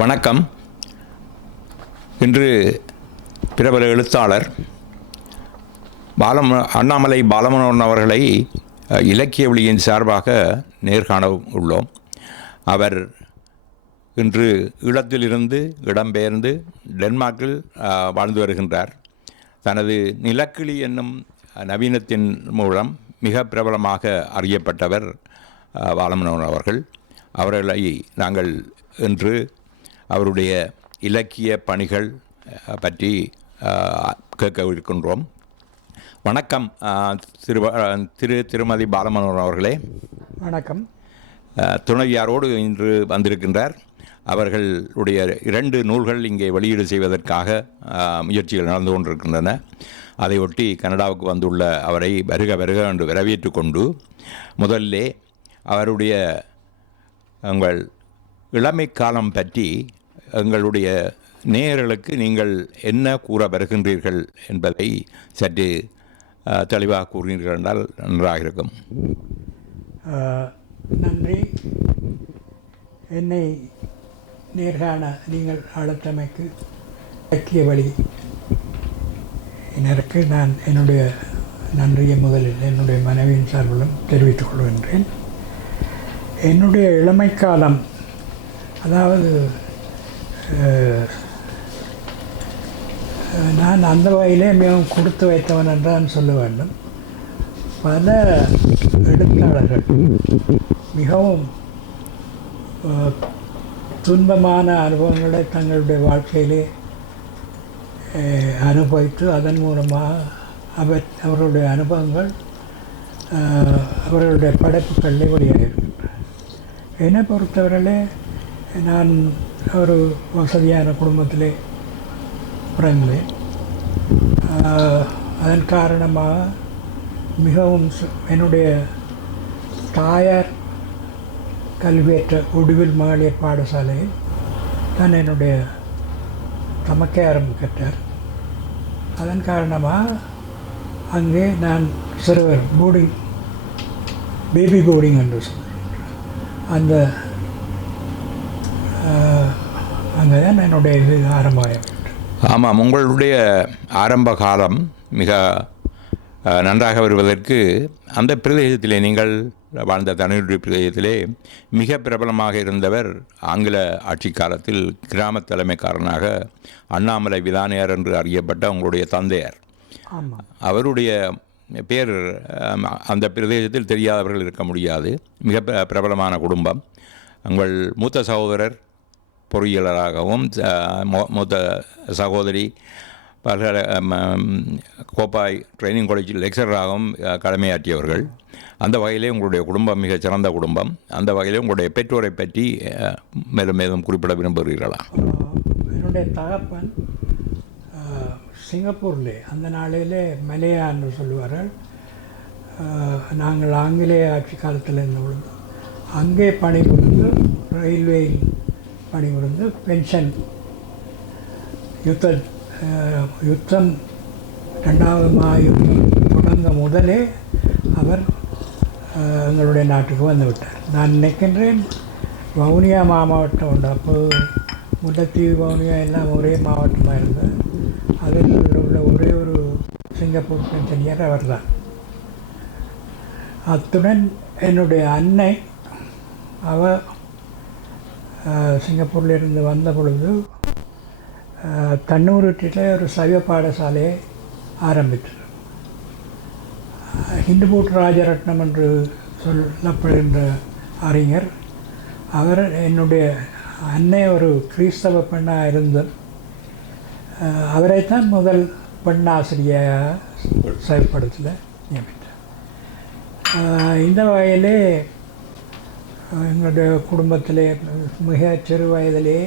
வணக்கம். இன்று பிரபல எழுத்தாளர் அண்ணாமலை பாலமனோகரன் அவர்களை இலக்கிய ஒளியின் சார்பாக நேர்காண உள்ளோம். அவர் இன்று ஈழத்திலிருந்து இடம்பெயர்ந்து டென்மார்க்கில் வாழ்ந்து வருகின்றார். தனது நிலக்கிளி என்னும் நவீனத்தின் மூலம் மிக பிரபலமாக அறியப்பட்டவர் பாலமனோகரன் அவர்கள். அவர்களை நாங்கள் இன்று அவருடைய இலக்கிய பணிகள் பற்றி கேட்க இருக்கின்றோம். வணக்கம் திருமதி பாலமனோகரன் அவர்களே. வணக்கம். துணைவியாரோடு இன்று வந்திருக்கின்றார். அவர்களுடைய 2 நூல்கள் இங்கே வெளியீடு செய்வதற்காக முயற்சிகள் நடந்து கொண்டிருக்கின்றன. அதையொட்டி கனடாவுக்கு வந்துள்ள அவரை வருக வருக என்று வரவேற்று கொண்டு, முதல்லே அவருடைய உங்கள் இளமை காலம் பற்றி எங்களுடைய நேயர்களுக்கு நீங்கள் என்ன கூற வருகின்றீர்கள் என்பதை சற்று தெளிவாக கூறினீர்கள் என்றால் நன்றாக இருக்கும். நன்றி. என்னை நேர்காண நீங்கள் அழைத்தமைக்கு இலக்கிய வழி எனக்கு நான் என்னுடைய நன்றியை முதலில் என்னுடைய மனைவியின் சார்பிலும் தெரிவித்துக் கொள்கின்றேன். என்னுடைய இளமை காலம், அதாவது நான் அந்த வகையிலே மிகவும் கொடுத்து வைத்தவன் என்றான் சொல்ல வேண்டும். பல எழுத்தாளர்கள் மிகவும் துன்பமான அனுபவங்களை தங்களுடைய வாழ்க்கையிலே அனுபவித்து அதன் மூலமாக அவர்களுடைய அனுபவங்கள் அவர்களுடைய படைப்புகளிலே வெளியாகிருக்கின்றன. என்னை பொறுத்தவரையிலே நான் ஒரு வசதியான குடும்பத்திலே பிறந்தேன். அதன் காரணமாக மிகவும் என்னுடைய தாயார் கல்வியற்ற உடுவில் மகளிர் பாடசாலையில் தான் என்னுடைய தமக்கையாரம் கற்றார். அதன் காரணமாக அங்கே நான் சிறுவர் போர்டிங், பேபி போர்டிங் என்று சொல்கிறேன், அந்த அங்கே தான் என்னுடைய இது ஆரம்பம். ஆமாம், உங்களுடைய ஆரம்ப காலம் மிக நன்றாக வருவதற்கு அந்த பிரதேசத்திலே, நீங்கள் வாழ்ந்த தனியுடைய பிரதேசத்திலே மிக பிரபலமாக இருந்தவர் ஆங்கில ஆட்சி காலத்தில் கிராம தலைமைக்காரனாக அண்ணாமலை விதானியார் என்று அறியப்பட்ட உங்களுடைய தந்தையார். அவருடைய பேர் அந்த பிரதேசத்தில் தெரியாதவர்கள் இருக்க முடியாது. மிக பிரபலமான குடும்பம். உங்கள் மூத்த சகோதரர் பொறியியலராகவும் மூத்த சகோதரி கோப்பாய் ட்ரைனிங் காலேஜில் லெக்சராகவும் கடமையாற்றியவர்கள். அந்த வகையிலே உங்களுடைய குடும்பம் மிகச் சிறந்த குடும்பம். அந்த வகையிலே உங்களுடைய பெற்றோரை பற்றி மேலும் மேலும் குறிப்பிட விரும்புகிறீர்களா? என்னுடைய தகப்பன் சிங்கப்பூரில், அந்த நாளிலே மலையா என்று சொல்லுவார்கள். நாங்கள் ஆங்கிலேய ஆட்சி காலத்தில் இருந்த பொழுது அங்கே பணிபுரிந்து, ரயில்வேயில் பணிபுரிந்து பென்ஷன், யுத்தம் 2வது மகாயுத்தம் தொடங்க முதலே அவர் எங்களுடைய நாட்டுக்கு வந்துவிட்டார். நான் நினைக்கின்றேன் வவுனியா மாவட்டம் உண்டு. அப்போது முல்லைத்தீவு, வவுனியா எல்லாம் ஒரே மாவட்டமாக இருந்தது. அதில் உள்ள ஒரே ஒரு சிங்கப்பூர் பென்ஷனியர் அவர் தான். அத்துடன் என்னுடைய அன்னை, அவர் சிங்கப்பூரிலிருந்து வந்த பொழுது தன்னூரில் ஒரு சைவ பாடசாலையை ஆரம்பித்தார். ஹிந்துபூட் ராஜரட்னம் என்று சொல்லப்படுகின்ற அறிஞர் அவர். என்னுடைய அன்னை ஒரு கிறிஸ்தவ பெண்ணாக இருந்தார். அவரைத்தான் முதல் பெண்ணாசிரியராக சைவப்படத்தில் நியமித்தார். இந்த வகையிலே எங்களுடைய குடும்பத்திலே மிக சிறு வயதிலே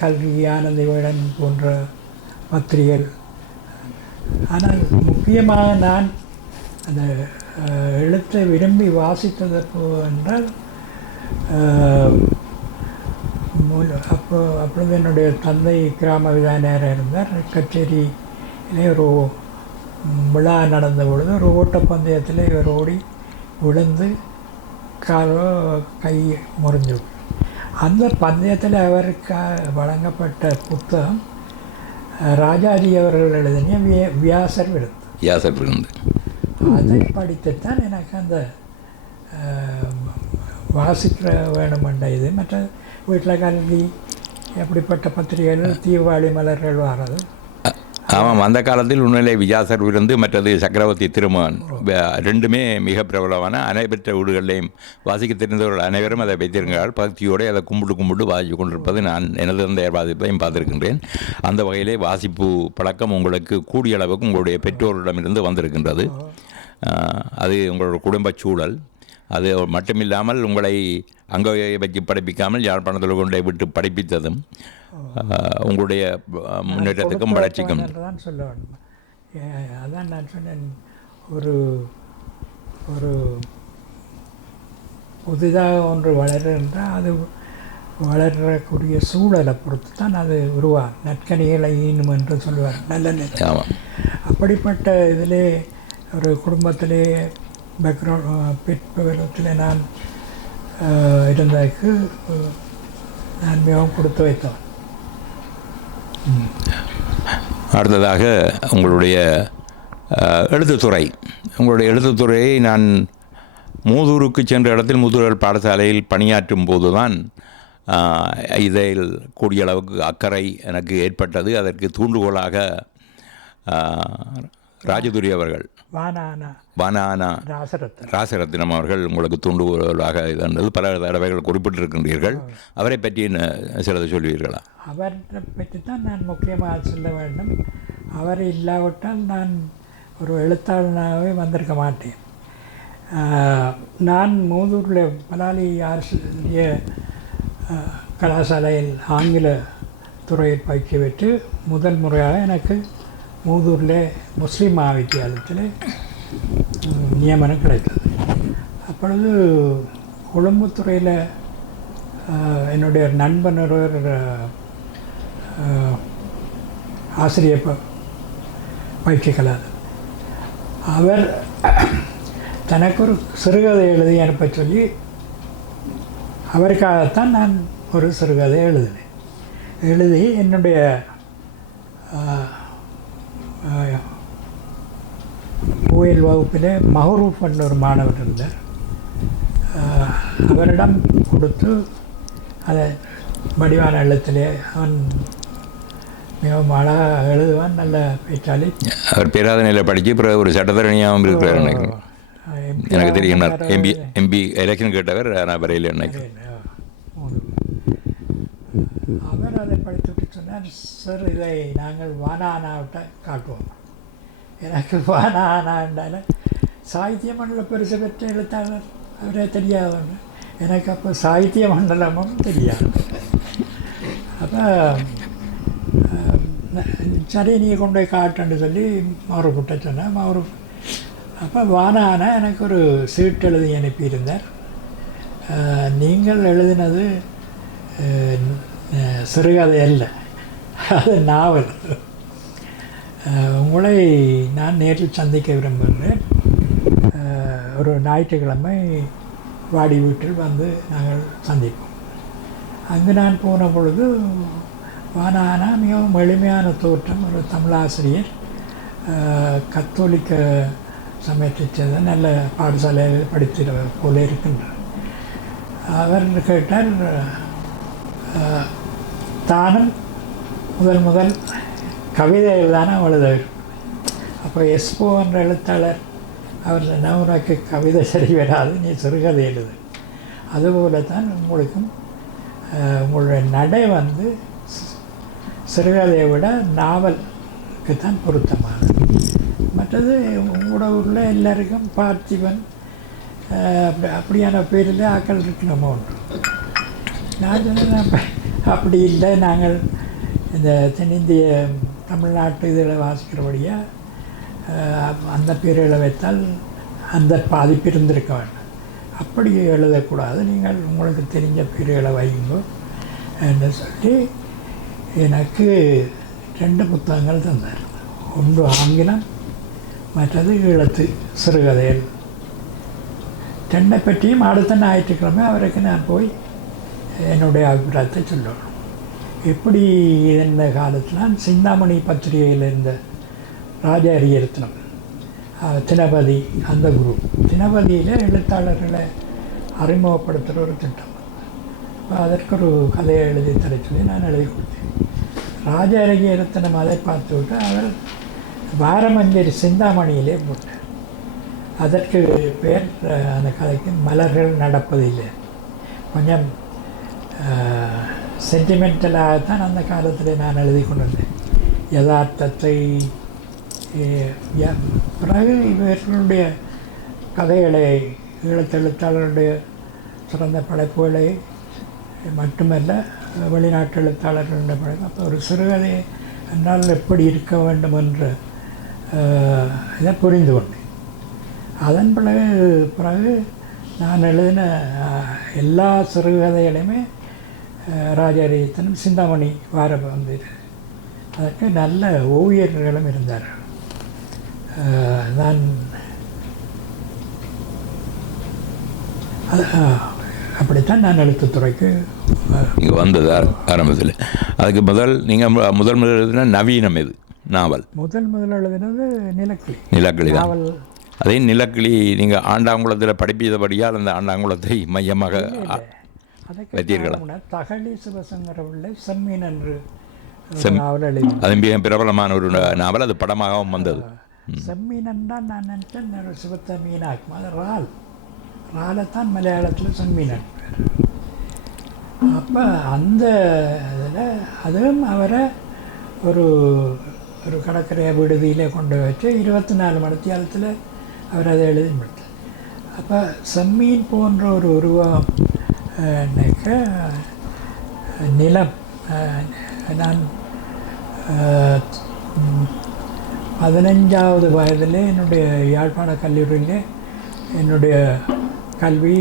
கல்வி, ஆனந்த விகடன் போன்ற பத்திரிகைகள். ஆனால் முக்கியமாக நான் அந்த எழுத்தை விரும்பி வாசித்ததற்கு என்றால், அப்பொழுது என்னுடைய தந்தை கிராம விதானியாராக இருந்தார். கச்சேரியிலே ஒரு விழா நடந்த பொழுது ஒரு ஓட்டப்பந்தயத்தில் இவர் ஓடி விழுந்து காலோ கை முறிஞ்சு. அந்த பந்தயத்தில் அவருக்கு வழங்கப்பட்ட புத்தகம் ராஜாஜி அவர்கள் எழுதிய வியாசர் விருந்து. அதை படித்துத்தான் எனக்கு அந்த வாசிக்கிற வேணுமென்ற இது. மற்ற வீட்டில் கல்வி எப்படிப்பட்ட பத்திரிகைகள் தீபாவளி மலர்கள் வர்றது. ஆமாம், அந்த காலத்தில் உண்மையிலே வியாசர் விருந்து மற்றது சக்கரவர்த்தி திருமகன் ரெண்டுமே மிக பிரபலமான அனைவற்ற வீடுகளிலையும் வாசிக்க தெரிந்தவர்கள் அனைவரும் அதை வைத்திருக்கிறார்கள். பக்தியோடு அதை கும்பிட்டு வாசித்து கொண்டிருப்பது நான் எனது அந்த வாசிப்பையும் பார்த்துருக்கின்றேன். அந்த வகையிலே வாசிப்பு பழக்கம் உங்களுக்கு கூடிய அளவுக்கு உங்களுடைய பெற்றோரிடமிருந்து வந்திருக்கின்றது. அது உங்களோட குடும்ப சூழல். அது மட்டுமில்லாமல் உங்களை அங்கே வச்சு படிப்பிக்காமல் யாழ்ப்பாணத்தில் கொண்டே விட்டு படிப்பித்ததும் உங்களுடைய முன்னேற்றத்துக்கும் வளர்ச்சிக்கும் தான் சொல்ல வேண்டும். அதான் நான் சொன்னேன், ஒரு ஒரு புதிதாக ஒன்று வளருன்றால் அது வளரக்கூடிய சூழலை பொறுத்து தான் அது உருவாகும். நற்கனிகளை ஈனும் என்று சொல்லுவார். நல்ல அப்படிப்பட்ட இதிலே ஒரு குடும்பத்திலே பேக்ரவுண்ட் பிற்பகுதியில் நான் இருந்ததுக்கு நான் மிகவும் கொடுத்து வைத்தவன். அடுத்ததாக உங்களுடைய எழுத்துத்துறையை நான் மூதூருக்கு சென்ற இடத்தில் மூதூர் பாடசாலையில் பணியாற்றும் போது தான் இதில் கூடிய அளவுக்கு அக்கறை எனக்கு ஏற்பட்டது. அதற்கு தூண்டுகோலாக ராஜதுரி அவர்கள், வானானா ராசரத்னம் அவர்கள் உங்களுக்கு தூண்டுகோலாக இருந்தது. பல தடவைகள் குறிப்பிட்டிருக்கின்றீர்கள். அவரை பற்றி சிலது சொல்வீர்களா? அவரை பற்றி தான் நான் முக்கியமாக சொல்ல வேண்டும். அவர் இல்லாவிட்டால் நான் ஒரு எழுத்தாளனாகவே வந்திருக்க மாட்டேன். நான் மூதூரில் பலாலி ஆசிரிய கலாசாலையில் ஆங்கில துறையில் பயிற்சி பெற்று முதல் முறையாக எனக்கு மூதூரில் முஸ்லீம் மகாவித்தியாலயத்தில் நியமனம் கிடைத்தது. அப்பொழுது கொழும்புத்துறையில் என்னுடைய நண்பன் ஒருவர் ஆசிரியர் பயிற்சி கலாது, அவர் தனக்கு ஒரு சிறுகதை எழுதி அனுப்ப சொல்லி அவருக்காகத்தான் நான் ஒரு சிறுகதை எழுதி என்னுடைய ஓயல் வகுப்பில் மஹரூப் என்ற ஒரு மாணவர் இருந்தார். அவரிடம் கொடுத்து அதை வடிவான எழுத்திலே அவன் மிகவும் அழகாக எழுதுவான், நல்ல பேச்சாளி. அவர் பேராதனையில் படித்து பிறகு ஒரு சட்டத்தரணியாகவும் இருக்கிறார் நினைக்கிறேன். எனக்கு தெரியும். எம்பி எலெக்ஷன் கேட்டவர் நான் வரையில் நினைக்கிறேன். அவர் அதை படித்துட்டு சொன்னார், சார் இதை நாங்கள் வானானாவிட்ட காட்டுவோம். எனக்கு வானானா என்றாலும் சாகித்ய மண்டல பரிசு பெற்ற எழுத்தாளர் அவரே தெரியாதவங்க. எனக்கு அப்போ சாகித்ய மண்டலமும் தெரியாது. அப்போ சரி நீ கொண்டு போய் காட்டுன்னு சொல்லி மவுரூப்கிட்ட சொன்னேன். மவுரூப் அப்போ வானானா எனக்கு ஒரு சீட்டு எழுதி அனுப்பியிருந்தார். நீங்கள் எழுதினது சிறுகதை அல்ல, அது நாவல். உங்களை நான் நேரில் சந்திக்க விரும்புகிறேன். ஒரு ஞாயிற்றுக்கிழமை வாடி வீட்டில் வந்து நாங்கள் சந்திப்போம். அங்கு நான் போன பொழுது வானானா மிகவும் எளிமையான தோற்றம், ஒரு தமிழாசிரியர், கத்தோலிக்க சமயத்தைச் சேர்ந்த நல்ல பாடசாலையில் படித்தவர் போல இருக்கின்றார். அவர் கேட்டார், தானும் முதல் கவிதைகள் தானே எழுத. அப்போ எஸ்போ என்ற எழுத்தாளர் அவர் சொன்னால், உனக்கு கவிதை சரி வராது, நீ சிறுகதை எழுது. அதுபோல தான் உங்களுக்கும் உங்களுடைய நடை வந்து சிறுகதையை விட நாவலுக்கு தான் பொருத்தமானது. மற்றது உங்களோட ஊரில் எல்லாருக்கும் பார்த்திபன் அப்படியான பேரில் ஆக்கள் இருக்கணுமோ ஒன்று. நான் சொன்னேன், அப்படி இல்லை, நாங்கள் இந்த தென்னிந்திய தமிழ்நாட்டு இதில் வாசிக்கிறபடியாக அந்த பேர்களை வைத்தால் அந்த பாதிப்பு இருந்திருக்க வேண்டும். அப்படி எழுதக்கூடாது, நீங்கள் உங்களுக்கு தெரிஞ்ச பேர்களை வையுங்கோ என்று சொல்லி எனக்கு 2 புத்தகங்கள் தந்தார். ஒன்று ஆங்கிலம், மற்றது ஈழத்து சிறுகதைகள். 2 பற்றியும் அடுத்த ஞாயிற்றுக்கிழமை அவருக்கு நான் போய் என்னுடைய அபிப்பிராயத்தை சொல்லணும். எப்படி இந்த காலத்தில் சிந்தாமணி பத்திரிகையில் இருந்த ராஜா அரியரத்னம், தினபதி, அந்த குரூப் தினபதியில் எழுத்தாளர்களை அறிமுகப்படுத்துகிற ஒரு திட்டம். அதற்கு ஒரு கதையை எழுதி தர சொல்லி நான் எழுதி கொடுத்தேன். ராஜா அரியரத்னம் அதை பார்த்து விட்டு அவர் வாரமஞ்சரி சிந்தாமணியிலே போட்டார். அதற்கு பேர் அந்த கதைக்கு மலர்கள் நடப்பதில்லை. கொஞ்சம் சென்டிமெண்டலாகத்தான் அந்த காலத்தில் நான் எழுதி கொண்டிருந்தேன். யதார்த்தத்தை பிறகு இவர்களுடைய கதைகளை ஈழத்தெழுத்தாளருடைய சிறந்த படைப்புகளை மட்டுமல்ல, வெளிநாட்டு எழுத்தாளர்களுடைய படைப்பு. அப்போ ஒரு சிறுகதை என்றால் எப்படி இருக்க வேண்டும் என்ற இதை புரிந்து கொண்டேன். அதன் பிறகு நான் எழுதின எல்லா சிறுகதைகளையுமே ராஜாரியத்தனும் சிந்தாமணி வார வந்தது. அதற்கு நல்ல ஓவியர்களும் இருந்தார்கள். நான் அப்படித்தான் நான் எழுத்துத்துறைக்கு இங்கே வந்தது ஆரம்பத்தில். அதுக்கு முதல் எழுதின நவீனம் இது நாவல். முதல் எழுதினது நிலக்கிளி நாவல். அதே நிலக்கிளி நீங்கள் ஆண்டாங்குளத்தில் படிப்பதபடியால் அந்த ஆண்டாங்குளத்தை மையமாக வைத்தீர்களா? தகழி சிவசங்கர பிள்ளை செம்மீன் என்று அது மிக பிரபலமான ஒரு நாவல். அது படமாகவும் வந்தது. செம்மீன் தான் நான் நினச்சேன் ஒரு சிவத்த மீனாக்கும். அது ராலைத்தான் மலையாளத்தில் செம்மீன். அப்போ அந்த இதில் அதுவும் அவரை ஒரு ஒரு கடற்கரை விடுதியில் கொண்டு வச்சு 24 மணித்தியாலத்தில் அவர் அதை எழுதி முடித்தார். அப்போ செம்மீன் போன்ற ஒரு உருவம் நிலம். நான் 15வது வயதில் என்னுடைய யாழ்ப்பாண கல்லூரியில் என்னுடைய கல்வி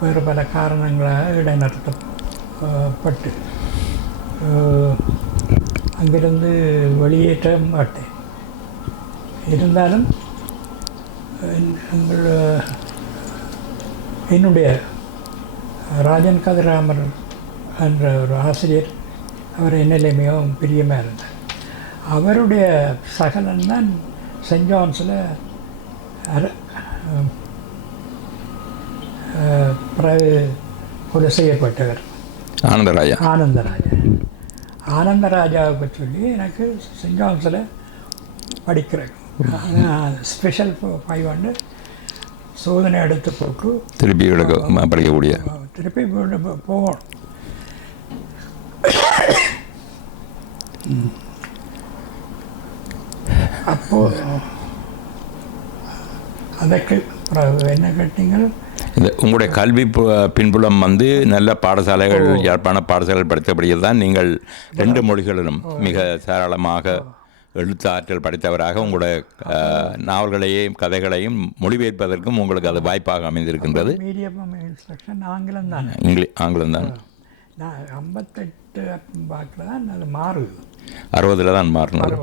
வேறு பல காரணங்களாக இடைநிறுத்தப்பட்டு அங்கிருந்து வெளியேற்ற மாட்டேன். இருந்தாலும் என்னுடைய ராஜன் கதிராமர் என்ற ஒரு ஆசிரியர், அவர் என்னிலே மிகவும் பிரியமாக இருந்தார். அவருடைய சகலன் தான் சென்ட் ஜான்ஸில் பிறகு கொலை செய்யப்பட்டவர் ஆனந்தராஜாவுக்கு சொல்லி எனக்கு சென்ட் ஜான்ஸில் படிக்கிறேன். ஸ்பெஷல் 5 சோதனை எடுத்து போட்டு திருப்பி படிக்கக்கூடிய திருப்பி போகணும். அப்போது அதற்கு என்ன கேட்டீங்கள்? உங்களுடைய கல்வி பின்புலம் நல்ல பாடசாலைகள், யாழ்ப்பாண பாடசாலைகள் படித்தபடியில் தான் நீங்கள் 2 மொழிகளிலும் மிக தாராளமாக எழுத்து ஆற்றல் படைத்தவராக உங்களுடைய நாவல்களையும் கதைகளையும் மொழிபெயர்ப்பதற்கும் உங்களுக்கு அது வாய்ப்பாக அமைந்திருக்கின்றது. மீடியம் இன்ஸ்ட்ரக்ஷன் ஆங்கிலம் தான். ஆங்கிலம் தான். 58 வாக்கில் தான் அது மாறுது. 60 தான் மாறினது.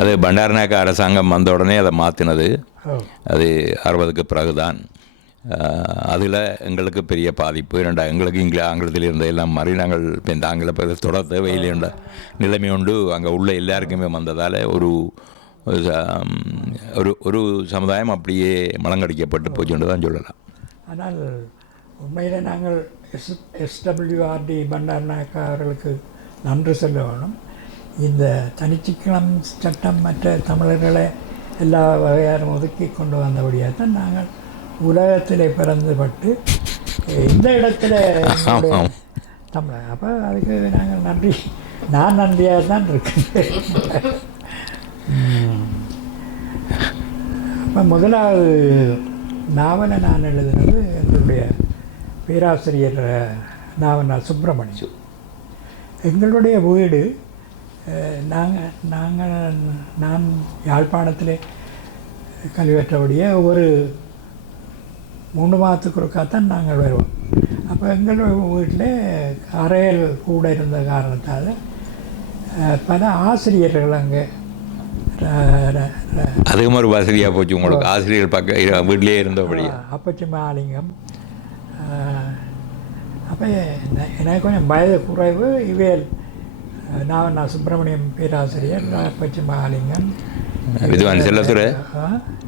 அது பண்டாரநாயக்க அரசாங்கம் வந்த உடனே அதை மாற்றினது. அது 60க்கு பிறகுதான். அதில் எங்களுக்கு பெரிய பாதிப்பு. எங்களுக்கு ஆங்கிலத்தில் இருந்த எல்லாம் மாறி நாங்கள் இப்போ இந்த ஆங்கில தொட தேவையில்லை என்ற நிலைமை உண்டு. அங்கே உள்ள எல்லாருக்குமே வந்ததால் ஒரு ஒரு சமுதாயம் அப்படியே மலங்கடிக்கப்பட்டு போச்சுன்னு தான் சொல்லலாம். ஆனால் உண்மையில் நாங்கள் எஸ்டபிள்யூஆர்டி பண்டாரநாயக்கா அவர்களுக்கு நன்றி சொல்ல வேணும். இந்த தனிச்சிக்கலம் சட்டம் மற்ற தமிழர்களை எல்லா வகையாரும் ஒதுக்கி கொண்டு வந்தபடியாக தான் நாங்கள் உலகத்தில் பிறந்துபட்டு இந்த இடத்துல தமிழ். அப்போ அதுக்கு நாங்கள் நான் நன்றியாக தான் இருக்கேன். அப்போ முதலாவது நாவலை நான் எழுதினது எங்களுடைய பேராசிரியர் நாவல் சுப்பிரமணியம். எங்களுடைய வீடு நான் யாழ்ப்பாணத்தில் கல்வி பெற்றபடியே ஒரு 3 மாதத்துக்கு ஒருக்காத்தான் நாங்கள் வருவோம். அப்போ எங்களுடைய வீட்டில் அறையல் கூட இருந்த காரணத்தால் பல ஆசிரியர்கள் அங்கே அதுவும் ஒரு வசதியாக போச்சு உங்களுக்கு, ஆசிரியர் பக்கம் வீட்டிலே இருந்தபடி. அப்பச்சி மகாலிங்கம். அப்போ எனக்கு கொஞ்சம் வயது குறைவு. இவேல் நான் சுப்பிரமணியம் பேராசிரியர், அப்பச்சி மகாலிங்கம், வித்வான் செல்லதுரை.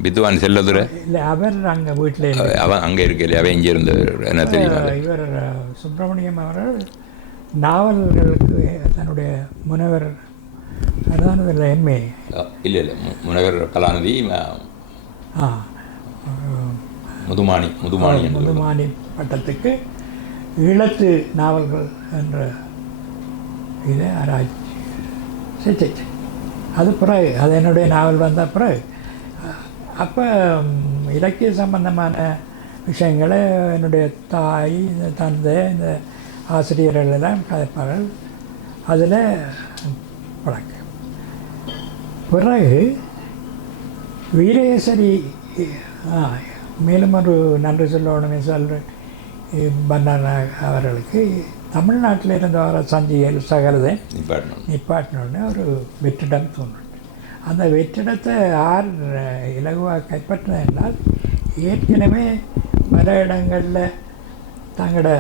வித்வான் செல்லதுரை இல்லை, அவர் அங்கே வீட்டில் இல்லை, அவன் அங்கே இருக்கல, அவன் இங்கே இருந்து என்ன தெரியுமா. இவர் சுப்பிரமணியம் அவர்கள் நாவல்களுக்கு தன்னுடைய முனைவர் அதான் இதில் எம்ஏ இல்லை இல்லை முனைவர் கலாநிதி முதுமானி பட்டத்துக்கு ஈழத்து நாவல்கள் என்ற இதை ஆராய்ச்சி சரி. அது பிறகு அது என்னுடைய நாவல் வந்த பிறகு அப்போ இலக்கிய சம்பந்தமான விஷயங்களை என்னுடைய தாய், இந்த தந்தை, இந்த ஆசிரியர்கள் எல்லாம் கதைப்பார்கள். அதில் பழக்கம். பிறகு வீரேஸ்வரி மேலும் ஒரு நன்றி சொல்லணுமே சொல்கிறேன் பன்னார் அவர்களுக்கு. தமிழ்நாட்டில் இருந்து வர சஞ்சிகள் சகலதை நிப்பாட்டினோடனே ஒரு வெற்றிடம் தோன்றும். அந்த வெற்றிடத்தை யார் இலகுவாக கைப்பற்றினால் ஏற்கனவே பல இடங்களில் தங்களோட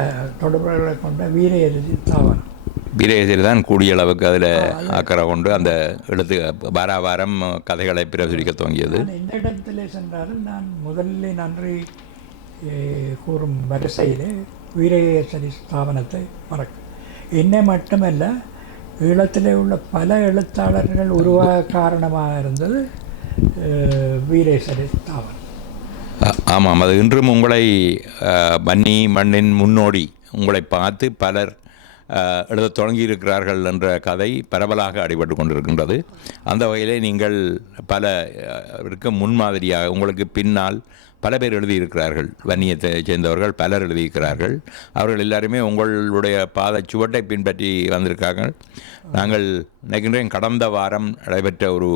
தொடர்புகளை கொண்ட வீரேசரி தாவரம். வீரேசரி தான் கூடிய அளவுக்கு அதில் அக்கறை கொண்டு அந்த எழுத்து வாரம் கதைகளை பிரசுரிக்க துவங்கியது. எந்த இடத்துல சென்றாலும் நான் முதலில் நன்றி கூறும் வரிசையில் வீரேசரி ஸ்தாபனத்தை மறக்கும். என்னை மட்டுமல்ல, ஈழத்தில் உள்ள பல எழுத்தாளர்கள் உருவாக காரணமாக இருந்தது வீரேசரி ஸ்தாபனம். ஆமாம், அது இன்றும் உங்களை வன்னி மண்ணின் முன்னோடி உங்களை பார்த்து பலர் எழுத தொடங்கியிருக்கிறார்கள் என்ற கதை பரவலாக அடிபட்டு கொண்டிருக்கின்றது. அந்த வகையிலே நீங்கள் பலருக்கு முன்மாதிரியாக உங்களுக்கு பின்னால் பல பேர் எழுதியிருக்கிறார்கள். வன்னியத்தை சேர்ந்தவர்கள் பலர் எழுதியிருக்கிறார்கள். அவர்கள் எல்லாருமே உங்களுடைய பாத சுவட்டை பின்பற்றி வந்திருக்கார்கள். நாங்கள் நினைக்கின்றேன் கடந்த வாரம் நடைபெற்ற ஒரு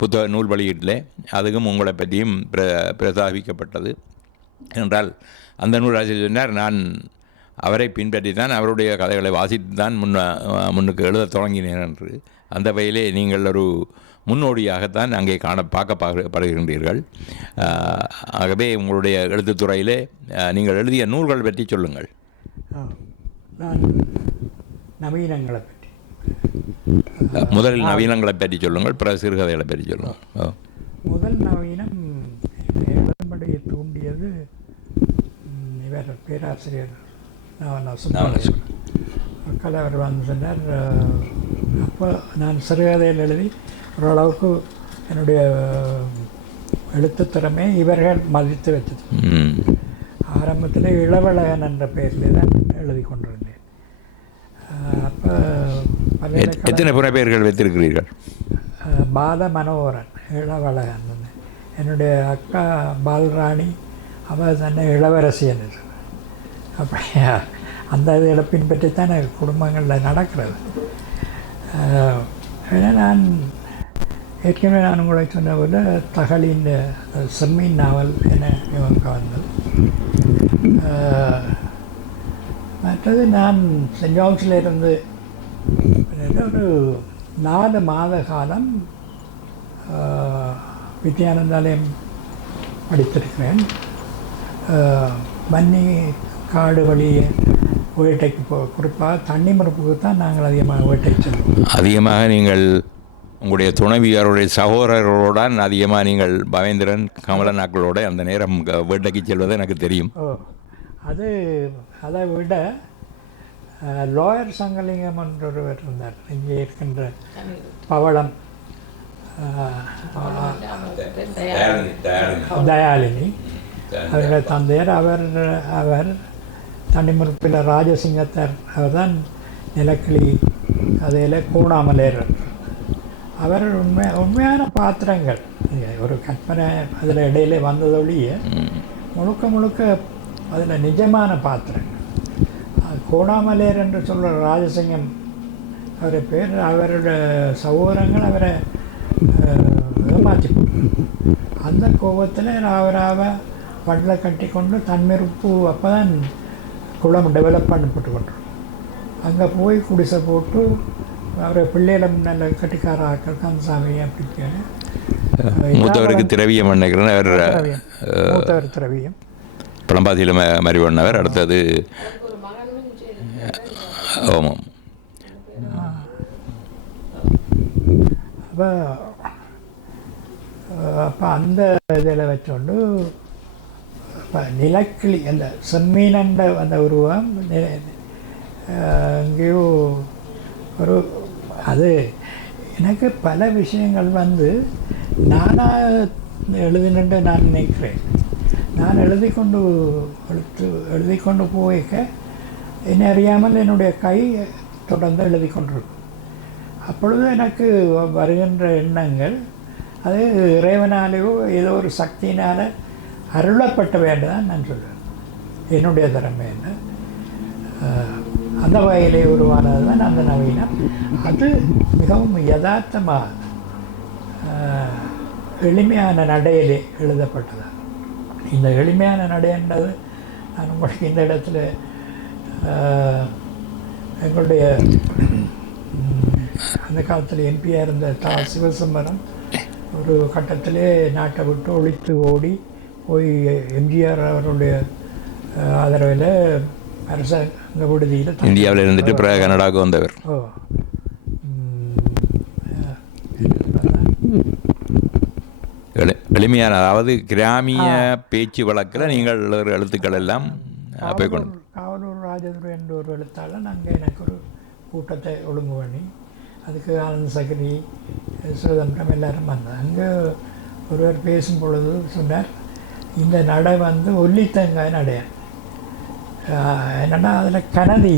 புத்தக நூல் வெளியீட்டில் அதுவும் உங்களை பற்றியும் பிரஸ்தாபிக்கப்பட்டது. என்றால் அந்த நூலாசிரியர் சொன்னார், நான் அவரை பின்பற்றி தான் அவருடைய கதைகளை வாசித்து தான் முன்னுக்கு எழுத தொடங்கினேன் என்று. அந்த வகையிலே நீங்கள் ஒரு முன்னோடியாகத்தான் அங்கே பார்க்கப்படுகின்றீர்கள். ஆகவே உங்களுடைய எழுத்துத்துறையிலே நீங்கள் எழுதிய நூல்கள் பற்றி சொல்லுங்கள். நான் நவீனங்களை பற்றி முதலில் நவீனங்களை பற்றி சொல்லுங்கள், பிற சிறுகதைகளை பற்றி சொல்லுங்கள். முதல் நவீனம் எழுதும்படியை தூண்டியது இவர் பேராசிரியர் மக்கள் அவர் வந்து சொன்னார். அப்போ நான் சிறுகதையில் எழுதி ஓரளவுக்கு என்னுடைய எழுத்து திறமை இவர்கள் மதித்து வச்சது. ஆரம்பத்தில் இளவழகன் என்ற பெயரில் தான் எழுதி கொண்டிருந்தேன். அப்போ எத்தனை புனைப்பெயர்கள் வைத்திருக்கிறீர்கள்? பால மனோகரன், இளவழகன். என்னுடைய அக்கா பால்ராணி, அவள் தன்னை இளவரசி என்று. அப்படி அந்த இதை பின்பற்றித்தான் குடும்பங்களில் நடக்கிறது. ஏன்னா நான் ஏற்கனவே நான் உங்களை சொன்ன போல தகழின் செம்மீன் நாவல் என இவங்க வந்தது. மற்றது நான் சென்ட் ஜான்ஸில் இருந்து ஒரு 4 மாத காலம் வித்யானந்தாலயம் படித்திருக்கிறேன். வன்னி காடு வழியே வேட்டைக்கு குறிப்பாக தண்ணி மறுப்புக்கு தான் நாங்கள் அதிகமாக வேட்டைக்கு செல்வோம். அதிகமாக நீங்கள் உங்களுடைய துணைவியாருடைய சகோதரர்களோடு அதிகமாக நீங்கள் பவேந்திரன் கமலநாக்களோட அந்த நேரம் வேட்டைக்கு செல்வது எனக்கு தெரியும். அதை விட லோயர் சங்கலிங்கம் என்றொருவர் இருந்தார். இங்கே இருக்கின்ற பவளம் தயாலினி அவருடைய தந்தையர். அவர் தனிமறுப்பில் ராஜசிங்கத்தர், அவர் தான் நிலக்கிளி கதையில் கூணாமலேர். அவர் உண்மையான பாத்திரங்கள், ஒரு கற்பனை அதில் இடையிலே வந்ததொழிய முழுக்க அதில் நிஜமான பாத்திரங்கள். கூணாமலேர் என்று சொல்கிற ராஜசிங்கம் அவரை பேர். அவருடைய சகோதரங்கள் அவரை ஏமாற்றி அந்த கோபத்தில் அவராக வடலை கட்டி கொண்டு தன்மெருப்பு அப்போ தான் குளம் டெவலப் பண்ணப்பட்டு கொண்டோம். அங்கே போய் குடிசை போட்டு அவரை பிள்ளையிடம் நல்ல கட்டிக்கார ஆக்கள் கந்தசாமி அப்படி மூத்தவருக்கு திரவியம் நினைக்கிறேன். அவர் மூத்தவர் திரவியம் பழம்பாசியில் மறி பண்ணவர். அடுத்தது ஆமாம். அப்போ அந்த இதில் வச்சோண்டு இப்போ நிலக்கிளி அந்த செம்மீனண்ட அந்த உருவம் எங்கேயோ ஒரு அது எனக்கு பல விஷயங்கள் வந்து நானாக எழுதினு நான் நினைக்கிறேன். நான் எழுதி கொண்டு போய்க்க என்னை அறியாமல் என்னுடைய கை தொடர்ந்து எழுதி கொண்டிருக்கும். அப்பொழுது எனக்கு வருகின்ற எண்ணங்கள் அது இறைவனாலேயோ ஏதோ ஒரு சக்தியினால் அருளப்பட்ட வேண்டுதான் நான் சொல்வேன். என்னுடைய திறமை என்ன அந்த வகையிலே உருவானது தான் அந்த நவீனம். அது மிகவும் யதார்த்தமாக எளிமையான நடையிலே எழுதப்பட்டது. இந்த எளிமையான நடைன்றது நான் உங்களுக்கு இந்த இடத்துல எங்களுடைய அந்த காலத்தில் எம்பியாக இருந்த சிவசம்பரம் ஒரு கட்டத்திலே நாட்டை விட்டு ஒழித்து ஓடி போய் எம்ஜிஆர் அவருடைய ஆதரவில் அரசாங்க விடுதியில் இந்தியாவில் இருந்துட்டு பிறகு கனடாவுக்கு வந்தவர். எளிமையான, அதாவது கிராமிய பேச்சு வழக்கில் நீங்கள் எழுத்துக்கள் எல்லாம் போய் கொண்டு காவலூர் ராஜதுரை என்ற ஒரு எழுத்தாளர் அங்கே எனக்கு ஒரு கூட்டத்தை ஒழுங்கு பண்ணி அதுக்கு ஆனந்த் சகரி சுதந்திரம் எல்லோரும் வந்தாங்க. அங்கே ஒருவர் பேசும் பொழுது சொன்னார், இந்த நடை வந்து ஒல்லித்தங்காய் நடைய என்னென்னா அதில் கனதி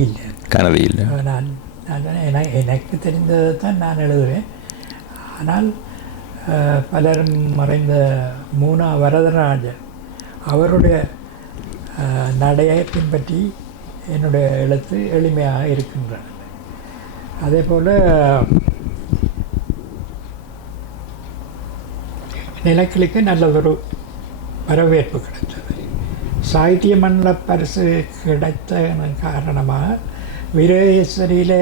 இல்லை. நான் எனக்கு தெரிந்ததை தான் நான் எழுதுவேன். ஆனால் பலரும் மறைந்த மூனா வரதராஜன் அவருடைய நடையை பின்பற்றி என்னுடைய எழுத்து எளிமையாக இருக்கின்றன. அதே போல் நிலக்கிளிக்கு நல்லதொரு வரவேற்பு கிடைத்தது. சாகித்ய மண்டல பரிசு கிடைத்த காரணமாக வீரேஸ்வரியில்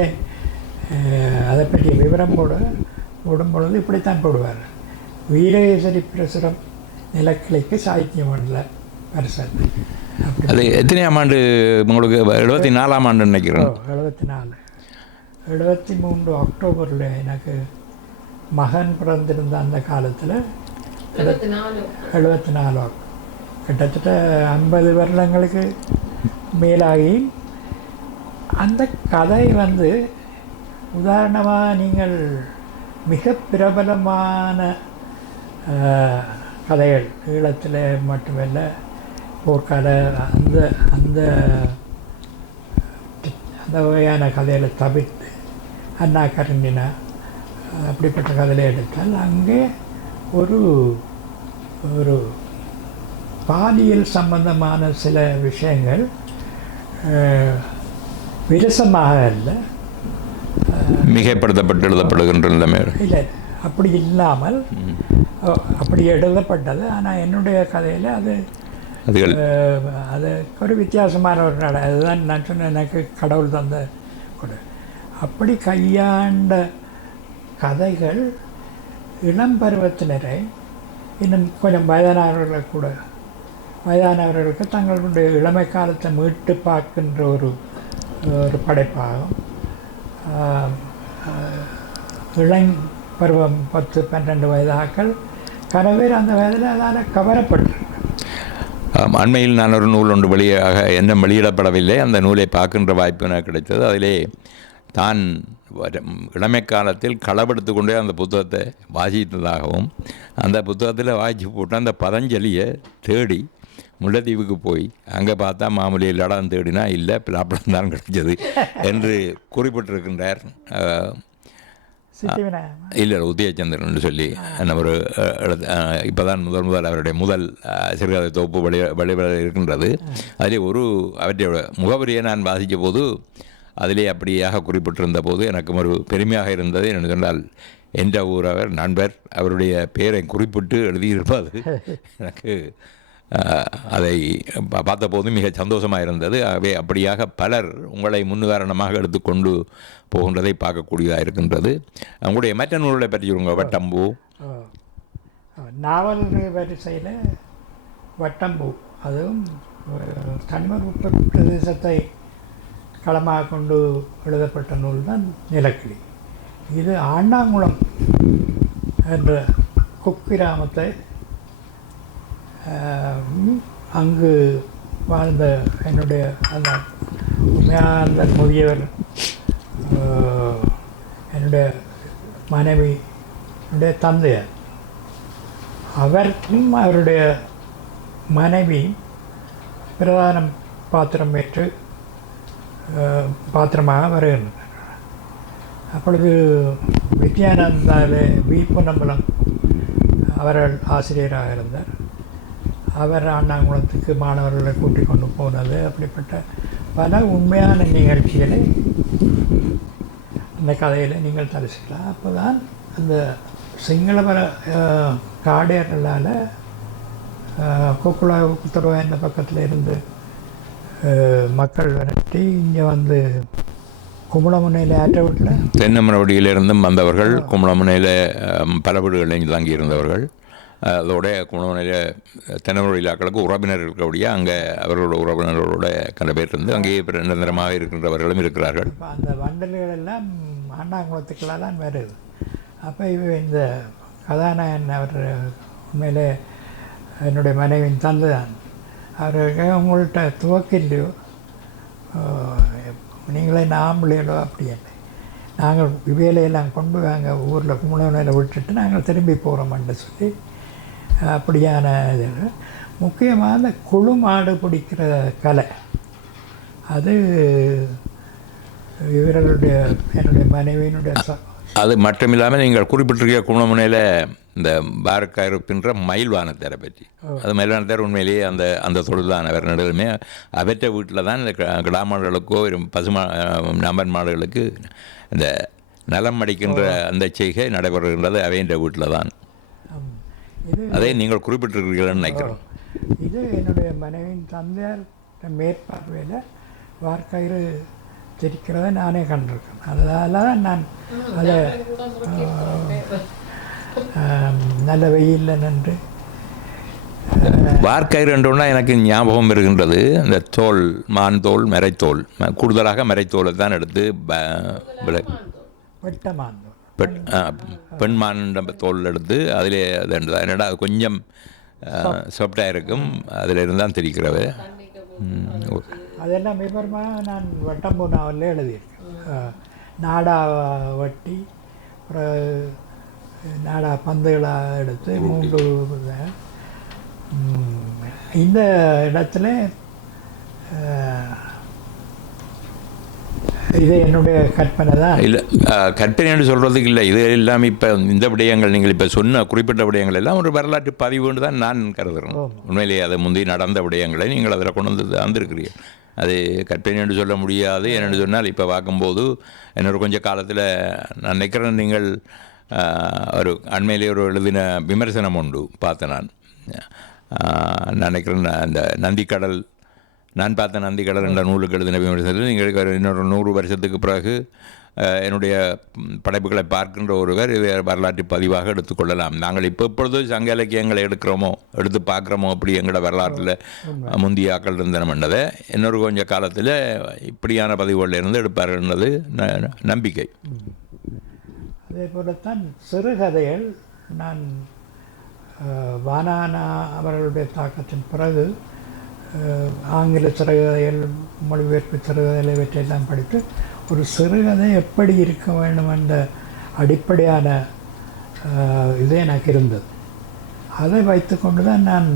அதை பற்றிய விவரம் போடும் பொழுது இப்படித்தான் போடுவார். வீரேஸ்வரி பிரசுரம் நிலக்கிளிக்கு சாகித்ய மண்டல பரிசு. அது எத்தனையாம் ஆண்டு உங்களுக்கு? 74ஆம் ஆண்டு நினைக்கிறேன். 73 அக்டோபரில் எனக்கு மகன் பிறந்திருந்த அந்த காலத்தில் 74 கிட்டத்தட்ட 50 வருடங்களுக்கு மேலாகி அந்த கதை வந்து உதாரணமாக நீங்கள் மிக பிரபலமான கதைகள் ஈழத்தில் மட்டுமல்ல போர்க்கால அந்த அந்த அந்த வகையான கதைகளை தவிர்த்து அண்ணா கரண்டினா அப்படிப்பட்ட கதையை எடுத்தால் அங்கே ஒரு ஒரு பாலியல் சம்பந்தமான சில விஷயங்கள் விரசமாக இல்லை, மிகைப்படுத்தப்பட்டு எழுதப்படுகின்ற நிலைமை இல்லை. அப்படி இல்லாமல் அப்படி எழுதப்பட்டது. ஆனால் என்னுடைய கதையில் அது ஒரு வித்தியாசமான ஒரு நடை. அதுதான் நான் சொன்ன எனக்கு கடவுள் தந்த கொடு. அப்படி கையாண்ட கதைகள் இளம் பருவத்தினரை இன்னும் கொஞ்சம் வயதானவர்களுக்கு தங்களுடைய இளமை காலத்தை மீட்டு பார்க்கின்ற ஒரு படைப்பாகும். இளம் பருவம் 10-12 வயதாக்கள் கனவேர் அந்த வயதில் அதால் கவரப்பட்டிருக்கு. அண்மையில் நான் ஒரு நூல் ஒன்று என்ன வெளியிடப்படவில்லை. அந்த நூலை பார்க்கின்ற வாய்ப்பு எனக்கு கிடைத்தது. அதிலே தான் இளமை காலத்தில் களவெடுத்து கொண்டே அந்த புத்தகத்தை வாசித்ததாகவும், அந்த புத்தகத்தில் வாசித்து போட்டு அந்த பதஞ்சலியை தேடி முல்லைத்தீவுக்கு போய் அங்கே பார்த்தா மாமூலி இல்லாடம் தேடினா இல்லை பிளாப்படம் தான் கிடைச்சது என்று குறிப்பிட்டிருக்கின்றார். இல்லை உதயச்சந்திரன் சொல்லி ஒரு இப்போ தான் முதல் அவருடைய முதல் சிறுகதை தொகுப்பு வெளிவர இருக்கின்றது. அதிலே அவருடைய முகவரியை நான் வாசித்த போது அதிலே அப்படியாக குறிப்பிட்டிருந்த போது எனக்கு ஒரு பெருமையாக இருந்தது. என்று சொன்னால் என்ற அவர் நண்பர் அவருடைய பெயரை குறிப்பிட்டு எழுதியிருப்பது எனக்கு அதை பார்த்தபோது மிக சந்தோஷமாக இருந்தது. ஆகவே அப்படியாக பலர் உங்களை முன்னுதாரணமாக எடுத்துக்கொண்டு போகின்றதை பார்க்கக்கூடியதாக இருக்கின்றது. உங்களுடைய மற்ற நூல்களை பற்றி சொல்லுங்க. வட்டம்பூ நாவல் வரிசையில் வட்டம்பூ, அதுவும் தனிமர் உட்பட்ட பிரதேசத்தை களமாக கொண்டு எழுதப்பட்ட நூல் தான் நிலக்கிளி. இது ஆண்டாங்குளம் என்ற குக்கிராமத்தை அங்கு வாழ்ந்த என்னுடைய அந்த உண்மையான முதியவர், என்னுடைய மனைவி, என்னுடைய தந்தையார், அவருக்கும் அவருடைய மனைவி பிரதான பாத்திரம் ஏற்று பாத்திரமாக வருகின்றனர். அப்பொழுது வித்யானந்தாவிலே வி. பொன்னம்பலம் அவர்கள் ஆசிரியராக இருந்தார். அவர் ஆண்டாங்குளத்துக்கு மாணவர்களை கூட்டிக் கொண்டு போனது, அப்படிப்பட்ட பல உண்மையான நிகழ்ச்சிகளை அந்த கதையில் நீங்கள் தரிசிக்கலாம். அப்போ தான் அந்த சிங்களவர காடையர்களால் கொக்குழா உத்தரவா இந்த பக்கத்தில் இருந்து மக்கள் விரட்டி இங்கே வந்து கும்பலமுனையில் ஆற்ற வீட்டில் தென்னமரவடியிலிருந்தும் வந்தவர்கள், கும்பலமுனையில் பல வீடுகளில் தங்கியிருந்தவர்கள். அதோட கும்பலமுனையில் தென்னமரவடியிலாக்களுக்கு உறவினர் இருக்கக்கூடிய அங்கே அவர்களோட உறவினர்களோட கண்ட பேர் இருந்து அங்கேயே நிரந்தரமாக இருக்கின்றவர்களும் இருக்கிறார்கள். இப்போ அந்த வண்டல்கள் எல்லாம் ஆண்டாங்குளத்துக்கெல்லாம் தான் வருது. அப்போ இந்த கதாநாயகன் அவர் உண்மையிலே என்னுடைய மனைவியின் தந்தை தான். அவர் உங்கள்கிட்ட துவக்கில்லையோ, நீங்களே ஆம்பளைகளோ அப்படி இல்லை, நாங்கள் வேலையெல்லாம் கொண்டு வாங்க ஊரில் கும்பலமுனையில் விட்டுட்டு நாங்கள் திரும்பி போகிறோம்னு சொல்லி அப்படியான இது. முக்கியமாக அந்த குழு மாடு பிடிக்கிற கலை, அது இவர்களுடைய என்னுடைய மனைவியினுடைய அது மட்டுமில்லாமல் நீங்கள் குறிப்பிட்டிருக்க கும்பலமுனையில் இந்த பாரக்காயிரு பின்ற மயில்வானத்தை பற்றி, அது மயில்வானத்தார் உண்மையிலேயே அந்த தொழில் தான். அவர் நடுவுமே அவற்ற வீட்டில் தான் இந்த கிடா மாடுகளுக்கோ நம்பர் மாடுகளுக்கு இந்த நலம் அடிக்கின்ற அந்த செய்கை நடைபெறுகின்றது அவைன்ற வீட்டில் தான். அதை நீங்கள் குறிப்பிட்டிருக்கிறீர்கள்னு நினைக்கிறோம். இது என்னுடைய மனைவியின் தந்தையார் மேற்பார்வையில் வார்க்கயிறு தெரிக்கிறத நானே கண்டிருக்கேன். அதனால தான் நான் அதை நல்ல வெயிலில் நின்று வார்க்கயிறு என்றோன்னா எனக்கு ஞாபகம் இருக்கின்றது இந்த தோல், மான் தோல், மரைத்தோல், கூடுதலாக மரைத்தோலை தான் எடுத்து பெண் மான் தோல் எடுத்து அதிலே என்னடா அது கொஞ்சம் சாஃப்டாக இருக்கும், அதில் இருந்தால் தெரிக்கிறவ. அதெல்லாம் விவரமாக நான் வட்டம்பூ நாவலில் எழுதியிருக்கேன். நாடா வட்டி, நாடா பந்துகளாக எடுத்து 3 இந்த இடத்துல இது என்னுடைய கற்பனை தான். இல்லை, கற்பனை என்று சொல்கிறதுக்கு இல்லை, இது எல்லாம் இப்போ இந்த விடயங்கள் நீங்கள் இப்போ சொன்ன குறிப்பிட்ட விடயங்கள் எல்லாம் ஒரு வரலாற்று பதிவுன்னு தான் நான் கருதுகிறேன். உண்மையிலேயே அது முந்தி நடந்த விடயங்களை நீங்கள் அதில் கொண்டு வந்து தந்திருக்கிறீர்கள். அது கற்பனை என்று சொல்ல முடியாது. என்னென்னு சொன்னால் இப்போ பார்க்கும்போது என்னோட கொஞ்சம் காலத்தில் நான் நினைக்கிறேன், நீங்கள் ஒரு அண்மையிலே ஒரு எழுதின விமர்சனம் உண்டு பார்த்தேன். நான் நினைக்கிறேன் அந்த நந்திக்கடல், நான் பார்த்த நந்திக்கடல் என்ற நூலுக்கு எழுதின விமர்சனத்தில் நீங்கள் இன்னொரு 100 வருஷத்துக்கு பிறகு என்னுடைய படைப்புகளை பார்க்கின்ற ஒருவர் இதை வரலாற்று பதிவாக எடுத்துக்கொள்ளலாம். நாங்கள் இப்பொழுது சங்க இலக்கியங்களை எடுத்து பார்க்குறோமோ அப்படி எங்களோட வரலாற்றில் முந்தைய ஆக்கள் இருந்தனம்ன்றதை இன்னொரு கொஞ்சம் காலத்தில் இப்படியான பதிவுகளில் இருந்து எடுப்பார்கள்ன்றது நம்பிக்கை. அதே போலத்தான் சிறுகதைகள், நான் வானானா அவர்களுடைய தாக்கத்தின் பிறகு ஆங்கில சிறுகதைகள், மொழிபெயர்ப்பு சிறுகதைகளை இவற்றையெல்லாம் படித்து ஒரு சிறுகதை எப்படி இருக்க வேண்டும் என்ற அடிப்படையான இது எனக்கு இருந்தது. அதை வைத்துக்கொண்டு தான் நான்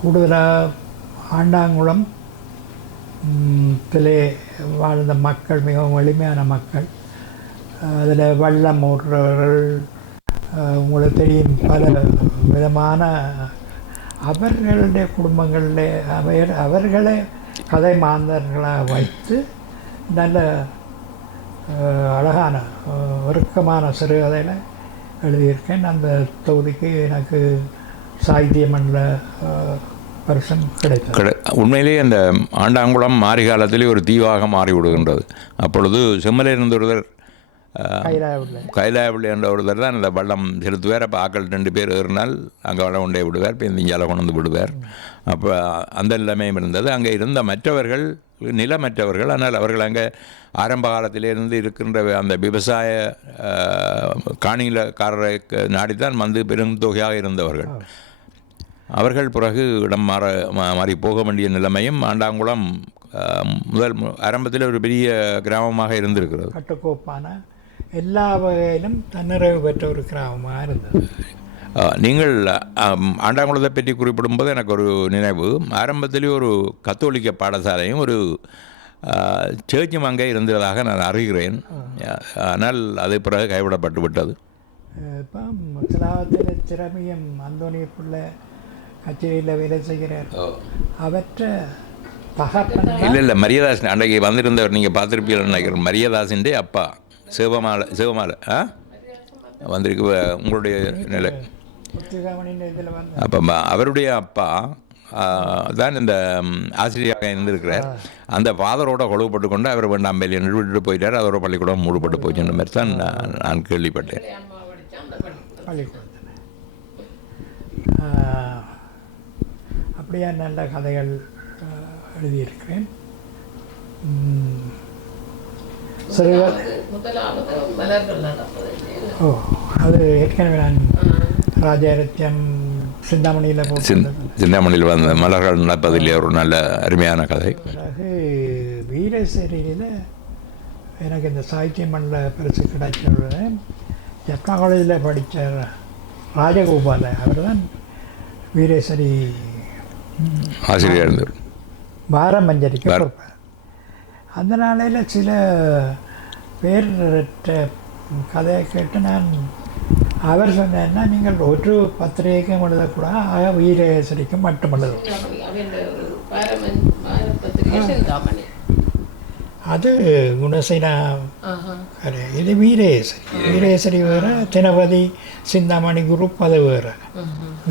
கூடுதலாக ஆண்டாங்குளம் வாழ்ந்த மக்கள் மிகவும் எளிமையான மக்கள், அதில் வள்ளம் ஓடுறவர்கள், உங்களுக்கு தெரியும் பல விதமான அவர்களுடைய குடும்பங்களில் அவர்களை கதை மாந்தர்களாக வைத்து நல்ல அழகான ஒருக்கமான சிறுகதையில் எழுதியிருக்கேன். அந்த தொகுதிக்கு எனக்கு சாகித்ய மண்டல பரிசம் கிடைத்தது. உண்மையிலேயே அந்த ஆண்டாங்குளம் மாறி காலத்திலே ஒரு தீவாக மாறிவிடுகின்றது. அப்பொழுது செம்மலை இருந்தொருவர் கைலாய பிள்ளை என்ற ஒருத்தர் தான் அந்த வள்ளம் செலுத்துவார். அப்போ ஆக்கள் 2 பேர் ஏறினால் அங்கே வள்ளம் கொண்டே விடுவார், இப்போ இந்தியாவில் கொண்டு வந்து விடுவார். அப்போ அந்த நிலைமையும் இருந்தது. அங்கே இருந்த மற்றவர்கள் நிலமற்றவர்கள், ஆனால் அவர்கள் அங்கே ஆரம்ப காலத்திலிருந்து இருக்கின்ற அந்த விவசாய காணிலக்காரரை நாடித்தான் வந்து பெரும் தொகையாக இருந்தவர்கள். அவர்கள் பிறகு இடம் மாறி போக வேண்டிய நிலைமையும் ஆண்டாங்குளம் முதல் ஆரம்பத்தில் ஒரு பெரிய கிராமமாக இருந்திருக்கிறது. கட்டுக்கோப்பான எல்லா வகையிலும் தன்னிறைவு பெற்ற ஒரு கிராமமாக இருந்தது. நீங்கள் ஆண்டாங்குளத்தை பற்றி குறிப்பிடும்போது எனக்கு ஒரு நினைவு, ஆரம்பத்திலே ஒரு கத்தோலிக்க பாடசாலையும் ஒரு சேர்ச்சும் அங்கே இருந்ததாக நான் அறிகிறேன். ஆனால் அது பிறகு கைவிடப்பட்டு விட்டது. இப்போ முதலாவத்தில் திறமையும் அந்தோனிய பிள்ளை கச்சேரியில் வேலை செய்கிறார். அவற்றை இல்லை மரியதாசன் அன்றைக்கு வந்திருந்தவர் நீங்கள் பார்த்துருப்பீங்கன்னு நினைக்கிறேன். மரியதாசன் அப்பா சிவமாலை வந்திருக்கு உங்களுடைய நிலை. அப்போ அவருடைய அப்பா தான் இந்த ஆசிரியராக இருந்திருக்கிறார். அந்த ஃபாதரோட கொழுவுப்பட்டு கொண்டு அவர் வேண்டாம் மேலே விட்டுட்டு போயிட்டார். அதோட பள்ளிக்கூடம் மூடப்பட்டு போச்சுன்ற மாதிரி தான் நான் கேள்விப்பட்டேன். அப்படியே நல்ல கதைகள் எழுதியிருக்கிறேன். அது ஏற்கனவே நான் ராஜாரத்தியம் சிந்தாமணியில் வந்த மலர்கள் நடப்பதிலே ஒரு நல்ல அருமையான கதை. பிறகு வீரசேரியில் எனக்கு இந்த சாகித்ய மண்டல பரிசு கிடைச்ச ஜப்னா காலேஜில் படித்த ராஜகோபால அவர் தான் வீரேஸ்வரி ஆசிரியர் இருந்தார். பாரமஞ்சரிக்கு பொறுப்பார். அந்த நாளையில் சில பேர் கதையை கேட்டு நான் அவர் சொன்னேன்னா நீங்கள் ஒரு பத்திரிகைக்கும் எழுதக்கூடாது, ஆக வீரேஸ்வரிக்கும் மட்டும் எழுதும். அது குணசேனா கரை, இது வீரேஸ்வரி வேறு, தினபதி சிந்தாமணி குரூப் அது வேறு.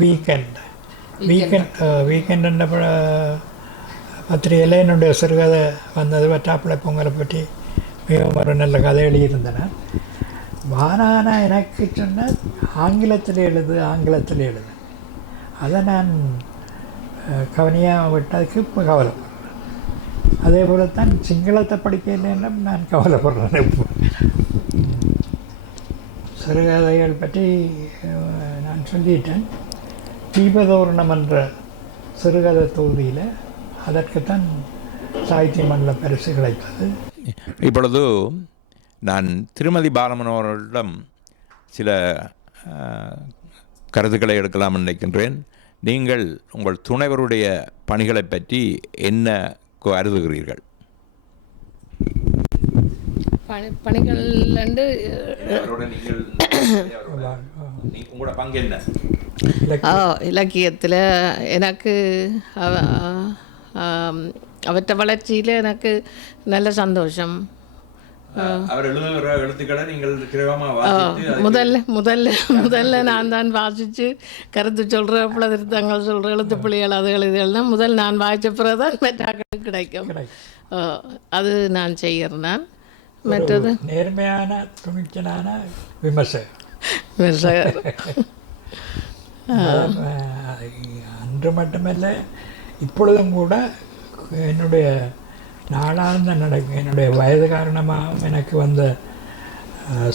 வீக்கெண்ட் என்ற பத்திரிகையில் என்னுடைய சிறுகதை வந்தது. வட்டாப்பிள்ளை பொங்கலை பற்றி மிகவும் ஒரு நல்ல கதை எழுதியிருந்தேன். வானானா எனக்கு சொன்ன ஆங்கிலத்தில் எழுது. அதை நான் கவனியாக விட்டதுக்கு இப்போ கவலைப்படுறேன். அதே போல தான் சிங்களத்தை படிக்கலைன்னா நான் கவலைப்படுறேன். இப்போ சிறுகதைகள் பற்றி நான் சொல்லிட்டேன். தீபதோரணம் என்ற சிறுகதை தொகுதியில் அதற்குத்தான் சாகித்ய மண்டல பரிசு கிடைத்தது. இப்பொழுது நான் திருமதி பாலமனோரிடம் சில கருத்துக்களை எடுக்கலாம் நினைக்கின்றேன். நீங்கள் உங்கள் துணைவருடைய பணிகளை பற்றி என்ன கருதுகிறீர்கள்? பணிகள் உங்களோட பங்கு என்ன? இலக்கியத்தில் எனக்கு அவற்ற வளர்ச்சியில் எனக்கு நல்ல சந்தோஷம். முதல்ல நான் தான் வாசித்து கருத்து சொல்கிற பல திருத்தங்கள் சொல்கிற எழுத்து பிள்ளைகள் அது எழுதியெல்லாம் முதல் நான் வாய்ச்ச பிறகு தான் மெட்டாக்களுக்கு கிடைக்கும். அது நான் செய்கிறேன். நான் மற்றது நேர்மையான துணிச்சலான விமர்சகர். அன்று மட்டுமல்ல, இப்பொழுதும் கூட என்னுடைய நாளார்ந்த என்னுடைய வயது காரணமாக எனக்கு வந்த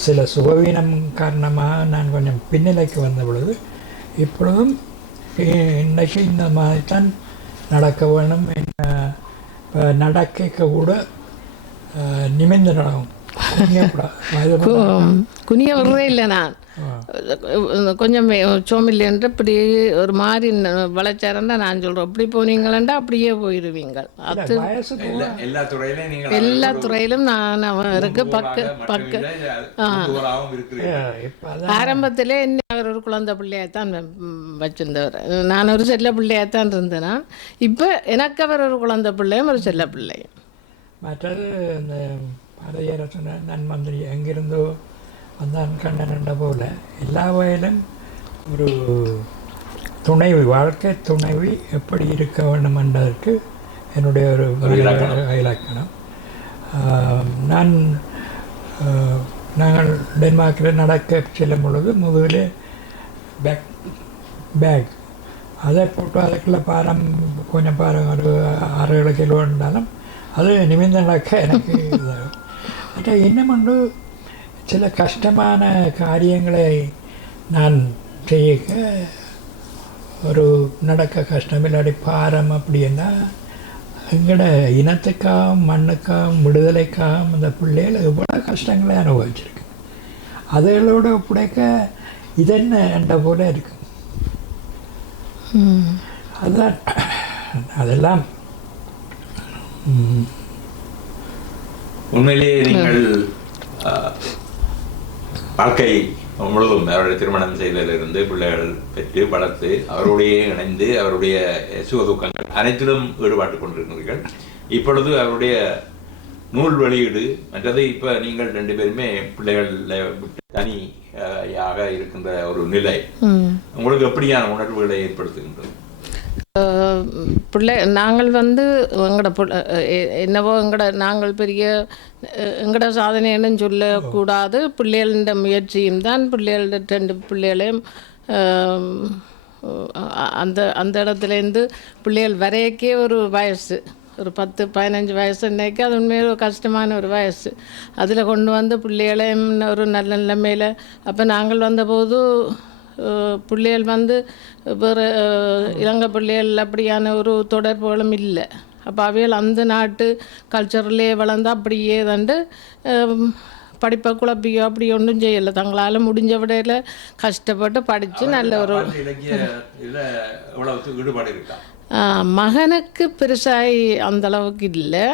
சில சுகவீனம் காரணமாக நான் கொஞ்சம் பின்னிலைக்கு வந்த பொழுது இப்பொழுதும் இன்றைக்கு இந்த மாதிரித்தான் நடக்க வேணும். நடக்க கூட நிமிர்ந்து நடக்கும். குனிய விடுறே இல்லை. நான் கொஞ்சம் சோமில்லைன்ற இப்படி ஒரு மாதிரி வளைச்சாரண்டா நான் சொல்கிறேன். அப்படி போனீங்களா அப்படியே போயிடுவீங்க. அது எல்லா துறையிலும் நான் அவருக்கு பக்க ஆரம்பத்திலே என்ன அவர் ஒரு குழந்தை பிள்ளையாத்தான் வச்சிருந்தவர். நான் ஒரு செல்ல பிள்ளையாத்தான் இருந்தேன். இப்போ எனக்கு அவர் ஒரு குழந்தை பிள்ளையும் ஒரு செல்ல பிள்ளையும். மற்றது இந்த பாரதியார் சொன்ன நன்மந்திரி எங்கிருந்தோ வந்தான் கண்ணன் போல எல்லா வகையிலும் ஒரு துணைவி, வாழ்க்கை துணைவி எப்படி இருக்க வேண்டும் என்பதற்கு என்னுடைய ஒரு இலக்கணம். நான் நாங்கள் டென்மார்க்கில் நடக்க செல்லும் பொழுது முதுகில் பேக் அதை போட்டு அதுக்குள்ளே பாரம் கொஞ்சம் பாரம் ஒரு 6-7 கிலோ இருந்தாலும் அது நிமிர்ந்து நடக்க எனக்கு இதாகும். மற்ற இன்னும் ஒன்று சில கஷ்டமான காரியங்களை நான் செய்ய ஒரு நடக்க கஷ்டம் இல்லாட்டி பாரம் அப்படின்னா எங்களோட இனத்துக்காகவும் மண்ணுக்காகவும் விடுதலைக்காகவும் இந்த பிள்ளைகள் எவ்வளோ கஷ்டங்களை அனுபவிச்சிருக்கு. அதுகளோட ஒப்படைக்க இதென்ன என்ற போல இருக்கு. அதுதான் அதெல்லாம் உண்மையிலேயே நீங்கள் வாழ்க்கை முழுவதும் அவருடைய திருமணம் செய்ததிலிருந்து பிள்ளைகள் பெற்று வளர்த்து அவருடைய இணைந்து அவருடைய சுகதுக்கங்கள் அனைத்திலும் ஈடுபாட்டு கொண்டிருக்கிறீர்கள். இப்பொழுது அவருடைய நூல் வெளியீடு மற்றது இப்போ நீங்கள் 2 பேருமே பிள்ளைகளை விட்டு தனியாக இருக்கின்ற ஒரு நிலை உங்களுக்கு எப்படியான உணர்வுகளை ஏற்படுத்துகின்றது? நாங்கள் என்னவோ நாங்கள் பெரிய எங்களோட சாதனைன்னு சொல்லக்கூடாது. பிள்ளைகள முயற்சியும் தான் பிள்ளைகள 2 பிள்ளைகளையும் அந்த இடத்துலேருந்து பிள்ளைகள் வரையக்கே ஒரு வயசு ஒரு 10-15 வயசு இன்னைக்கு அது உண்மையில ஒரு கஷ்டமான ஒரு வயசு. அதில் கொண்டு வந்து பிள்ளைகளையும் ஒரு நல்ல நிலைமையில் அப்போ நாங்கள் வந்தபோது பிள்ளைகள் வேறு இலங்கை பிள்ளைகள் அப்படியான ஒரு தொடர்புகளும் இல்லை. அப்போ அவைகள் அந்த நாட்டு கல்ச்சர்லேயே வளர்ந்து அப்படியே படிப்பை குழப்பியோ அப்படி ஒன்றும் செய்யலை. தங்களால் முடிஞ்ச விடையில் கஷ்டப்பட்டு படித்து நல்ல ஒரு மகனுக்கு பெருசாகி அந்தளவுக்கு இல்லை,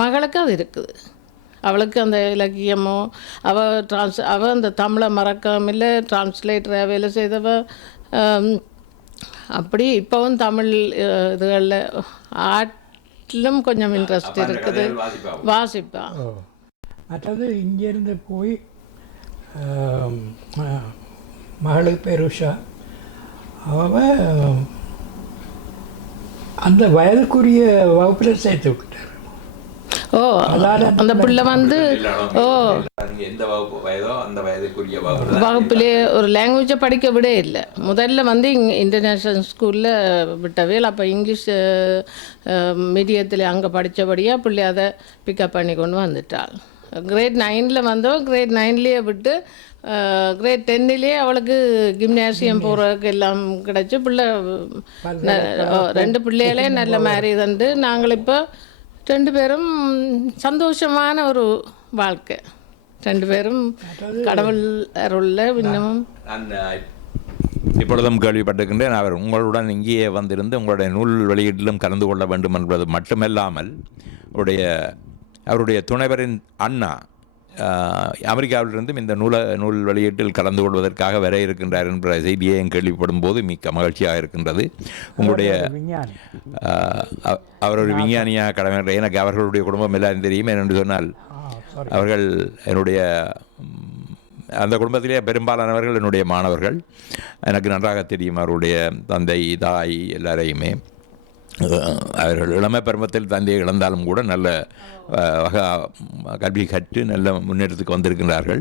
மகளுக்கு அது இருக்குது. அவளுக்கு அந்த இலக்கியமோ அவள் அந்த தமிழை மறக்காமல் டிரான்ஸ்லேட்டராக வேலை செய்தவ. அப்படி இப்போவும் தமிழ் இதுகளில் ஆர்ட்லும் கொஞ்சம் இன்ட்ரெஸ்ட் இருக்குது, வாசிப்பான். மற்றது இங்கேருந்து போய் மகளுக்கு பேர் உஷா, அவள் அந்த வயதுக்குரிய வகுப்பில் சேர்த்து விட்டுட்டார். அந்த பிள்ளை வகுப்பிலே ஒரு லாங்குவேஜை படிக்க விட இல்லை. முதல்ல இன்டர்நேஷ்னல் ஸ்கூலில் விட்டவேல். அப்போ இங்கிலீஷ் மீடியத்தில் அங்கே படித்தபடியாக பிள்ளை அதை பிக்கப் பண்ணி கொண்டு வந்துட்டாள். கிரேட் 9 வந்தோம். கிரேட் 9 விட்டு கிரேட் 10 அவளுக்கு கிம்னாசியம் போகிறதுக்கு எல்லாம் கிடச்சி பிள்ளை 2 பிள்ளைகளே நல்ல மேரேஜ் வந்து நாங்கள் இப்போ 2 பேரும் சந்தோஷமான ஒரு வாழ்க்கை. 2 பேரும் கடவுள் அருள்ல இன்னமும். இப்பொழுதும் கேள்விப்பட்டிருக்கின்றேன், அவர் உங்களுடன் இங்கேயே வந்திருந்து உங்களுடைய நூல் வெளியீட்டிலும் கலந்து கொள்ள வேண்டும் என்பது மட்டுமல்லாமல் அவருடைய துணைவரின் அண்ணா அமெரிக்காவிலிருந்தும் இந்த நூல் வெளியீட்டில் கலந்து கொள்வதற்காக வர இருக்கின்றார் என்ற செய்தியை கேள்விப்படும் போது மிக்க மகிழ்ச்சியாக இருக்கின்றது. உங்களுடைய அவர் ஒரு விஞ்ஞானியாக கடமை. எனக்கு அவர்களுடைய குடும்பம் எல்லாரும் தெரியும். என்று சொன்னால் அவர்கள் அந்த குடும்பத்திலே பெரும்பாலானவர்கள் என்னுடைய மாணவர்கள். எனக்கு நன்றாக தெரியும் அவருடைய தந்தை தாய் எல்லாரையுமே. அவர்கள் இளமை பருவத்தில் தந்தையை இழந்தாலும் கூட நல்ல கல்வி கற்று நல்ல முன்னேற்றத்துக்கு வந்திருக்கின்றார்கள்.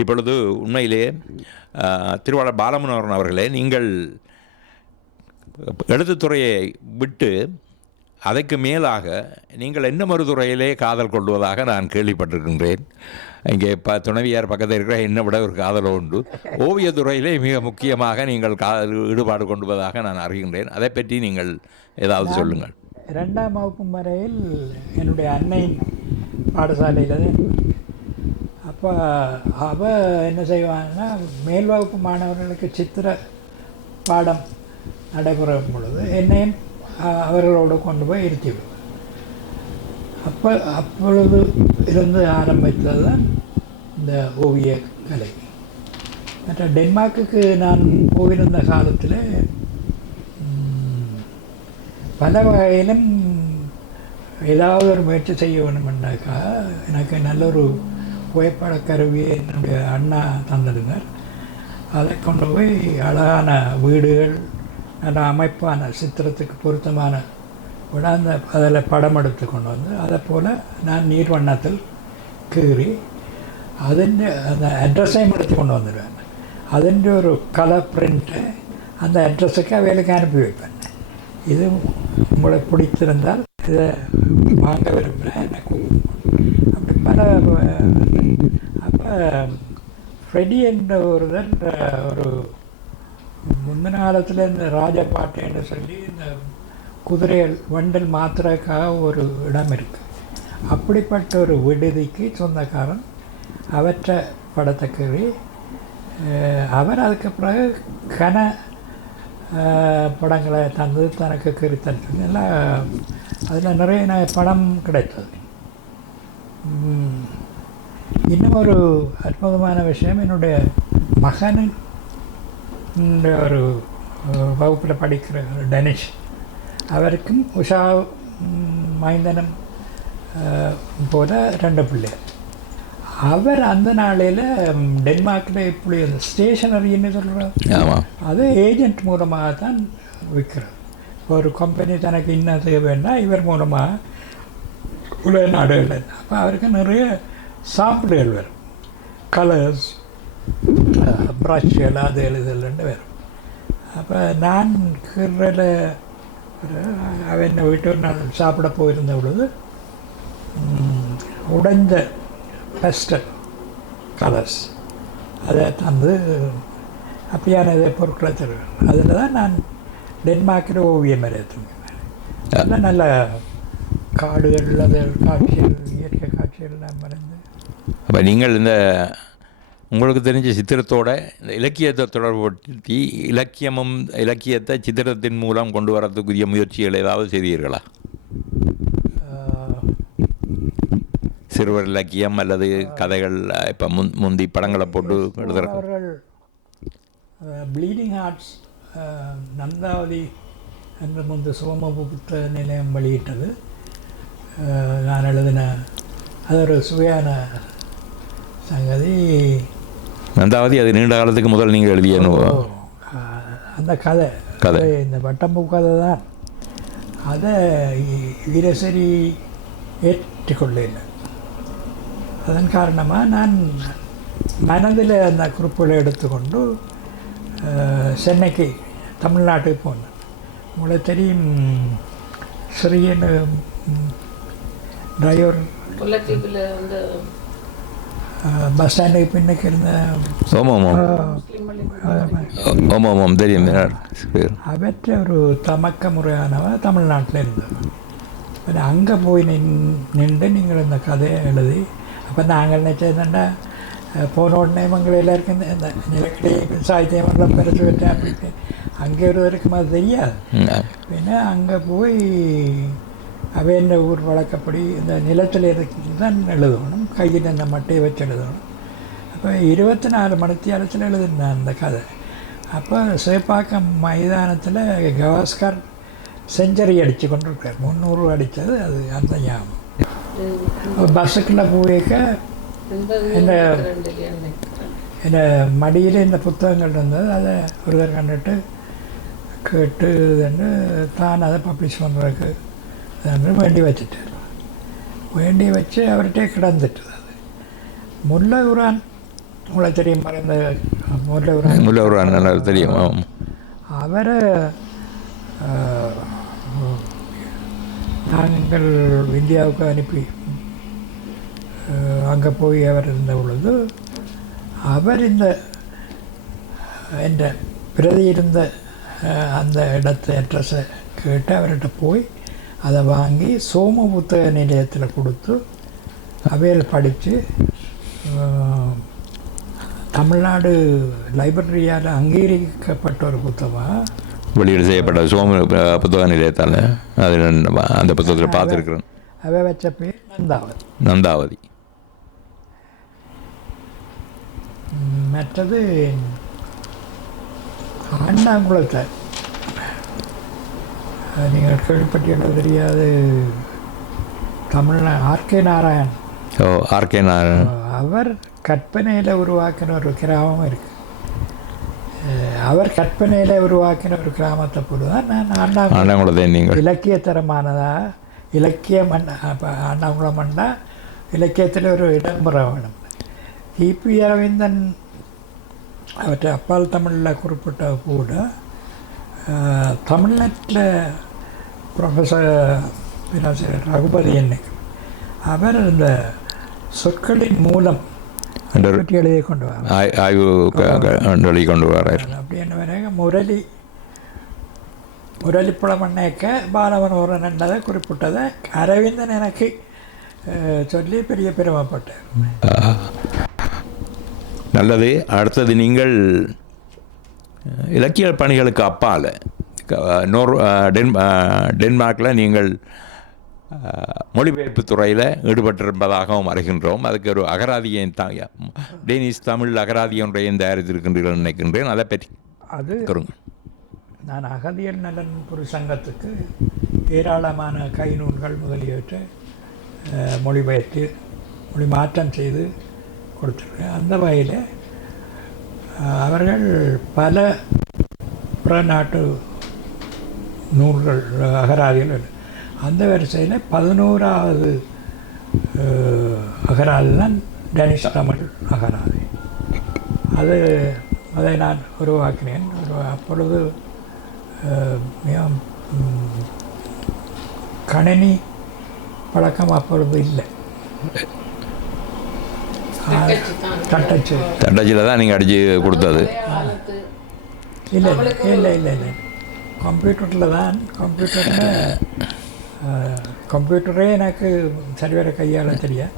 இப்பொழுது உண்மையிலே திருவாளர் பாலமுனோரன் அவர்களே, நீங்கள் எழுத்துத்துறையை விட்டு அதற்கு மேலாக நீங்கள் இன்னும் ஒரு துறையிலே காதல் கொள்வதாக நான் கேள்விப்பட்டிருக்கின்றேன். இங்கே துணைவியார் பக்கத்தில் இருக்கிற என்னை விட ஒரு காதல் உண்டு. ஓவியத்துறையிலே மிக முக்கியமாக நீங்கள் ஈடுபாடு கொண்டுவதாக நான் அறிகின்றேன். அதை பற்றி நீங்கள் ஏதாவது சொல்லுங்கள். 2ஆம் வகுப்பு வரையில் என்னுடைய அன்னையின் பாடசாலையில் தான். அப்போ அவள் என்ன செய்வாங்கன்னா, மேல் வகுப்பு மாணவர்களுக்கு சித்திர பாடம் நடைபெறும் பொழுது என்னையும் அவர்களோடு கொண்டு போய் இருத்தி விடுவேன். அப்பொழுது இருந்து ஆரம்பித்தது தான் இந்த ஓவிய கலை. மற்ற டென்மார்க்குக்கு நான் போயிருந்த காலத்தில் பல வகையிலும் ஏதாவது ஒரு முயற்சி செய்ய வேணுமென்னாக்கா எனக்கு நல்ல ஒரு புகைப்பட கருவியை என்னுடைய அண்ணா தந்திருந்தார். அதை கொண்டு போய் அழகான வீடுகள், நல்ல அமைப்பான சித்திரத்துக்கு பொருத்தமான விட அதில் படம் எடுத்து கொண்டு வந்து அதை போல் நான் நீர் வண்ணத்தில் கீறி അതിൻ്റെ അഡ്രസ്സേയും എടുത്ത് കൊണ്ടുവന്നിരുവാണ്. അതിൻ്റെ ഒരു കളർ പ്രിൻറ്റ് அந்த அட்ரஸுக்கு அவைகளுக்கு அனுப்பி வைப்பேன். இது உங்களை பிடித்திருந்தால் இதை வாங்க விரும்புகிறேன் எனக்கு அப்படி பல. அப்போ ஃப்ரெடி என்ற ஒருவர் ஒரு முந்தின காலத்தில் இந்த ராஜபாட்டைன்னு சொல்லி இந்த குதிரைகள் வண்டல் மாத்திரக்காக ஒரு இடம் இருக்குது. அப்படிப்பட்ட ஒரு விடுதிக்கு சொந்தக்காரன் அவற்றை படத்தை கீறி அவர் அதுக்கு பிறகு படங்களை தந்து தனக்கு கீறித்தல் எல்லாம் அதில் நிறைய படம் கிடைத்தது. இன்னும் ஒரு அற்புதமான விஷயம், என்னுடைய மகன் ஒரு வகுப்பில் படிக்கிற டெனிஷ், அவருக்கும் உஷா மைந்தனம் போல 2 பிள்ளைகள். அவர் அந்த நாளையில் டென்மார்க்கில் இப்படி அந்த ஸ்டேஷனரின்னு சொல்கிறார், அது ஏஜென்ட் மூலமாக தான் விற்கிறது. ஒரு கம்பெனி தனக்கு இன்னும் தேவைன்னா இவர் மூலமாக உலக நாடுகள். அப்போ அவருக்கு நிறைய சாம்பிள்கள் வரும், கலர்ஸ், ப்ரஷ்கள், அது எழுதல்னு வரும். அப்போ நான் கீரில் அவன் வீட்டு நான் சாப்பிட போயிருந்த பொழுது உடைந்த பெஸ்டல் கலர்ஸ் அதை தந்து அப்படியான இதை பொருட்களை தருவேன். அதில் தான் நான் டென்மார்க்கில் ஓவியம் வரையத்துங்க. நல்ல காடுகள், அது காட்சிகள், இயற்கை காட்சிகள்லாம் மறைந்து. அப்போ நீங்கள் இந்த உங்களுக்கு தெரிஞ்ச சித்திரத்தோட இந்த இலக்கியத்தை தொடர்புபடுத்தி இலக்கியத்தை சித்திரத்தின் மூலம் கொண்டு வரதுக்குரிய முயற்சிகள் ஏதாவது செய்தீர்களா? சிறுவர் இலக்கியம் அல்லது கதைகள், இப்போ முந்தி படங்களை போட்டு எழுதுகிறார்கள். அவர்கள் ப்ளீடிங் ஹார்ட்ஸ் நந்தாவதி என்று முன்பு சோமபுத்த நிலையம் வெளியிட்டது. நான் எழுதின அது ஒரு சுவையான சங்கதி. நந்தாவதி அது நீண்ட காலத்துக்கு முதல் நீங்கள் எழுதிய அந்த கதை இந்த வட்டம்பூ கதை தான். அதை வீரசரி ஏற்றுக்கொள்ளல. அதன் காரணமாக நான் மனதில் அந்த குறிப்புகளை எடுத்துக்கொண்டு சென்னைக்கு தமிழ்நாட்டுக்கு போனேன். உங்களுக்கு தெரியும், சிறியன் டிரைவர் பஸ் ஸ்டாண்டுக்கு பின்னுக்கு இருந்த தெரியும். அவற்றை ஒரு தமக்க முறையானவ தமிழ்நாட்டில் இருந்தவர். அங்கே போய் நின்று நீங்கள் இந்த கதையை எழுதி, அப்போ நாங்கள் நினச்சதுன்னா போன உடனே இவங்க எல்லாருக்கும் இந்த நிலக்கடி சாகித்ய மன்றம் பெருசு வச்சேன் அப்படின்ட்டு அங்கே ஒருவருக்கும் அது தெரியாது. பின்ன அங்கே போய் அவையன்ற ஊர் வழக்கப்படி இந்த நிலத்தில் இருக்கு தான் எழுதணும், கையில் அந்த மட்டையை வச்சு எழுதணும். அப்போ 24 மணித்தியாலத்தில் எழுதினேன் அந்த கதை. அப்போ சேப்பாக்கம் மைதானத்தில் கவாஸ்கர் செஞ்சுரி அடித்து கொண்டிருக்கார், 300 அடித்தது அது அந்த ஞாபகம். பஸ்ஸுக்குள்ளே போயிருக்க என்ன மடியில் இந்த புத்தகங்கள் இருந்தது. அதை ஒருத்தர் கண்டுட்டு கேட்டுன்னு தான் அதை பப்ளிஷ் பண்ணுறதுக்கு வேண்டி வச்சுட்டார். வேண்டி வச்சு அவர்கிட்டே கிடந்துட்டு அது முல்லையூரான் உங்களுக்கு தெரியும், இந்த முல்லையூரான் நல்லா தெரியும். அவரை நாங்கள் இந்தியாவுக்கு அனுப்பி அங்கே போய் அவர் இருந்த பொழுது அவர் இந்த என்ற பிரதி இருந்த அந்த இடத்தை அட்ரஸை கேட்டு அவர்கிட்ட போய் அதை வாங்கி சோம புத்தக நிலையத்தில் கொடுத்து அவையில் படித்து தமிழ்நாடு லைப்ரரியால் அங்கீகரிக்கப்பட்ட ஒரு புத்தகமாக வெளியீடு செய்யப்பட்ட சோம புத்தக நிலையத்தால் அது அந்த புத்தகத்தில் பார்த்துருக்குறேன். அவை வச்ச பேர் நந்தாவதி. மற்றது ஆண்டாங்குளத்தை நீங்கள் கேள்விப்பட்டியல தெரியாது, ஆர்கே நாராயண். ஆர்கே நாராயண் அவர் கற்பனையில் உருவாக்கின ஒரு கிராமம் இருக்குது. அவர் கற்பனையில் உருவாக்கின ஒரு கிராமத்தை போல தான் நான் ஆண்டாங்குளத்தை நீங்கள் இலக்கியத்தரமானதா இலக்கியம் ஆண்டாங்குளம் பண்ணால் இலக்கியத்தில் ஒரு இடம்பெற வேணும். கிபி அரவிந்தன் அவற்றை அப்பால் தமிழில் குறிப்பிட்ட கூட தமிழ்நாட்டில் ப்ரொஃபஸர் பேராசிரியர் ரகுபதி என்னைக்கு அவர் இந்த சொற்களின் மூலம் பற்றி எழுதி கொண்டு வர ஆய்வு எழுதி கொண்டு வர்றார். அப்படி என்ன வரைங்க முரளிப்புலமண்ணைக்க பாலவனோரன் என்றதை குறிப்பிட்டதை அரவிந்தன் எனக்கு சொல்லி பெரிய பெருமைப்பட்டார். நல்லது. அடுத்தது நீங்கள் இலக்கிய பணிகளுக்கு அப்பால் டென்மார்க்கில் நீங்கள் மொழிபெயர்ப்பு துறையில் ஈடுபட்டிருப்பதாகவும் அறிகின்றோம். அதுக்கு ஒரு அகராதியை டேனிஷ் தமிழ் அகராதி ஒன்றையும் தயாரித்திருக்கின்றீர்கள் நினைக்கின்றேன். அதை பற்றி அது கூறுங்க. நான் அகதியல் நலன் ஒரு சங்கத்துக்கு ஏராளமான கைநூல்கள் முதலியவற்றை மொழிபெயர்த்து மொழி மாற்றம் செய்து கொடுத்துருக்கேன். அந்த வகையில் அவர்கள் பல பிற நாட்டு நூல்கள் அகராதிகள் அந்த வரிசையில் 11வது அகராதி தான் டேனிஷ் தமிழ் அகராதி. அதை நான் உருவாக்கினேன். அப்பொழுது கணினி பழக்கம் அப்பொழுது இல்லை. தட்டச்சில் தான் நீங்கள் அடித்து கொடுத்தது? இல்லை இல்லை இல்லை இல்லை கம்ப்யூட்டரில் தான். கம்ப்யூட்டரே எனக்கு சரிவர கையாள தெரியாது.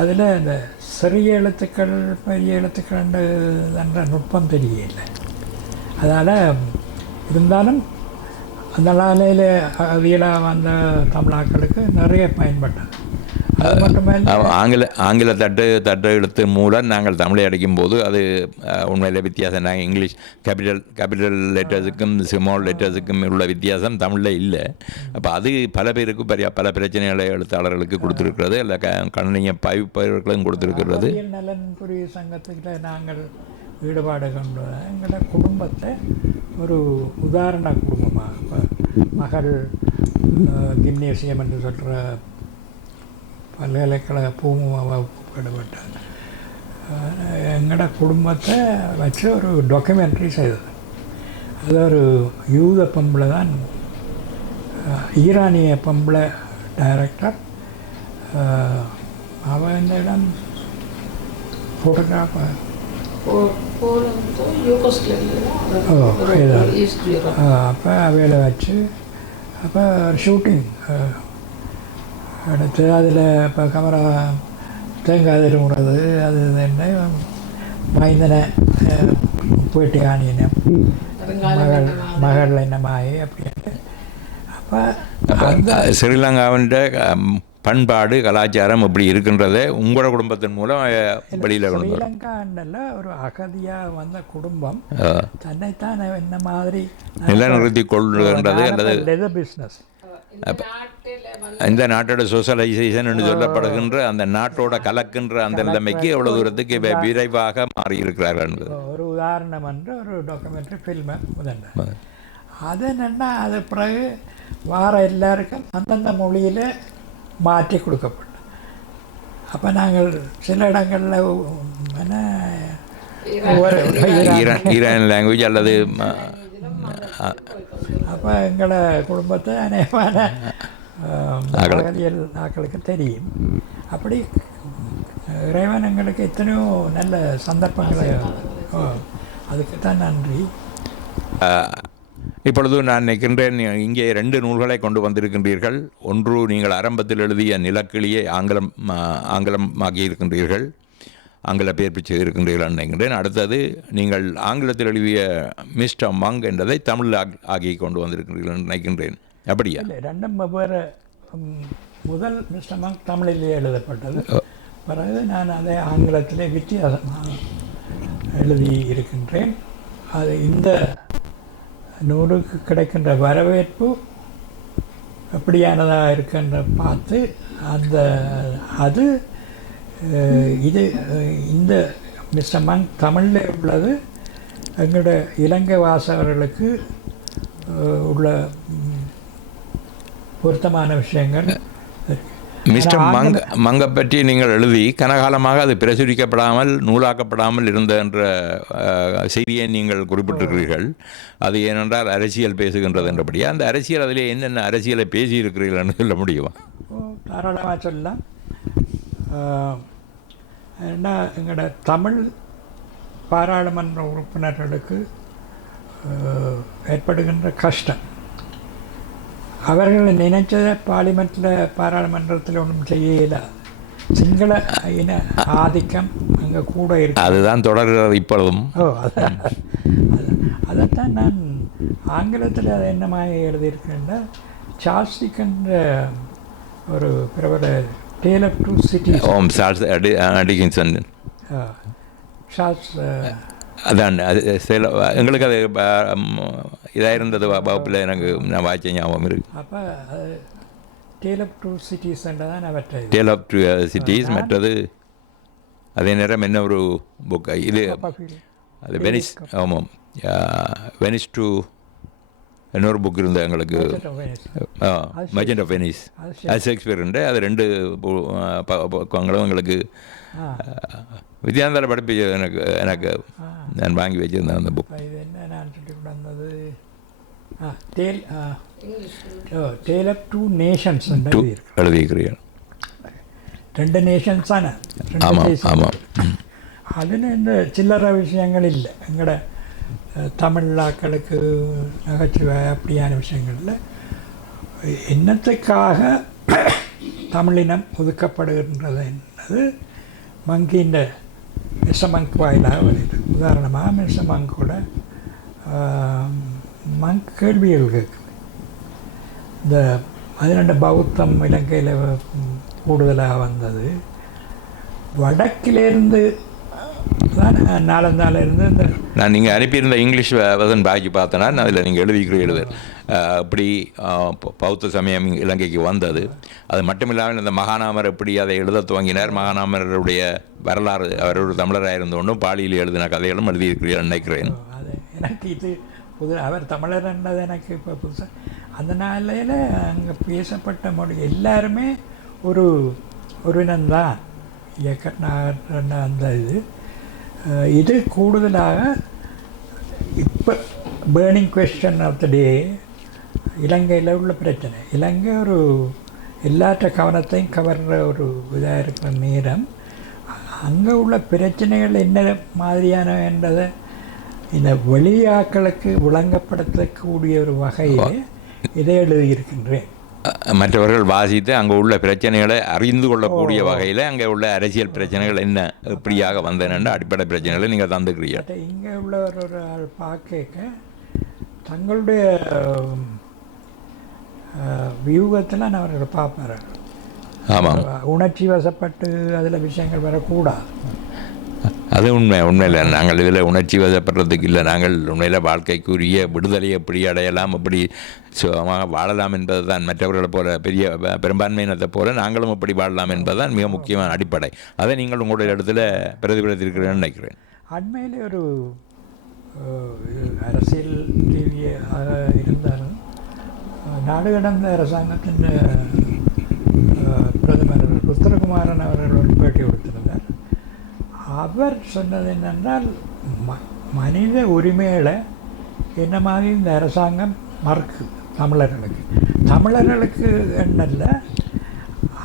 அதில் இந்த சிறிய எழுத்துக்கள் பெரிய எழுத்துக்கள் என்ற நுட்பம் தெரியல. அதனால் இருந்தாலும் அந்த நாளையில் அவியலாக வந்த தமிழாக்களுக்கு நிறைய பயன்பட்டது. அது மட்டுமல்ல ஆங்கில தட்டு எழுத்து மூலம் நாங்கள் தமிழை அடிக்கும்போது அது உண்மையில் வித்தியாசம். நாங்கள் இங்கிலீஷ் கேபிட்டல் லெட்டர்ஸுக்கும் ஸ்மால் லெட்டர்ஸுக்கும் உள்ள வித்தியாசம் தமிழில் இல்லை. அப்போ அது பல பேருக்கு பல பிரச்சனைகளை எழுத்தாளர்களுக்கு கொடுத்துருக்கிறது, இல்லை கணினிய பயிர்களும் கொடுத்துருக்கிறது. நலன் புரிய சங்கத்துக்கிட்ட நாங்கள் ஈடுபாடு கொண்டு எங்களோட குடும்பத்தை ஒரு உதாரண குடும்பமாக மகள் கிம்னேசியம் என்று சொல்கிற பல்கலைக்கழக பூமுக ஈடுபட்டார். எங்களோட குடும்பத்தை வச்சு ஒரு டாக்குமெண்ட்ரி செய்தது. அது ஒரு யூத பொம்பளை தான், ஈரானிய பொம்பளை டைரக்டர். அவன் இந்த இடம் ஃபோட்டோகிராஃபர் அப்போ அவையில் வச்சு அப்போ ஷூட்டிங் எடுத்து அதில் இப்போ கேமரா தேங்காய் திரும்புறது அது என்ன மைந்தனை போயிட்டு ஆணியனம் மகள் என்னமாயி அப்படின்ட்டு. அப்போ ஸ்ரீலங்காவின் பண்பாடு கலாச்சாரம் இப்படி இருக்கின்றதை உங்களோட குடும்பத்தின் மூலம் வெளியில் கொண்டு வரும். ஸ்ரீலங்காண்டில் ஒரு அகதியாக வந்த குடும்பம் தன்னைத்தான் என்ன மாதிரி நிலைநிறுத்தி கொள்ளுகின்றது அல்லது பிஸ்னஸ். இந்த நாட்டோட சோசியலைசேஷன் என்று சொல்லப்படுகின்ற அந்த நாட்டோட கலக்கின்ற அந்த நிலைமைக்கு எவ்வளவு தூரத்துக்கு விரைவாக மாறி இருக்கிறார்கள் என்பது ஒரு உதாரணம் என்று ஒரு டாக்குமெண்ட்ரி ஃபில்மு முதல்ல. அது என்னென்னா அது பிறகு வார எல்லாருக்கும் அந்தந்த மொழியில் மாற்றி கொடுக்கப்பட்டது. அப்போ நாங்கள் சில இடங்களில் ஈரான் லாங்குவேஜ் அல்லது அப்போ எங்களை குடும்பத்தை அநேகமான அகதியல் ஆக்களுக்கு தெரியும். அப்படி இறைவன் எங்களுக்கு எத்தனையோ நல்ல சந்தர்ப்பங்களை, அதுக்கு தான் நன்றி. இப்பொழுது நான் நினைக்கின்றேன் இங்கே 2 நூல்களை கொண்டு வந்திருக்கின்றீர்கள். ஒன்று நீங்கள் ஆரம்பத்தில் எழுதிய நிலக்கிளியை ஆங்கிலமாக்கி இருக்கின்றீர்கள், ஆங்கில பெயர்ப்பு செய்திருக்கின்றீர்கள் நினைக்கின்றேன். அடுத்தது நீங்கள் ஆங்கிலத்தில் எழுதிய மிஸ்டர் மங் என்றதை தமிழில் ஆக்கி கொண்டு வந்திருக்கின்றீர்கள் நினைக்கின்றேன். அப்படியா? ரெண்டும் வெவ்வேறு. முதல் மிஸ்டர் மங் தமிழிலே எழுதப்பட்டது. பிறகு நான் அதை ஆங்கிலத்திலே வித்தியாசமாக எழுதி இருக்கின்றேன். அது இந்த நூலுக்கு கிடைக்கின்ற வரவேற்பு எப்படியானதாக இருக்கின்ற பார்த்து அது இது இந்த மிஸ்டர் மங் தமிழில் உள்ளது எங்களோட இலங்கை வாசகர்களுக்கு உள்ள பொருத்தமான விஷயங்கள். மிஸ்டர் மங்க பற்றி நீங்கள் எழுதி கனகாலமாக அது பிரசுரிக்கப்படாமல் நூலாக்கப்படாமல் இருந்த என்ற செய்தியை நீங்கள் குறிப்பிட்டிருக்கிறீர்கள். அது ஏனென்றால் அரசியல் பேசுகின்றது என்றபடியா அந்த அரசியல் அதிலே என்னென்ன அரசியலை பேசியிருக்கிறீர்கள்னு சொல்ல முடியுமா? தாராளமாக சொல்லலாம். ஏன்னா எங்களோட தமிழ் பாராளுமன்ற உறுப்பினர்களுக்கு ஏற்படுகின்ற கஷ்டம், அவர்கள் நினைச்சதை பாராளுமன்றத்தில் ஒன்றும் செய்யல. சிங்கள இன ஆதிக்கம் அங்கே கூட இருக்கு. அதுதான் தொடர்கிறது இப்பொழுதும். அதைத்தான் நான் ஆங்கிலத்தில் அதை என்னமாக எழுதியிருக்கேன்னா, சார்ல்ஸ் டிக்கன்ஸ் ஒரு பிரபல Tale of Two Cities. Charles அதான் அது சில எங்களுக்கு அது இதாக இருந்தது வகுப்பில் எனக்கு நான் வாய்ச்ச ஞாபகம் இருக்குது. அப்போ அது டேல் ஆஃப் டூ சிட்டிஸ் தான் அவற்றை டேல் ஆஃப் டூ சிட்டிஸ். மற்றது அதே நேரம் என்ன ஒரு புக் இது அது வெனிஸ். ஆமாம், வெனிஸ் டு இன்னொரு புக் இருந்தது எங்களுக்கு, மர்ச்சன்ட் ஆஃப் வெனிஸ். அது ஷேக்ஸ்பியர் உண்டு. அது 2 புக்கங்களும் எங்களுக்கு வித்யாந்தர படிப்பு எனக்கு நான் வாங்கி வச்சுருந்தேன் அந்த புக். இது என்ன நான் சொல்லி வந்தது, டேல் ஆஃப் டூ நேஷன்ஸ் எழுதியிருக்கிறீர்கள். 2 நேஷன்ஸ் தானே. ஆமாம் ஆமாம். அதில் இந்த சில்லறை விஷயங்கள் இல்லை. எங்களோட தமிழாக்களுக்கு நகைச்சுவை அப்படியான விஷயங்களில் என்னத்துக்காக தமிழினம் ஒதுக்கப்படுகின்றது என்பது மங்கின்ற மிஸ்ஸமங்க் வாயிலாக வருது. உதாரணமாக மிஸ்ஸமங்கோட மங்க் கேள்விகள் கேட்குது. இந்த 12 பௌத்தம் இலங்கையில் கூடுதலாக வந்தது. வடக்கிலேருந்து தான் நாலந்தாலேருந்து இந்த நான் நீங்கள் அனுப்பியிருந்த இங்கிலீஷ் வதன் பாக்கி பார்த்தேன்னா அதில் நீங்கள் எழுதிக்கிறீர்கள் இப்படி பௌத்த சமயம் இலங்கைக்கு வந்தது. அது மட்டும் இல்லாமல் இந்த மகாநாமர் எப்படி அதை எழுத துவங்கினார், மகாநாமருடைய வரலாறு, அவர் ஒரு தமிழராக இருந்த ஒன்றும் பாலியில் எழுதின கதைகளும் எழுதியிருக்கிறீர்கள் நினைக்கிறேன். அது எனக்கு இது அவர் தமிழர் என்றது எனக்கு இப்போ புதுசாக. அந்த நாளையில் அங்கே பேசப்பட்ட மொழி எல்லாருமே ஒரு இனம்தான். இயக்கநாகர் அந்த இது கூடுதலாக இப்போ பேர்னிங் கொஸ்டின் ஆஃப் த டே இலங்கையில் உள்ள பிரச்சனை. இலங்கை ஒரு எல்லாற்ற கவனத்தையும் கவர்ற ஒரு இதாக இருக்கிற நேரம் அங்கே உள்ள பிரச்சனைகள் என்ன மாதிரியான என்றதை இந்த வெளியாக்களுக்கு விளங்கப்படுத்தக்கூடிய ஒரு வகையில் இதை எழுதியிருக்கின்றேன். மற்றவர்கள் வாசித்து அங்கே உள்ள பிரச்சனைகளை அறிந்து கொள்ளக்கூடிய வகையில் அங்கே உள்ள அரசியல் பிரச்சனைகள் என்ன எப்படியாக வந்தன அடிப்படை பிரச்சனைகளை நீங்கள் தந்துக்கிறீர்கள். இங்கே உள்ள ஒரு ஆள் பார்க்க தங்களுடைய வியூகத்தில் அவர்கள் பார்ப்பார்கள். ஆமாம், உணர்ச்சி வசப்பட்டு அதில் விஷயங்கள் வரக்கூடாது. அது உண்மையில் நாங்கள் இதில் உணர்ச்சி வசப்படுறதுக்கு இல்லை. நாங்கள் உண்மையில் வாழ்க்கைக்குரிய விடுதலை எப்படி அடையலாம், எப்படி சுகமாக வாழலாம் என்பது தான். மற்றவர்களை போல பெரிய பெரும்பான்மையினத்தை போல நாங்களும் எப்படி வாழலாம் என்பது தான் மிக முக்கியமான அடிப்படை. அதை நீங்கள் உங்களுடைய இடத்துல பிரதிபலித்திருக்கிறேன்னு நினைக்கிறேன். அண்மையில் ஒரு அரசியல் டிவியாக இருந்தாலும் நாடு கடந்த அரசாங்கத்தின் பிரதமர் ருத்ரகுமாரன் அவர்கள் ஒரு பேட்டி கொடுத்திருந்தார். அவர் சொன்னது என்னென்றால் மனித உரிமைகளை என்ன மாதிரி இந்த அரசாங்கம் மறுக்குது தமிழர்களுக்கு என்னல்ல,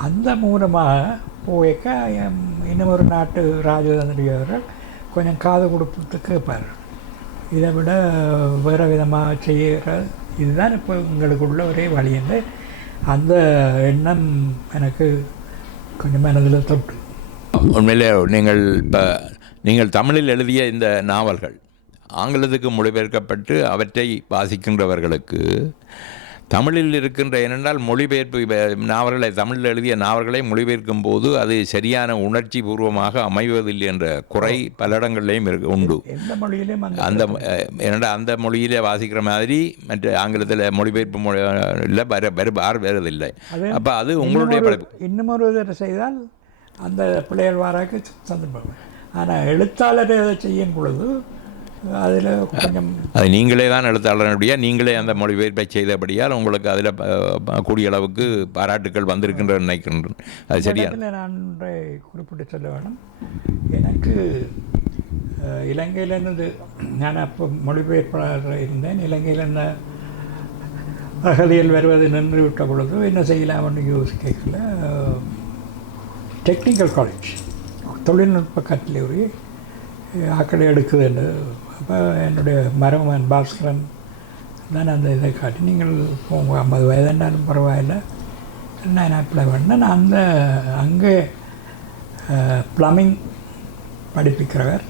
அந்த மூலமாக போய்க்க இன்னும் ஒரு நாட்டு ராஜதந்திரியவர்கள் கொஞ்சம் காது கொடுப்பதுக்கு கேட்பார்கள். இதை விட வேறு விதமாக செய்கிற இதுதான் இப்போ உங்களுக்குள்ள ஒரே வழி என்று அந்த எண்ணம் எனக்கு கொஞ்சம் மனதில் தொட்டு. உண்மையிலே நீங்கள் தமிழில் எழுதிய இந்த நாவல்கள் ஆங்கிலத்துக்கு மொழிபெயர்க்கப்பட்டு அவற்றை வாசிக்கின்றவர்களுக்கு தமிழில் இருக்கின்ற ஏனென்றால் மொழிபெயர்ப்பு நாவல்களை தமிழில் எழுதிய நாவல்களை மொழிபெயர்க்கும் போது அது சரியான உணர்ச்சி பூர்வமாக அமைவதில்லை என்ற குறை பல இடங்கள்லேயும் உண்டு. அந்த ஏனென்றால் அந்த மொழியிலே வாசிக்கிற மாதிரி மற்ற ஆங்கிலத்தில் மொழிபெயர்ப்பு மொழியில் வருவதில்லை. அப்போ அது உங்களுடைய படைப்பு. இன்னும் ஒரு இதை செய்தால் அந்த பிள்ளைகள் வாராக்கு சந்தர்ப்பம். ஆனால் எழுத்தாளர் அதை செய்யும் பொழுது அதில் கொஞ்சம் அது நீங்களே தான் எழுத்தாளர்களுடைய நீங்களே அந்த மொழிபெயர்ப்பை செய்தபடியால் உங்களுக்கு அதில் கூடிய அளவுக்கு பாராட்டுக்கள் வந்திருக்கின்ற நினைக்கின்றேன். அது சரியா? நான் ஒன்றை குறிப்பிட்டு சொல்ல வேணும். எனக்கு இலங்கையிலேருந்து நான் அப்போ மொழிபெயர்ப்பாளராக இருந்தேன். இலங்கையிலேருந்து அகதியில் வருவது நின்று விட்ட பொழுது என்ன செய்யலாம்னு யோசிக்கல. டெக்னிக்கல் காலேஜ் தொழில்நுட்ப கல்லூரி ஆக்களை எடுக்குதுன்னு. அப்போ என்னுடைய மருமகன் பாஸ்கரன் தான் அந்த இதை காட்டி நீங்கள் உங்கள் 50 வயதுண்டாலும் பரவாயில்லை நான் அப்ளை பண்ணேன். நான் அங்கே ப்ளம்பிங் படிப்பிக்கிறவர்,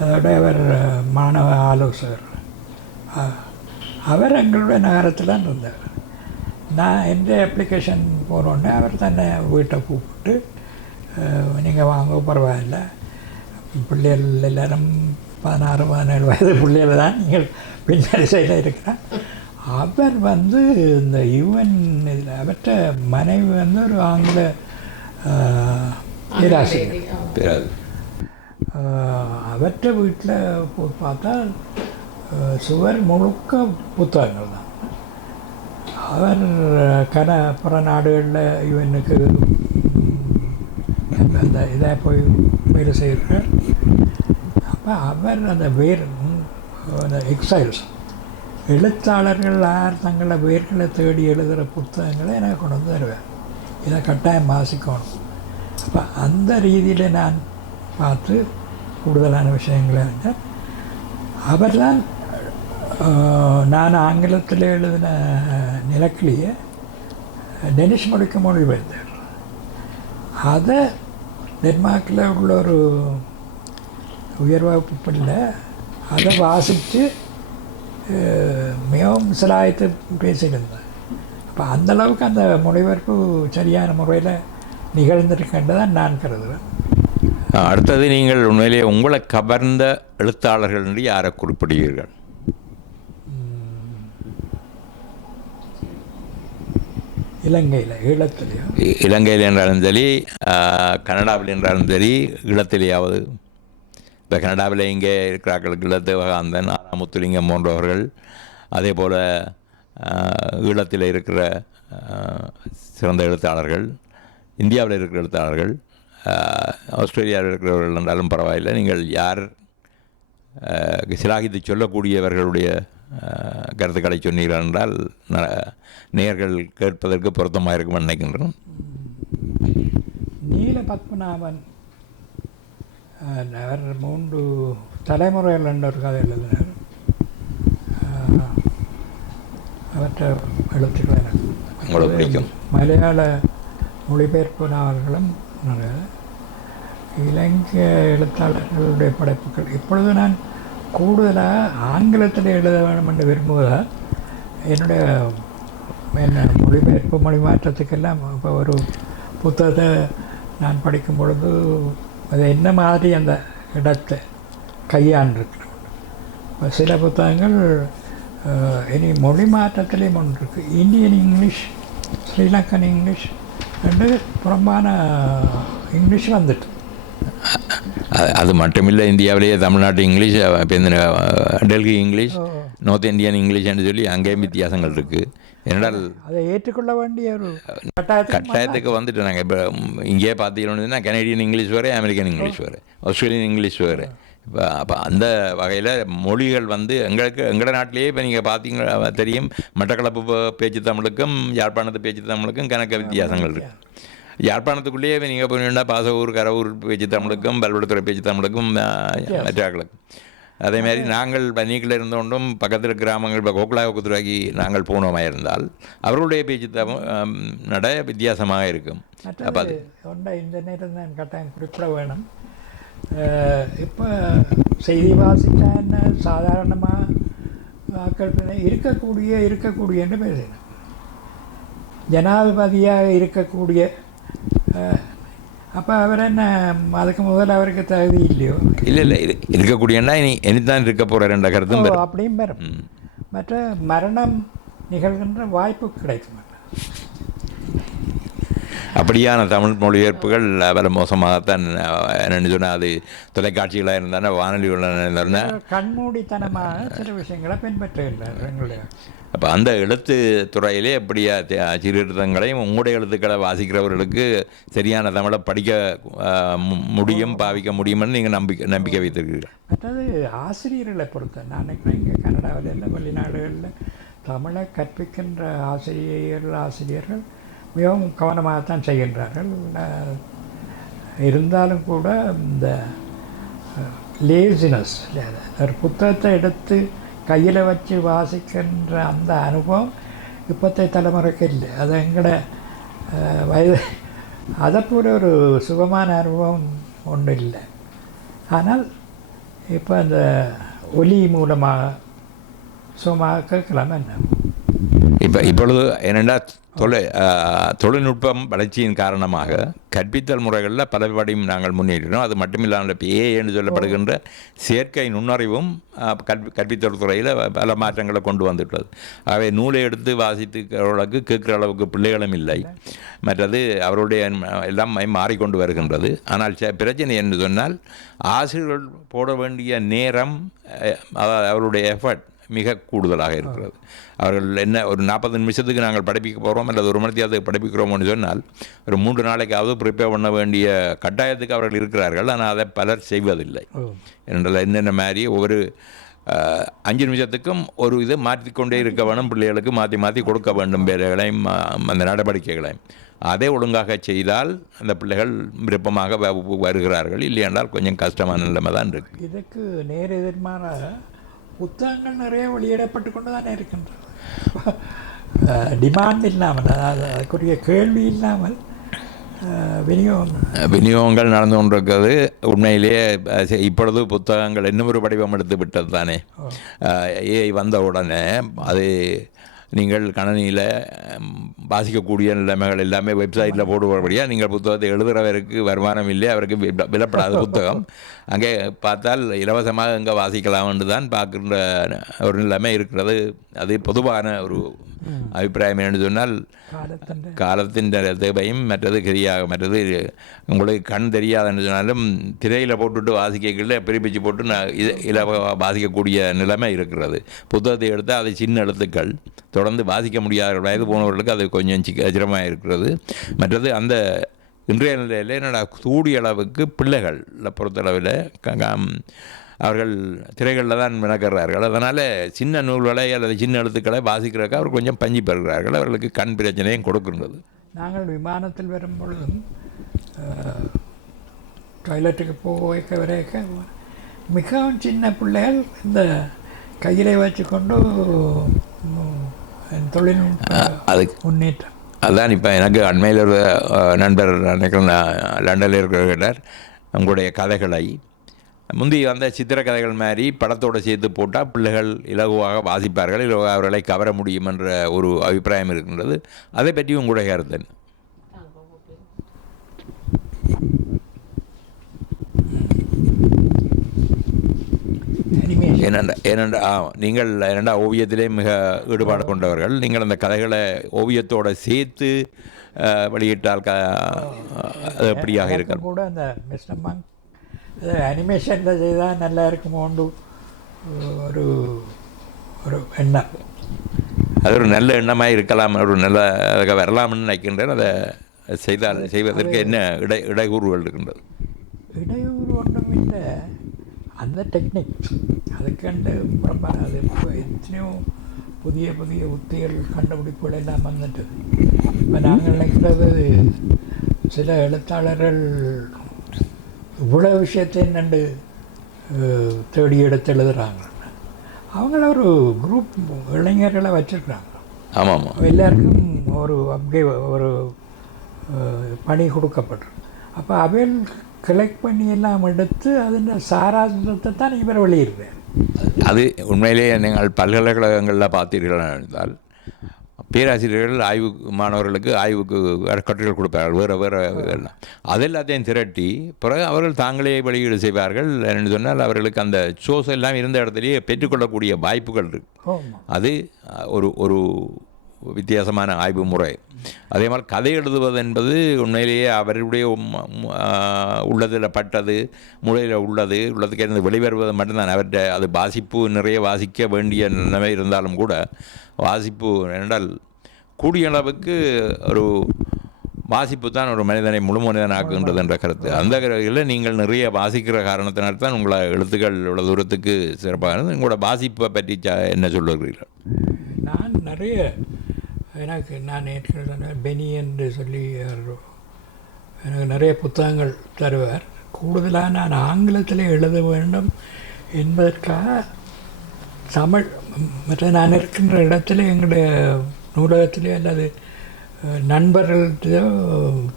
அதோட அவர் மாணவ ஆலோசகர். அவர் எங்களுடைய நகரத்தில் தான் இருந்தார். நான் எந்த அப்ளிகேஷன் போனோடனே அவர் தன்னை வீட்டை கூப்பிட்டு நீங்கள் வாங்க பரவாயில்லை, பிள்ளைகள் எல்லோரும் 16-17 வயது பிள்ளைகள் தான், நீங்கள் பின்னரிசையில் இருக்கிறார். அவர் இந்த யுஎன் இதில் அவற்ற மனைவி ஒரு ஆங்கில பேராசிரியர். அவற்ற வீட்டில் போய் பார்த்தா சுவர் முழுக்க புத்தகங்கள் தான். அவர் புற நாடுகளில் யுஎனுக்கு அந்த இதை போய் வேலை செய்கிறார். அப்போ அவர் அந்த அந்த எக்ஸைல்ஸ் எழுத்தாளர்கள் யார் தங்களை வேர்களை தேடி எழுதுகிற புத்தகங்களை எனக்கு கொண்டு வந்து தருவேன். இதை கட்டாயம் வாசிக்கணும். அப்போ அந்த ரீதியில் நான் பார்த்து கூடுதலான விஷயங்களை அவர் தான் நான் ஆங்கிலத்தில் எழுதின நிலக்கிளியை டெனிஷ் மொழிக்கு மொழிபெயர்த்தார். அதை டென்மார்க்கில் உள்ள ஒரு உயர்வகுப்பு பிள்ளை அதை வாசித்து மிகவும் சிலாய்த்து பேசியிருந்தேன். அப்போ அந்தளவுக்கு அந்த மொழிபெயர்ப்பு சரியான முறையில் நிகழ்ந்திருக்கின்றதான் நான் கருதுகிறேன். அடுத்தது நீங்கள் உண்மையிலே உங்களை கவர்ந்த எழுத்தாளர்கள் என்று யாரை குறிப்பிடுவீர்கள்? இலங்கையில் ஈழத்திலேயோ? இலங்கையில் என்றாலும் சரி, கனடாவில் என்றாலும் சரி, ஈழத்திலேயாவது. இப்போ கனடாவில் இங்கே இருக்கிறார்கள் ஈழத்தேவகாந்தன், முத்துலிங்கம் போன்றவர்கள். அதே போல் ஈழத்தில் இருக்கிற சிறந்த எழுத்தாளர்கள், இந்தியாவில் இருக்கிற எழுத்தாளர்கள், ஆஸ்திரேலியாவில் இருக்கிறவர்கள் என்றாலும் பரவாயில்லை. நீங்கள் யார் சிலாகித்து சொல்லக்கூடியவர்களுடைய கருத்துக்களை சொன்னீர்கள் என்றால் நேயர்கள் கேட்பதற்கு பொருத்தமாக இருக்கும் நினைக்கின்றோம். நீல பத்மநாபன் அவர் 3 தலைமுறைகள் என்ற ஒரு கதை எழுதினார். அவற்றை எழுத்துக்கள் எனக்கு உங்களுக்கு பிடிக்கும். மலையாள மொழிபெயர்ப்பு நாவல்களும் நிறைய. இலங்கை எழுத்தாளர்களுடைய படைப்புகள் இப்பொழுது நான் கூடுதலாக ஆங்கிலத்தில் எழுத வேண்டும் என்று விரும்புவதால் என்னுடைய மொழிபெயர்ப்பு மொழி மாற்றத்துக்கெல்லாம் இப்போ ஒரு புத்தகத்தை நான் படிக்கும் பொழுது அது என்ன மாதிரி அந்த இடத்தை கையாண்டிருக்கிறோம். இப்போ சில புத்தகங்கள் இனி மொழி மாற்றத்திலேயும் ஒன்று இருக்குது. இந்தியன் இங்கிலீஷ், ஸ்ரீலங்கன் இங்கிலீஷ் ரெண்டு புறம்பான இங்கிலீஷ் வந்துட்டு. அது மட்டுமில்லை, இந்தியாவிலேயே தமிழ்நாட்டு English, Delhi English, north Indian English என்று சொல்லி அங்கேயும் வித்தியாசங்கள் இருக்குது. ஏனென்றால் அதை ஏற்றுக்கொள்ள வேண்டிய ஒரு கட்டாயத்துக்கு வந்துட்டு நாங்கள் இப்போ இங்கேயே பார்த்தீங்கன்னா கனேடியன் இங்கிலீஷ் வேறு, அமெரிக்கன் இங்கிலீஷ் வேறு, ஆஸ்திரேலியன் இங்கிலீஷ் வேறு. இப்போ அப்போ அந்த வகையில் மொழிகள் எங்களோட நாட்டிலேயே இப்போ நீங்கள் பார்த்தீங்கன்னா தெரியும், மட்டக்களப்பு பேச்சு தமிழுக்கும் யாழ்ப்பாணத்து பேச்சு தமிழுக்கும் கணக்க வித்தியாசங்கள் இருக்குது. யாழ்ப்பாணத்துக்குள்ளேயே நீங்கள் போனீங்கன்னா பாசவூர், கரவூர் பேச்சு தமிழுக்கும் பல்வெடுத்துறை பேச்சு தமிழுக்கும் மற்றாக்களுக்கும். அதேமாதிரி நாங்கள் பன்னிக்கில் இருந்தோண்டும் பக்கத்தில் கிராமங்கள் இப்போ கோக்குலாவுக்குத்துறைக்கு நாங்கள் போனோமாக இருந்தால் அவர்களுடைய பேச்சு நட வித்தியாசமாக இருக்கும். அப்போ அது இந்த நேரம் நான் கட்டாயம் குறிப்பிட வேணும். இப்போ செய்தி வாசிக்க சாதாரணமாக இருக்கக்கூடியன்னு பேசுகிறேன். ஜனாதிபதியாக இருக்கக்கூடிய, அப்போ அவர் என்ன அதுக்கு முதல்ல அவருக்கு தகுதி இல்லையோ? இல்லை இருக்கக்கூடியன்னா இனித்தான் இருக்க போகிற ரெண்டு கருத்தும் அப்படியும் வரும். மற்ற மரணம் நிகழ்கின்ற வாய்ப்பு கிடைக்கும். அப்படியான தமிழ் மொழிபெயர்ப்புகள் பல மோசமாகத்தான் என்னென்னு சொன்னால் அது தொலைக்காட்சிகளாக இருந்தானே வானொலிகளாக இருந்தானே கண்மூடித்தனமாக சில விஷயங்களை பின்பற்றுகின்றார் எங்களுடைய. அப்போ அந்த எழுத்து துறையிலே எப்படியா சீர்திருத்தங்களையும் உங்களுடைய எழுத்துக்களை வாசிக்கிறவர்களுக்கு சரியான தமிழை படிக்க முடியும், பாவிக்க முடியும்னு நீங்கள் நம்பிக்கை வைத்திருக்கிறீர்கள். மற்றது ஆசிரியர்களை பொறுத்த நான் நினைக்கிறேன் இங்கே கனடாவில் இல்லை வெளிநாடுகளில் தமிழை கற்பிக்கின்ற ஆசிரியர்கள் மிகவும் கவனமாகத்தான் செய்கின்றார்கள். இருந்தாலும் கூட இந்த லேசினஸ், ஒரு புத்தகத்தை எடுத்து கையில் வச்சு வாசிக்கின்ற அந்த அனுபவம் இப்போத்தைய தலைமுறைக்கு இல்லை. அது எங்களோட வயது அதை போல ஒரு சுகமான அனுபவம் ஒன்றும் இல்லை. ஆனால் இப்போ அந்த ஒலி மூலமாக சுகமாக கேட்கலாம். என்ன இப்பொழுது என்னென்னா தொழில்நுட்பம் வளர்ச்சியின் காரணமாக கற்பித்தல் முறைகளில் பலபடியும் நாங்கள் முன்னேறினோம். அது மட்டும் இல்லாமல் இப்போ என்று சொல்லப்படுகின்ற செயற்கை நுண்ணறிவும் கற்பித்தல் துறையில் பல மாற்றங்களை கொண்டு வந்துவிட்டது. ஆகவே நூலை எடுத்து வாசித்துக்கிறவர்களுக்கு கேட்குற அளவுக்கு பிள்ளைகளும் இல்லை. மற்றது அவருடைய எல்லாம் மாறிக்கொண்டு வருகின்றது. ஆனால் பிரச்சனை என்று சொன்னால் ஆசிரியர்கள் போட வேண்டிய நேரம், அவருடைய எஃபர்ட் மிக கூடுதலாக இருக்கிறது. அவர்கள் என்ன ஒரு 40 நிமிஷத்துக்கு நாங்கள் படிப்பிக்க போகிறோம் அல்லது 1 மணிக்கு படிப்பிக்கிறோம்னு சொன்னால் ஒரு 3 நாளைக்காவது ப்ரிப்பேர் பண்ண வேண்டிய கட்டாயத்துக்கு அவர்கள் இருக்கிறார்கள். ஆனால் அதை பலர் செய்வதில்லை. என்றால் என்னென்ன மாதிரி ஒவ்வொரு 5 நிமிஷத்துக்கும் ஒரு இதை மாற்றிக்கொண்டே இருக்க வேணும். பிள்ளைகளுக்கு மாற்றி கொடுக்க வேண்டும் வேலைகளையும் அந்த நடவடிக்கைகளையும். அதை ஒழுங்காக செய்தால் அந்த பிள்ளைகள் விருப்பமாக வருகிறார்கள். இல்லையென்றால் கொஞ்சம் கஷ்டமான நிலைமை தான் இருக்குது. இதுக்கு நேர் எதிர்மாறாக புத்தகங்கள் நிறைய வெளியிடப்பட்டு கொண்டு தானே இருக்கின்றது. டிமாண்ட் இல்லாமல், அதாவது அதுக்குரிய கேள்வி இல்லாமல் விநியோகங்கள் நடந்து கொண்டிருக்கிறது. உண்மையிலேயே இப்பொழுது புத்தகங்கள் இன்னும் ஒரு வடிவம் எடுத்து விட்டது தானே. ஏஐ வந்த உடனே அது நீங்கள் கணனியில் வாசிக்கக்கூடிய நிலைமைகள் எல்லாமே வெப்சைட்டில் போடுவபடியாக நீங்கள் புத்தகத்தை எழுதுகிறவருக்கு வருமானம் இல்லை, அவருக்கு விலப்படாத புத்தகம் அங்கே பார்த்தால் இலவசமாக எங்கே வாசிக்கலாம் என்று தான் பார்க்கின்ற ஒரு நிலைமை இருக்கிறது. அது பொதுவான ஒரு அபிப்பிராயம் என்னென்னு சொன்னால் காலத்தின் தேவையும் மற்றது சரியாக மற்றது உங்களுக்கு கண் தெரியாதுன்னு சொன்னாலும் திரையில் போட்டுட்டு வாசிக்கல பிரிப்பிச்சு போட்டு வாசிக்கக்கூடிய நிலைமை இருக்கிறது. புத்தகத்தை எடுத்தால் அது சின்ன எழுத்துக்கள் தொடர்ந்து வாசிக்க முடியாத வயது போனவர்களுக்கு அது கொஞ்சம் சிரமமாக இருக்கிறது. மற்றது அந்த இன்றைய நிலையில் என்னோட கூடிய அளவுக்கு பிள்ளைகளை பொறுத்தளவில் அவர்கள் திரைகளில் தான் விளக்குறார்கள். அதனால் சின்ன நூல்களை அல்லது சின்ன எழுத்துக்களை வாசிக்கிறதுக்கு அவர் கொஞ்சம் பஞ்சு பெறுகிறார்கள். அவர்களுக்கு கண் பிரச்சனையும் கொடுக்கின்றது. நாங்கள் விமானத்தில் வரும் பொழுதும் டாய்லெட்டுக்கு போக வரைக்க மிகவும் சின்ன பிள்ளைகள் இந்த கையிலே வச்சு கொண்டு தொழில்நுட்ப அதுக்கு முன்னேற்றம். அதுதான் இப்போ எனக்கு அண்மையில் ஒரு நண்பர் லண்டனில் இருக்கிறார். உங்களுடைய கதைகளை முந்தி வந்த சித்திர கதைகள் மாதிரி படத்தோடு சேர்த்து போட்டால் பிள்ளைகள் இலகுவாக வாசிப்பார்கள், இலகுவாக அவர்களை கவர முடியும் என்ற ஒரு அபிப்பிராயம் இருக்கின்றது. அதை பற்றி உங்களுடைய கருத்து என்ன? ஏனென்றா நீங்கள் என்னென்னா ஓவியத்திலே மிக ஈடுபாடு கொண்டவர்கள். நீங்கள் அந்த கதைகளை ஓவியத்தோடு சேர்த்து வெளியிட்டால் அது எப்படியாக இருக்கும்? கூட அந்த மிஸ்டர் மங்க் அனிமேஷனில் செய்தால் நல்லா இருக்குமோண்டு ஒரு ஒரு எண்ணம். அது ஒரு நல்ல எண்ணமாக இருக்கலாம், ஒரு நல்ல வரலாம்னு நினைக்கின்றேன். அதை செய்வதற்கு என்ன இடையூறுகள் இருக்கின்றது? இடையூறு ஒன்றும் இல்லை. அந்த டெக்னிக் அதுக்கண்டு அது எத்தனையோ புதிய புதிய உத்திகள் கண்டுபிடிப்புகள் எல்லாம் வந்துட்டு. இப்போ நாங்கள் நினைக்கிறது சில எழுத்தாளர்கள் இவ்வளோ விஷயத்தை என்னண்டு தேடி எடுத்து எழுதுகிறாங்க. அவங்கள ஒரு குரூப் இளைஞர்களை வச்சுருக்குறாங்க. ஆமாம், எல்லாருக்கும் ஒரு பணி கொடுக்கப்பட்டிருக்கு. அப்போ அவையில் கலெக்ட் பண்ணி எல்லாம் எடுத்து அதன் சாராம்சத்தை தான் இவர் வெளியிடுறார். அது உண்மையிலேயே நீங்கள் பல்கலைக்கழகங்களில் பார்த்தீர்கள் என்றால் பேராசிரியர்கள் ஆய்வு மாணவர்களுக்கு ஆய்வுக்கு கட்டுரைகள் கொடுப்பார்கள், வேறு அது எல்லாத்தையும் திரட்டி பிறகு அவர்கள் தாங்களே வெளியீடு செய்வார்கள். என்று சொன்னால் அவர்களுக்கு அந்த சோர்ஸ் எல்லாம் இருந்த இடத்துலையே பெற்றுக்கொள்ளக்கூடிய வாய்ப்புகள் இருக்கு. அது ஒரு வித்தியாசமான ஆய்வு முறை. அதே மாதிரி கதை எழுதுவது என்பது உண்மையிலேயே அவருடைய உள்ளதில் பட்டது, மூளையில் உள்ளதுக்கு இருந்து வெளிவருவது மட்டும்தான். அவர்கிட்ட அது வாசிப்பு நிறைய வாசிக்க வேண்டிய நிலைமை இருந்தாலும் கூட வாசிப்பு என்றால் கூடிய அளவுக்கு ஒரு வாசிப்பு தான் ஒரு மனிதனை முழு மனிதனாக்குகின்றது என்ற கருத்து. அந்த கருத்தில் நீங்கள் நிறைய வாசிக்கிற காரணத்தினால்தான் உங்களை எழுத்துக்கள் இவ்வளோ தூரத்துக்கு சிறப்பாக. உங்களோட வாசிப்பை பற்றி என்ன சொல்லுகிறீர்கள்? நான் நிறைய நான் ஏற்கனவே பெனி என்று சொல்லி எனக்கு நிறைய புத்தகங்கள் தருவார். கூடுதலாக நான் ஆங்கிலத்தில் எழுத வேண்டும் என்பதற்காக தமிழ் மற்ற நான் இருக்கின்ற இடத்துல எங்களுடைய நூலகத்திலே அல்லது நண்பர்கள்ட்ட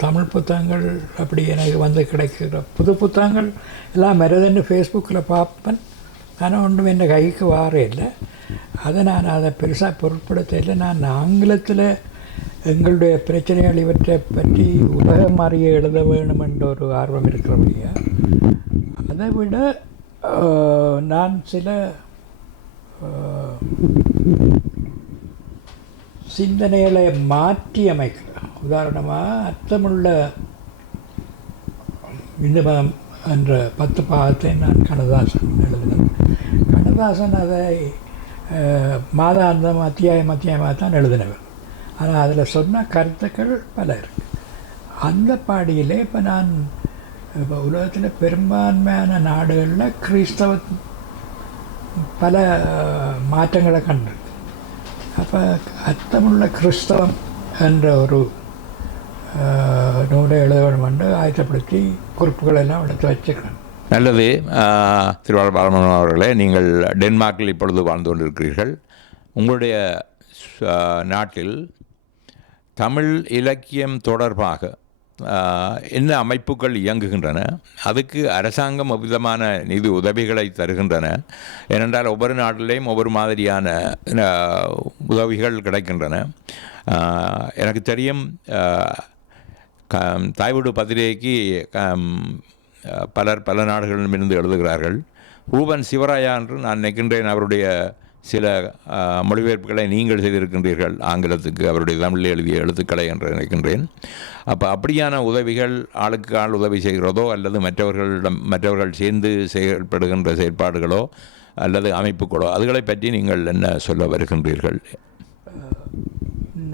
தமிழ் புத்தகங்கள் அப்படி எனக்கு வந்து கிடைக்கிற புது புத்தகங்கள் எல்லாம் மருதன்னு ஃபேஸ்புக்கில் பார்ப்பேன். ஆனால் ஒன்றும் என் கைக்கு வார இல்லை. நான் அதை பெருசாக பொருட்படுத்தலை. நான் ஆங்கிலத்தில் எங்களுடைய பிரச்சனைகள் இவற்றை பற்றி உலகம் அறிய எழுத வேணும் என்ற ஒரு ஆர்வம் இருக்கிறபடியா. அதை விட நான் சில சிந்தனைகளை மாற்றி அமைக்கலாம். உதாரணமாக அர்த்தமுள்ள இந்துமதம் என்ற 10 பாகத்தை நான் கண்ணதாசன் எழுதினேன். கண்ணதாசன் அதை மாதாந்தம் அத்தியாயமாக தான் எழுதினவர். ஆனால் அதில் சொன்ன கருத்துக்கள் பல இருக்குது. அந்த பாடியிலே இப்போ நான் உலகத்தில் பெரும்பான்மையான நாடுகளில் கிறிஸ்தவ பல மாற்றங்களை கண்டிருக்கு. அப்போ அர்த்தமுள்ள கிறிஸ்தவம் என்ற ஒரு நூலை எழுத வேண்டும் என்று ஆயத்தப்படுத்தி குறிப்புகள் எல்லாம் எடுத்து வச்சுக்கிறேன். நல்லது. திருவாளர் பாலமன் அவர்களே, நீங்கள் டென்மார்க்கில் இப்பொழுது வாழ்ந்து கொண்டிருக்கிறீர்கள். உங்களுடைய நாட்டில் தமிழ் இலக்கியம் தொடர்பாக என்ன அமைப்புகள் இயங்குகின்றன? அதுக்கு அரசாங்கம் விதமான நிதி உதவிகளை தருகின்றன. ஏனென்றால் ஒவ்வொரு நாட்டிலேயும் ஒவ்வொரு மாதிரியான உதவிகள் கிடைக்கின்றன. எனக்கு தெரியும், தாய்வீடு பத்திரிகைக்கு பல நாடுகளிலிருந்து எழுதுகிறார்கள். ரூபன் சிவராயா என்று நான் நினைக்கின்றேன். அவருடைய சில மொழிபெயர்ப்புகளை நீங்கள் செய்திருக்கின்றீர்கள் ஆங்கிலத்துக்கு, அவருடைய தமிழில் எழுதிய எழுத்துக்களை என்று நினைக்கின்றேன். அப்படியான உதவிகள் ஆளுக்கு ஆள் உதவி செய்கிறதோ அல்லது மற்றவர்கள் சேர்ந்து செயல்படுகின்ற செயற்பாடுகளோ அல்லது அமைப்புகளோ, அதுகளை பற்றி நீங்கள் என்ன சொல்ல வருகின்றீர்கள்?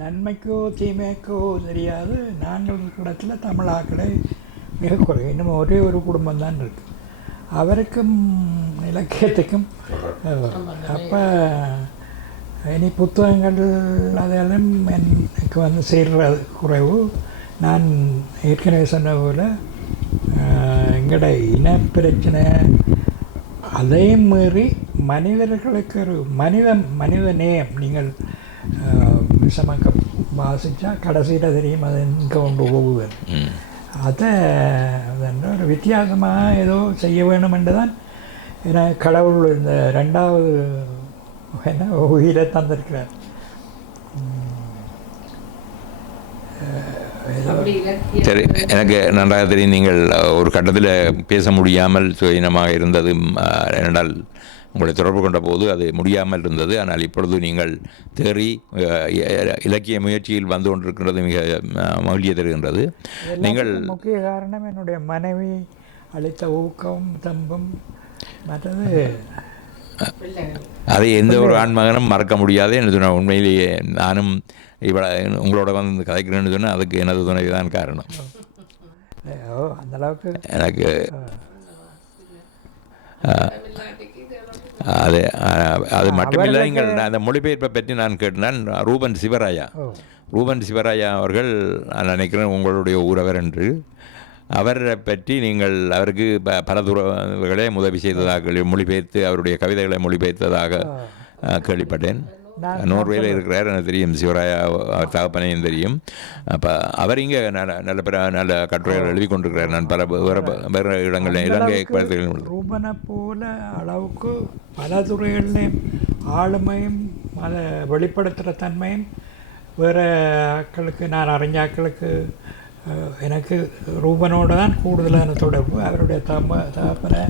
நன்மைக்கோ தீமைக்கோ தெரியாது. நாங்கள் இடத்துல தமிழாக்களை மிக குறை. இன்னும் ஒரே ஒரு குடும்பம் தான் இருக்குது. அவருக்கும் இலக்கியத்துக்கும். அப்போ இனி புத்தகங்கள் அதெல்லாம் எனக்கு வந்து சேர்றது குறைவு. நான் ஏற்கனவே சொன்ன போல் எங்களோட இனப்பிரச்சனை அதையும் மீறி மனிதர்களுக்கு ஒரு மனித நேயம் நீங்கள் விஷமக்க வாசித்தா கடைசியில் தெரியும் அது எங்கே கொண்டு போகுவேன். அதை ஒரு வித்தியாசமாக ஏதோ செய்ய வேணும் என்று தான் ஏன்னா கடவுள் இந்த 2வது உயிரை தந்திருக்கிறார். சரி, எனக்கு நன்றாக தெரியும் நீங்கள் ஒரு கட்டத்தில் பேச முடியாமல் சுயநமாக இருந்தது. ஏனென்றால் உங்களை தொடர்பு கொண்ட போது அது முடியாமல் இருந்தது. ஆனால் இப்பொழுது நீங்கள் தேறி இலக்கிய முயற்சியில் வந்து கொண்டிருக்கின்றது மிக மகிழ்ச்சியை தருகின்றது. நீங்கள் முக்கிய காரணம் என்னுடைய மனைவி அளித்த ஊக்கம் தம்பம். மற்றது அதை எந்த ஒரு ஆண்மகனும் மறக்க முடியாது என்று சொன்னால், உண்மையிலேயே நானும் உங்களோட வந்து கதைக்கிறேன்னு சொன்னால் அதுக்கு எனது துணை தான் காரணம். அந்த அளவுக்கு எனக்கு அது மட்டுமில்லை. அந்த மொழிபெயர்ப்பை பற்றி நான் கேட்டேன். ரூபன் சிவராயா அவர்கள் நான் நினைக்கிறேன் உங்களுடைய ஊரவர் என்று. அவரை பற்றி நீங்கள் அவருக்கு பல துறைகளே உதவி செய்ததாக, மொழிபெயர்த்து அவருடைய கவிதைகளை மொழிபெயர்த்ததாக கேள்விப்பட்டேன். நோர்வேல இருக்கிறார், எனக்கு தெரியும். சிவராயா தகப்பனையும் தெரியும். அப்போ அவர் இங்கே நல்ல கட்டுரைகள் எழுதி கொண்டிருக்கிறார். நான் பல வேறு இடங்களில் இலங்கை ரூபனை போல அளவுக்கு பல துறைகளிலையும் ஆளுமையும் அதை வெளிப்படுத்துகிற தன்மையும் வேறு ஆட்களுக்கு, நான் அறிஞாக்களுக்கு எனக்கு ரூபனோடு தான் கூடுதலான தொடர்பு. அவருடைய தகப்பனை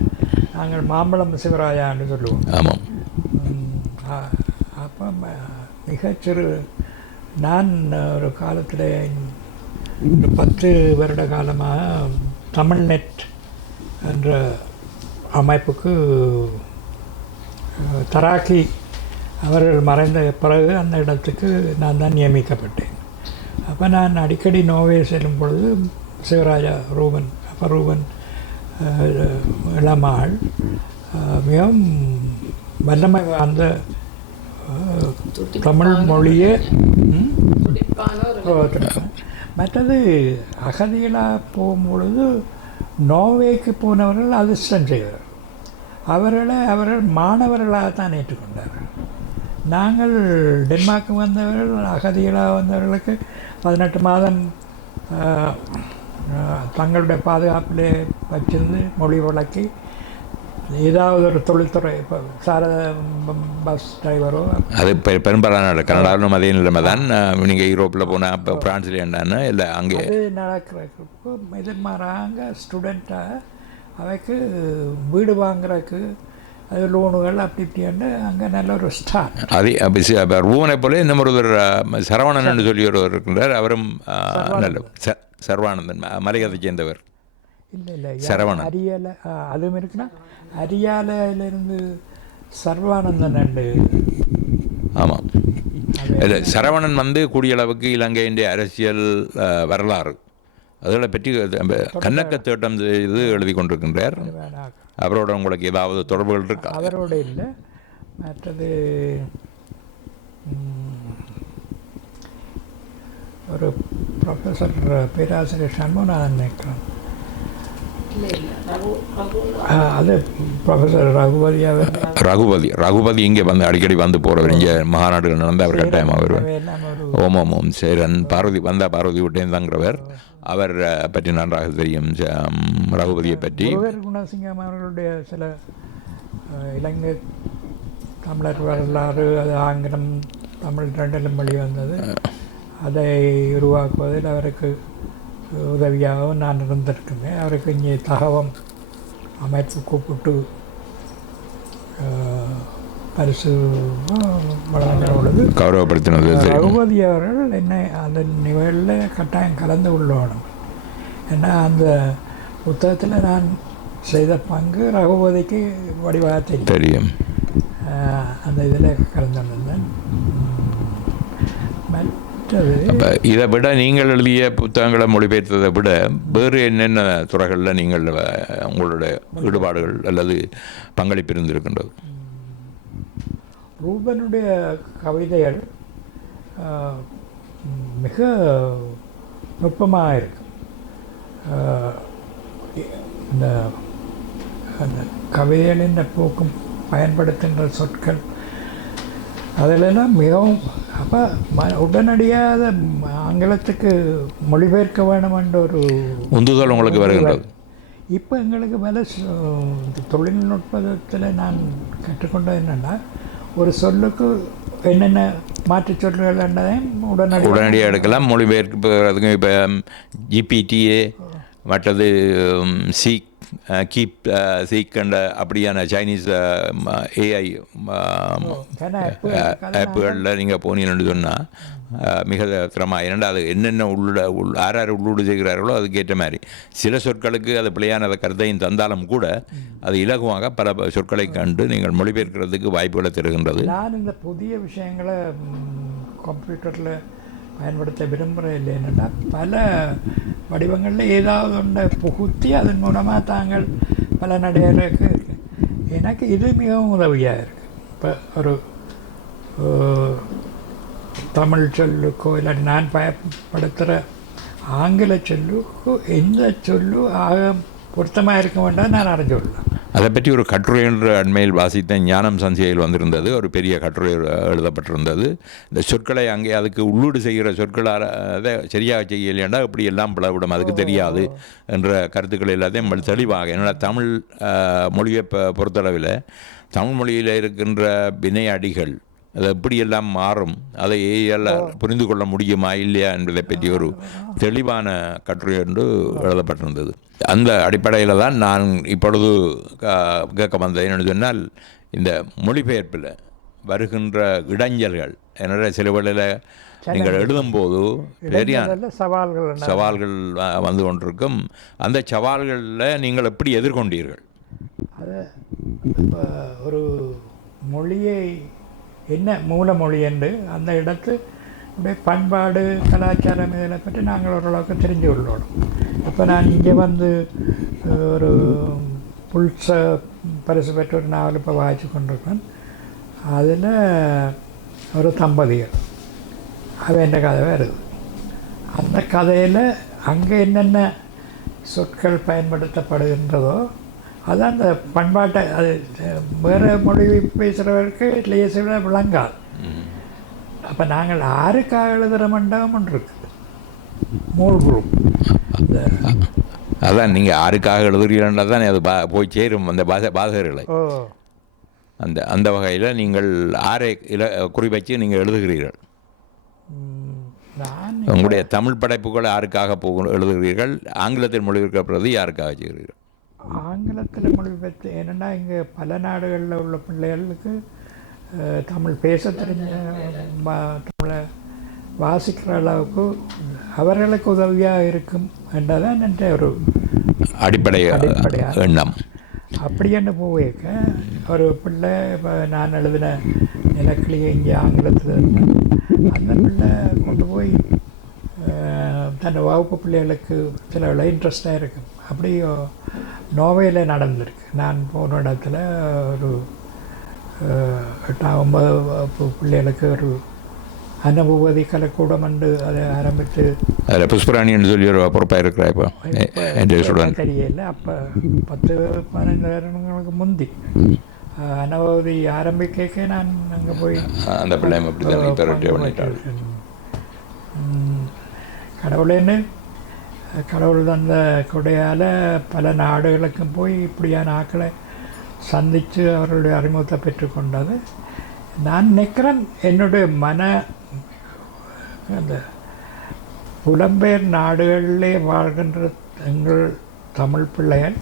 நாங்கள் மாம்பழம் சிவராயான்னு சொல்லுவோம். ஆமாம். அப்போ மிகச்சிறு நான் ஒரு காலத்தில் ஒரு 10 வருட காலமாக தமிழ்நெட் என்ற அமைப்புக்கு தராக்கி அவர்கள் மறைந்த பிறகு அந்த இடத்துக்கு நான் தான் நியமிக்கப்பட்டேன். அப்போ நான் அடிக்கடி நோர்வே செல்லும் பொழுது சிவராஜா ரூபன் அப்போ ரூபன் இளமாள் மிகவும் வல்லமை அந்த தமிழ் மொழியை மற்றது அகதிகளாக போகும்பொழுது நோர்வேக்கு போனவர்கள் அதிர்ஷ்டம் செய்வார். அவர்கள் மாணவர்களாகத்தான் ஏற்றுக்கொண்டார்கள். நாங்கள் டென்மார்க்கு வந்தவர்கள் அகதிகளாக வந்தவர்களுக்கு 18 மாதம் தங்களுடைய பாதுகாப்பிலே வச்சிருந்து மொழி வழக்கி ஏதாவது ஒரு தொழில்துறை இப்போ பஸ் டிரைவரோ அது பெரும்பாலான கனடாவிலும் அதே நிலைமை தான். நீங்கள் யூரோப்பில் போனால் இப்போ ஃப்ரான்ஸில் என்னன்னு இல்லை அங்கே அது நடக்கிறதுக்கு எதிர்மாறாங்க ஸ்டூடெண்ட்டாக அவைக்கு வீடு வாங்குறதுக்கு அது லோனுகள் அப்படி இப்படின்னு அங்கே நல்ல ஒரு ஸ்டார். அதே ரூவனை போல இன்னும் ஒருவர் சரவணன் சொல்லி ஒருவர் இருக்கின்றார். அவரும் நல்ல சர்வானந்தன் மலையதை சேர்ந்தவர். இல்லை சரவணன் அரியாலை அதுவும் இருக்குன்னா அரியாலையிலேருந்து சர்வானந்தன் அண்டு. ஆமாம், இல்லை சரவணன் வந்து கூடிய அளவுக்கு இலங்கையின் அரசியல் வரலாறு அதுகளை பற்றி கண்ணக்க தேட்டம் இது எழுதி கொண்டிருக்கின்றார். அவரோட உங்களுக்கு ஏதாவது தொடர்புகள் இருக்கா? அவரோட இல்லை, மற்றது ஒரு ப்ரொஃபஸர் பேராசிரியர் சண்முகநாதன் நினைக்கிறேன். அது ப்ரொஃபஸர் ரகுபதி இங்கே வந்து அடிக்கடி வந்து போகிறவர். இங்கே மகாநாடுகள் நடந்து அவர் கட்டாயமாக வருவார். ஓமோமோம் சேரன் பார்வதி பார்வதி விட்டேன் தாங்கிறவர். அவர் பற்றி நன்றாக தெரியும் ரகுபதியை பற்றி. குணசிங்கம் அவர்களுடைய சில இலங்கை தமிழர் வரலாறு, அது ஆங்கிலம் தமிழ் ரெண்டிலும் மொழி வந்தது, அதை உருவாக்குவதில் அவருக்கு உதவியாகவும் நான் இருந்திருக்கிறேன். அவருக்கு இங்கே தகவம் அமைப்பு கூப்பிட்டு பரிசு வழங்கின பொழுது கௌரவப்படுத்தினது ரகுபதி அவர்கள் என்னை அந்த நிகழ்வில் கட்டாயம் கலந்து கொள்ளணும். ஏன்னா அந்த புத்தகத்தில் நான் செய்த பங்கு ரகுபதிக்கு வடிவாக தெரியும். அந்த இதில் கலந்துள்ளேன். இதை விட நீங்கள் எழுதிய புத்தகங்களை மொழிபெயர்த்ததை விட வேறு என்னென்ன துறைகளில் நீங்கள் உங்களுடைய ஈடுபாடுகள் அல்லது பங்களிப்பு இருந்திருக்கின்றது? ரூபனுடைய கவிதைகள் மிக நுட்பமாக இருக்கு. இந்த கவிதைகளின் போக்கும் பயன்படுத்துகின்ற சொற்கள் அதிலெல்லாம் மிகவும் அப்போ உடனடியாக ஆங்கிலத்துக்கு மொழிபெயர்க்க வேணும் என்ற ஒரு உந்துதல் உங்களுக்கு வருகின்றது. இப்போ எங்களுக்கு மேலே தொழில்நுட்பத்தில் நான் கற்றுக்கொண்டது என்னென்னா ஒரு சொல்லுக்கு என்னென்ன மாற்று சொல்லுகள் என்னதையும் உடனடியாக எடுக்கலாம். மொழிபெயர்க்கிறதுக்கு இப்போ ஜிபிடிஏ மற்றது சீக்கண்ட அப்படியான சைனீஸ் ஏஐ ஆப்புகளில் நீங்கள் போனீங்கன்னு சொன்னால் மிக திறமாக. ஏன்னா அது என்னென்ன யார் உள்ளூடு செய்கிறார்களோ அதுக்கேற்ற மாதிரி சில சொற்களுக்கு அது பிழையான கருத்தையும் தந்தாலும் கூட அது இலகுவாக பல சொற்களை கண்டு நீங்கள் மொழிபெயர்க்கிறதுக்கு வாய்ப்புகளை தருகின்றது. நான் இந்த புதிய விஷயங்களை கம்ப்யூட்டரில் பயன்படுத்த விரும்புகிறேன். இல்லை என்னென்னா பல வடிவங்களில் ஏதாவது ஒன்றை புகுத்தி அதன் மூலமாக தாங்கள் பல நடைகளுக்கு எனக்கு இது மிகவும் உதவியாக இருக்குது. இப்போ ஒரு தமிழ் சொல்லுக்கோ இல்லாட்டி நான் பயன்படுத்துகிற ஆங்கில சொல்லுக்கோ எந்த சொல்லு ஆக பொருத்தமாக இருக்க வேண்டாம் நான் அறிஞ்சு கொள்ளலாம். அதை பற்றி ஒரு கட்டுரை என்ற அண்மையில் வாசித்த ஞானம் சஞ்சிகையில் வந்திருந்தது. ஒரு பெரிய கட்டுரை எழுதப்பட்டிருந்தது. இந்த சொற்களை அங்கே அதுக்கு உள்ளூடு செய்கிற சொற்களால் அதை சரியாக செய்யலையாண்டா இப்படி எல்லாம் பிளவிடும், அதுக்கு தெரியாது என்ற கருத்துக்கள் எல்லாத்தையும் தெளிவாக என்னோட தமிழ் மொழியை பொறுத்தளவில் தமிழ் மொழியில் இருக்கின்ற வினை அடிகள் அது எப்படியெல்லாம் மாறும், அதை எல்லாம் புரிந்து கொள்ள முடியுமா இல்லையா என்பதை பற்றி ஒரு தெளிவான கட்டுரை என்று எழுதப்பட்டிருந்தது. அந்த அடிப்படையில் தான் நான் இப்பொழுது கேட்க வந்தேன். என்னென்னு சொன்னால் இந்த மொழிபெயர்ப்பில் வருகின்ற இடைஞ்சல்கள் என்னோட சில வேளையில் நீங்கள் எழுதும்போது பெரிய இடைநிலையில் சவால்கள் சவால்கள் வந்து கொண்டிருக்கும். அந்த சவால்களில் நீங்கள் எப்படி எதிர்கொண்டீர்கள்? அது இப்போ ஒரு மொழியை என்ன மூல மொழி என்று அந்த இடத்து பண்பாடு கலாச்சாரம் இதில் பற்றி நாங்கள் ஓரளவுக்கு தெரிஞ்சு கொள்ளணும். இப்போ நான் இங்கே வந்து ஒரு புல்ச பரிசு பெற்ற ஒரு நாவல் இப்போ வாய்ச்சி கொண்டிருக்கேன். அதில் ஒரு தம்பதிகள் அவன் கதை வருது. அந்த கதையில் அங்கே என்னென்ன சொற்கள் பயன்படுத்தப்படுகின்றதோ அது அந்த பண்பாட்டை அது வேறு மொழி பேசுகிறவருக்கு லேசில் விளங்காது. அப்போ நாங்கள் யாருக்காக எழுதுகிற மண்டபம் ஒன்று இருக்குது மூல் குரூப். அதான் நீங்கள் யாருக்காக எழுதுகிறீங்கன்னா தான் அது போய் சேரும் அந்த பாசகர்களை. அந்த அந்த வகையில் நீங்கள் ஆரை குறிவைச்சு நீங்கள் எழுதுகிறீர்கள். உங்களுடைய தமிழ் படைப்புகள் யாருக்காக எழுதுகிறீர்கள்? ஆங்கிலத்தில் மொழிபெயர்க்கப்படுறது யாருக்காக செய்கிறீர்கள்? ஆங்கிலத்தில் மொழிபெயர்த்து என்னென்னா இங்கே பல நாடுகளில் உள்ள பிள்ளைகளுக்கு தமிழ் பேச தெரிஞ்ச தமிழை வாசிக்கிற அளவுக்கு அவர்களுக்கு உதவியாக இருக்கும் என்றதான் என்ற ஒரு அடிப்படையாக எண்ணம். அப்படி என்ன போவேக்க ஒரு பிள்ளை இப்போ நான் எழுதின நிலக்கிளியை இங்கே ஆங்கிலத்தில் இருந்தேன். அந்த பிள்ளை கொண்டு போய் தன் வகுப்பு பிள்ளைகளுக்கு சில இன்ட்ரெஸ்டாக இருக்கும். அப்படி நோவையில் நடந்திருக்கு. நான் போன இடத்துல ஒரு 8ஆம் 9 பிள்ளைகளுக்கு ஒரு அனுபவதி கலைக்கூடம் என்று அதை ஆரம்பித்து அதில் புஷ்பராணின்னு சொல்லி ஒரு பொறுப்பாக இருக்கிறா. இப்போ தெரியல. அப்போ 10-15 வருடங்களுக்கு முந்தி அனுபவதி ஆரம்பிக்க நான் அங்கே போய் அந்த பிள்ளை கடவுளேன்னு கடவுள் தந்த கொடையால் பல நாடுகளுக்கும் போய் இப்படியான ஆக்களை சந்தித்து அவர்களுடைய அறிமுகத்தை பெற்றுக்கொண்டது. நான் நினைக்கிறேன் என்னுடைய அந்த புலம்பெயர் நாடுகளிலே வாழ்கின்ற எங்கள் தமிழ் பிள்ளைகள்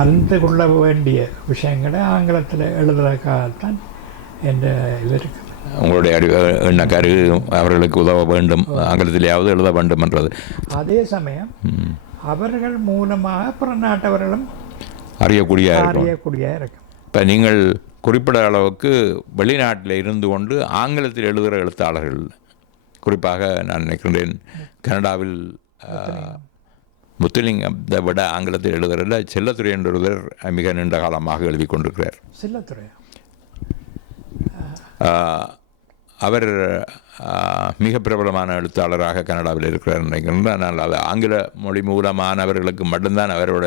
அறிந்து கொள்ள வேண்டிய விஷயங்களை ஆங்கிலத்தில் எழுதுறதுக்காகத்தான் என்ற இது இருக்குது. உங்களுடைய எண்ணக்கரு அவர்களுக்கு உதவ வேண்டும், ஆங்கிலத்திலேயாவது எழுத வேண்டும் என்றது. அதே சமயம் அவர்கள் மூலமாக பிற நாட்டவர்களும் அறியக்கூடிய இருக்கும். இப்போ நீங்கள் குறிப்பிட அளவுக்கு வெளிநாட்டில் இருந்து கொண்டு ஆங்கிலத்தில் எழுதுகிற எழுத்தாளர்கள், குறிப்பாக நான் நினைக்கின்றேன் கனடாவில் முத்துலிங்கத்தை விட ஆங்கிலத்தில் எழுதுகிறதில் செல்லத்துறை என்றொருவர் மிக நீண்ட காலமாக எழுதி கொண்டிருக்கிறார். செல்லத்துறை அவர் மிக பிரபலமான எழுத்தாளராக கனடாவில் இருக்கிறார் நினைக்கிறேன். ஆனால் அது ஆங்கில மொழி மூலமானவர்களுக்கு மட்டும்தான் அவரோட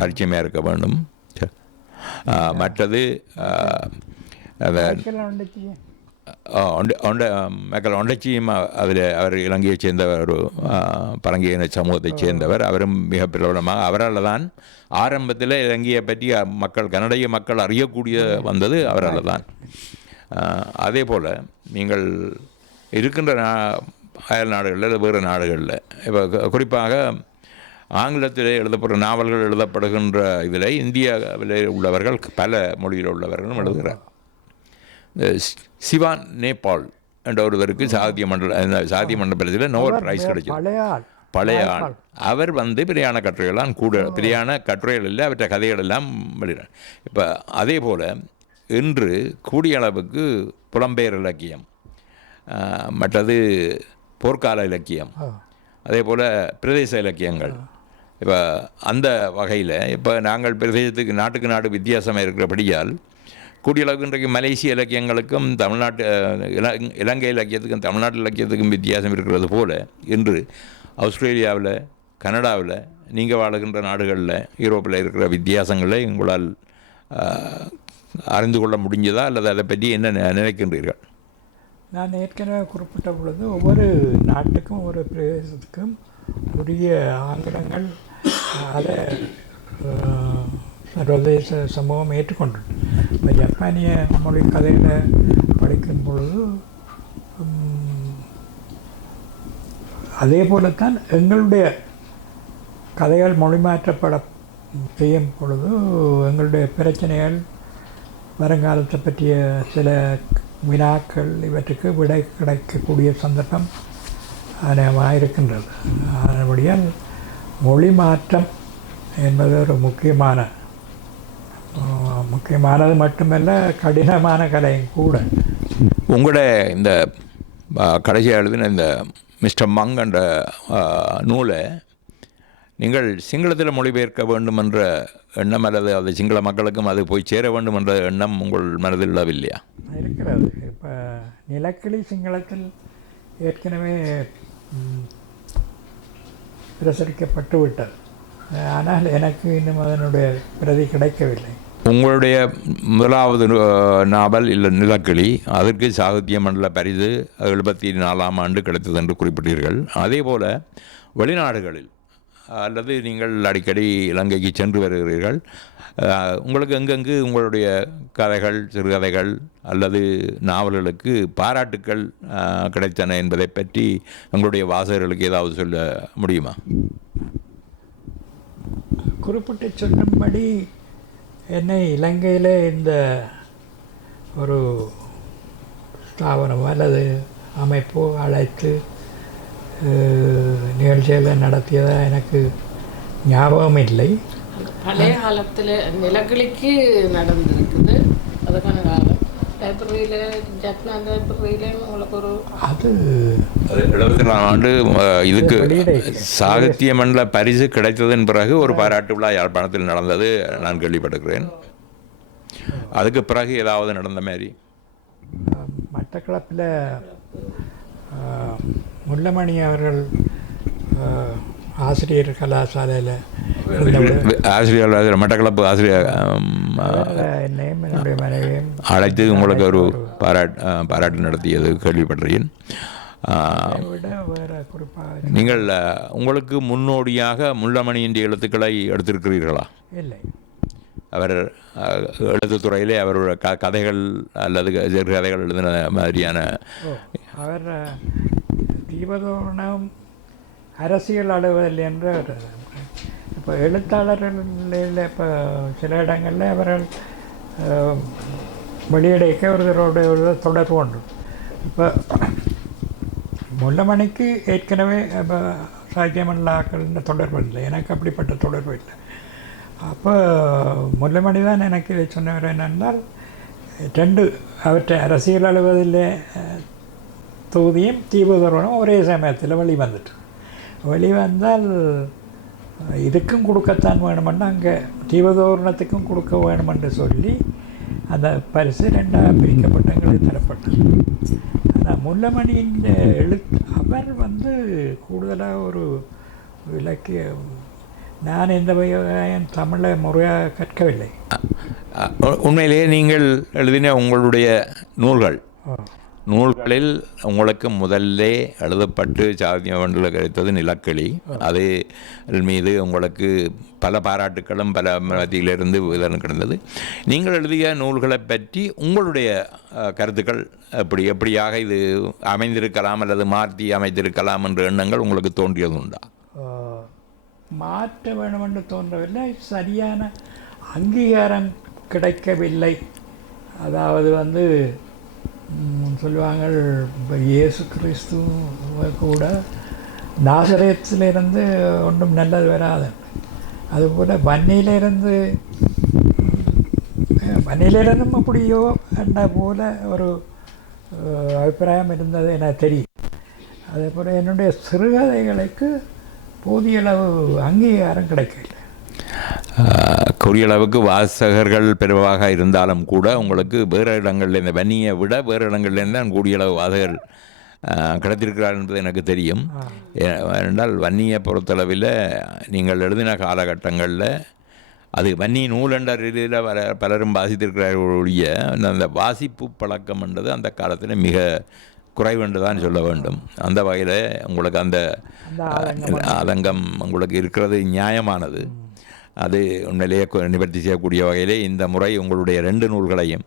பரிச்சயமாக இருக்க வேண்டும். மற்றது மக்கள் ஒண்டச்சியும் அதில் அவர் இலங்கையை சேர்ந்த ஒரு பரங்கிய சமூகத்தைச் சேர்ந்தவர். அவரும் மிக பிரபலமாக அவரால் தான் ஆரம்பத்தில் இலங்கையை பற்றி கனடிய மக்கள் அறியக்கூடிய வந்தது அவரால் தான். அதே போல் நீங்கள் இருக்கின்ற அயல் நாடுகளில் வேறு நாடுகளில் இப்போ குறிப்பாக ஆங்கிலத்தில் எழுதப்படுற நாவல்கள் எழுதப்படுகின்ற இதில் இந்தியாவில் உள்ளவர்கள் பல மொழியில் உள்ளவர்களும் எழுதுகிறார். சிவான் நேபாள் என்ற ஒருவருக்கு சாகித்ய மண்டலத்தில் நோபல் பிரைஸ் கிடைச்சது. பழைய ஆள் அவர் பிரியான கட்டுரைகள்லாம் கூட பிரியான கட்டுரைகள் இல்லை, அவற்றை கதைகள் எல்லாம் வெளியிட. இப்போ அதே போல் இன்று கூடிய அளவுக்கு புலம்பெயர் இலக்கியம், மற்றது போர்க்கால இலக்கியம், அதே போல் பிரதேச இலக்கியங்கள். இப்போ அந்த வகையில் இப்போ நாங்கள் பிரதேசத்துக்கு நாட்டுக்கு நாடு வித்தியாசமாக இருக்கிறபடியால் கூடிய அளவுக்கு இன்றைக்கு மலேசிய இலக்கியங்களுக்கும் தமிழ்நாட்டு இலங்கை இலக்கியத்துக்கும் தமிழ்நாட்டு இலக்கியத்துக்கும் வித்தியாசம் இருக்கிறது போல் இன்று ஆஸ்திரேலியாவில், கனடாவில், நீங்கள் வாழுகின்ற நாடுகளில், யூரோப்பில் இருக்கிற வித்தியாசங்களை உங்களால் அறிந்து கொள்ள முடிஞ்சதா அல்லது அதை பற்றி என்ன நினைக்கின்றீர்கள்? நான் ஏற்கனவே குறிப்பிட்ட பொழுது ஒவ்வொரு நாட்டுக்கும் ஒவ்வொரு பிரதேசத்துக்கும் உரிய ஆங்கிலங்கள் அதை சர்வதேச சமூகம் ஏற்றுக்கொண்டு. இப்போ ஜப்பானிய மொழி கதையில் படிக்கும் பொழுது அதே போலத்தான் எங்களுடைய கதைகள் மொழிமாற்றப்பட செய்யும் பொழுது எங்களுடைய பிரச்சனைகள், வருங்காலத்தை பற்றிய சில வினாக்கள் இவற்றுக்கு விடை கிடைக்கக்கூடிய சந்தர்ப்பம் அதிகமாக இருக்கின்றது. அதன்படியால் மொழி மாற்றம் என்பது ஒரு முக்கியமானது மட்டுமல்ல, கடினமான கலையும் கூட. உங்களோட இந்த கடைசியாக எழுதின இந்த மிஸ்டர் மங் என்ற நூலை நீங்கள் சிங்களத்தில் மொழிபெயர்க்க வேண்டும் என்ற எண்ணம் அல்லது அது சிங்கள மக்களுக்கும் அது போய் சேர வேண்டும் என்ற எண்ணம் உங்கள் மனதில் உள்ளவில்லையா? இருக்கிறது. இப்போ நிலக்கிளி சிங்களத்தில் ஏற்கனவே பிரசுரிக்கப்பட்டு விட்டது. ஆனால் எனக்கு இன்னும் அதனுடைய பிரதி கிடைக்கவில்லை. உங்களுடைய முதலாவது நாவல் இல்லை நிலக்கிளி, அதற்கு சாகித்ய மண்டல பரிசு 74ஆம் ஆண்டு கிடைத்தது என்று குறிப்பிட்டீர்கள். அதே போல் வெளிநாடுகளில் அல்லது நீங்கள் அடிக்கடி இலங்கைக்கு சென்று வருகிறீர்கள், உங்களுக்கு எங்கெங்கு உங்களுடைய கதைகள், சிறுகதைகள் அல்லது நாவல்களுக்கு பாராட்டுக்கள் கிடைத்தன என்பதை பற்றி உங்களுடைய வாசகர்களுக்கு ஏதாவது சொல்ல முடியுமா? குறிப்பிட்டு சொன்னபடி என்னை இலங்கையில் இந்த ஒரு ஸ்தாபனம் அல்லது அமைப்பு அழைத்து நிகழ்ச்சிகளை நடத்தியதாக எனக்கு ஞாபகம் இல்லை. பழைய காலத்தில் நிலக்கிளிக்கு நடந்திருக்குது. அதுக்கான காலம் லைப்ரரியில் ஜப்னா லைப்ரரியில் உங்களுக்கு ஒரு அது 74ஆம் ஆண்டு இதுக்கு சாகித்ய மண்டல பரிசு கிடைத்ததன் பிறகு ஒரு பாராட்டு விழா யாழ்ப்பாணத்தில் நடந்தது நான் கேள்விப்பட்டிருக்கிறேன். அதுக்கு பிறகு ஏதாவது நடந்த மாதிரி? மட்டக்களப்பில் முல்லமணி அவர்கள் ஆசிரியர் கலாசாலையில் ஆசிரியர் மட்டக்களப்பு ஆசிரியர் என்னையும் என்னுடைய மனைவியும் அழைத்து உங்களுக்கு ஒரு பாராட்டு நடத்தியது கேள்விப்பட்டேன். விட வேறு குறிப்பாக நீங்கள் உங்களுக்கு முன்னோடியாக முல்லமணியின் எழுத்துக்களை எடுத்திருக்கிறீர்களா? இல்லை. அவர் எழுத்துத்துறையிலே அவரோட கதைகள் அல்லது சிறுகதைகள் எழுதின மாதிரியான அவர் தீபதோரணம் அரசியல் அளவில் என்று இப்போ எழுத்தாளர்களில் இப்போ சில இடங்களில் அவர்கள் வெளியிடைக்க ஒருவரோட தொடர்பு உண்டு. இப்போ முல்லமணிக்கு ஏற்கனவே இப்போ சாகித்யமண்டலாக்கள் தொடர்பு இல்லை, எனக்கு அப்படிப்பட்ட தொடர்பு இல்லை. அப்போ முல்லமணி தான் எனக்கு இதை சொன்னவர் என்னென்றால், அவற்றை அரசியல் அலுவலில் தொகுதியும் தீபதோரணம் ஒரே சமயத்தில் வெளிவந்தால் இதுக்கும் கொடுக்கத்தான் வேணுமென்று அங்கே தீபதோரணத்துக்கும் கொடுக்க வேணுமென்று சொல்லி அந்த பரிசு 2ஆக பிரிக்கப்பட்ட எங்களுக்கு தரப்பட்டது. ஆனால் முல்லமணியின் அவர் கூடுதலாக ஒரு இலக்கிய, நான் எந்த வகையும் தமிழை முறையாக கற்கவில்லை. உண்மையிலேயே நீங்கள் எழுதின உங்களுடைய நூல்களில் உங்களுக்கு முதல்ல எழுதப்பட்டு சாகித்ய மண்டல கிடைத்தது நிலக்கிளி. அது மீது உங்களுக்கு பல பாராட்டுக்களும் பல மத்தியிலிருந்து இதன் கிடந்தது. நீங்கள் எழுதிய நூல்களை பற்றி உங்களுடைய கருத்துக்கள் எப்படியாக இது அமைந்திருக்கலாம் அல்லது மாற்றி அமைந்திருக்கலாம் என்ற எண்ணங்கள் உங்களுக்கு தோன்றியது உண்டா? மாற்ற வேணுமென்று தோன்றவில்லை, சரியான அங்கீகாரம் கிடைக்கவில்லை. அதாவது சொல்லுவாங்க, இப்போ இயேசு கிறிஸ்து கூட நாசரேத்திலிருந்து ஒன்றும் நல்லது வராது. அதுபோல் வன்னியிலிருந்தும் அப்படியோ என்ற போல ஒரு அபிப்பிராயம் இருந்தது எனக்கு தெரியும். அதே போல் என்னுடைய சிறுகதைகளுக்கு போதிய அளவு அங்கீகாரம் கிடைக்கவில்லை. கூறிய அளவுக்கு வாசகர்கள் பெருவாக இருந்தாலும் கூட உங்களுக்கு வேறு இடங்களில் இந்த வன்னியை விட வேறு இடங்கள்லேருந்து தான் கூடிய அளவு வாசகர்கள் கிடைத்திருக்கிறார் என்பது எனக்கு தெரியும். ஏனென்றால் வன்னியை பொறுத்தளவில் நீங்கள் எழுதின காலகட்டங்களில் அது வன்னி நூல் என்ற ரீதியில் பலரும் வாசித்திருக்கிறார்கள் ஒழிய அந்த வாசிப்பு பழக்கம் என்றது அந்த காலத்தில் மிக குறைவென்று தான் சொல்ல வேண்டும். அந்த வகையில் உங்களுக்கு அந்த ஆதங்கம் உங்களுக்கு இருக்கிறது நியாயமானது. அது உண்மையிலேயே நிவர்த்தி செய்யக்கூடிய வகையிலே இந்த முறை உங்களுடைய 2 நூல்களையும்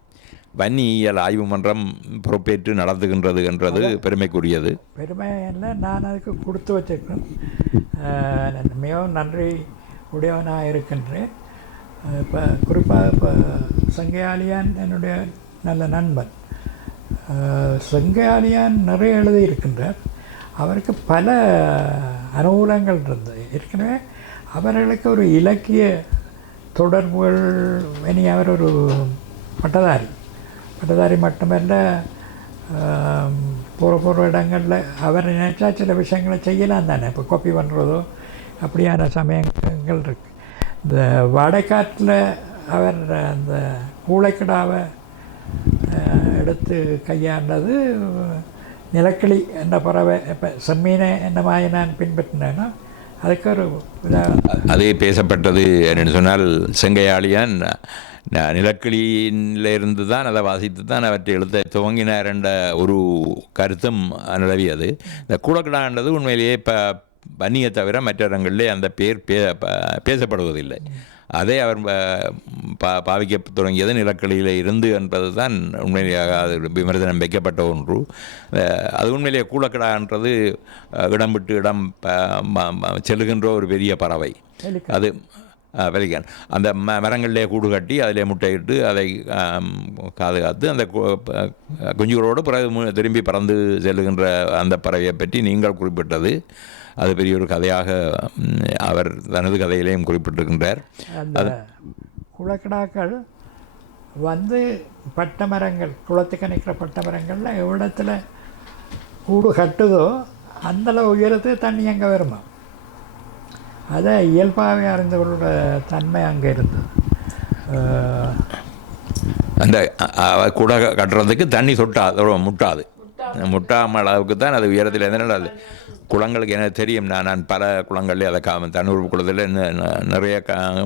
வன்னியியல் ஆய்வு மன்றம் பொறுப்பேற்று நடத்துகின்றது என்றது பெருமைக்குரியது. பெருமை இல்லை, நான் அதுக்கு கொடுத்து வச்சிருக்கேன். மிகவும் நன்றி உடையவனாக இருக்கின்றேன். இப்போ குறிப்பாக இப்போ சங்கையாளியான் என்னுடைய நல்ல நண்பன். செங்காலியான் நிறைய எழுதியிருக்கின்றார். அவருக்கு பல அனுகூலங்கள் இருந்தது. ஏற்கனவே அவர்களுக்கு ஒரு இலக்கிய தொடர்புகள், இனி அவர் ஒரு பட்டதாரி மட்டுமல்ல, போகிற இடங்களில் அவர் நினைச்சா சில விஷயங்களை செய்யலாம் தானே. இப்போ காப்பி பண்ணுறதோ அப்படியான சமயங்கள் இருக்குது. இந்த வடக்காட்டில் அவர் அந்த கூளைக்கிடாவை எடுத்து கையாண்டது நிலக்கிளி என்ற பறவை. இப்போ செம்மீனை என்னமாய் நான் பின்பற்றினேன்னா அதுக்கு ஒரு அது பேசப்பட்டது என்னென்னு சொன்னால், செங்கையாளியான் நிலக்கிளியிலிருந்து தான் அதை வாசித்து தான் அவற்றை எழுத்த துவங்கினார் என்ற ஒரு கருத்தும் நிலவியது. இந்த கூடக்கிடான்றது உண்மையிலேயே இப்போ பன்னியை தவிர மற்ற இடங்களிலே அந்த பேர் பேசப்படுவதில்லை. அதே அவர் பாவிக்க தொடங்கியது நிலக்களியில் இருந்து என்பது தான் உண்மையிலேயே அது விமர்சனம் வைக்கப்பட்ட ஒன்று. அது உண்மையிலேயே கூடக்கிடான்றது இடம் விட்டு இடம் செல்லுகின்ற ஒரு பெரிய பறவை. அது பெலிகான் அந்த மரங்களிலே கூடு கட்டி அதிலே முட்டையிட்டு அதை பாதுகாத்து அந்த குஞ்சுகளோடு பிறகு திரும்பி பறந்து செல்லுகின்ற அந்த பறவையை பற்றி நீங்கள் குறிப்பிட்டது அது பெரிய ஒரு கதையாக அவர் தனது கதையிலேயும் குறிப்பிட்டிருக்கின்றார். அந்த குளக்கடாக்கள் வந்து பட்ட மரங்கள், குளத்துக்கு நிற்கிற பட்ட மரங்களில் எவ்விடத்தில் கூடு கட்டுதோ அந்தளவு உயரத்துக்கு தண்ணி அங்கே வருமா. அதை இயல்பாகவே அறிந்தவர்களோட தன்மை அங்கே இருந்தது. அந்த கூட கட்டுறதுக்கு தண்ணி முட்டாமல் அளவுக்கு தான் அது உயரத்தில் இருந்தனால அது குளங்களுக்கு எனக்கு தெரியும். நான் பல குளங்கள்லேயே அதை தண்ணூர் குளத்தில் நிறைய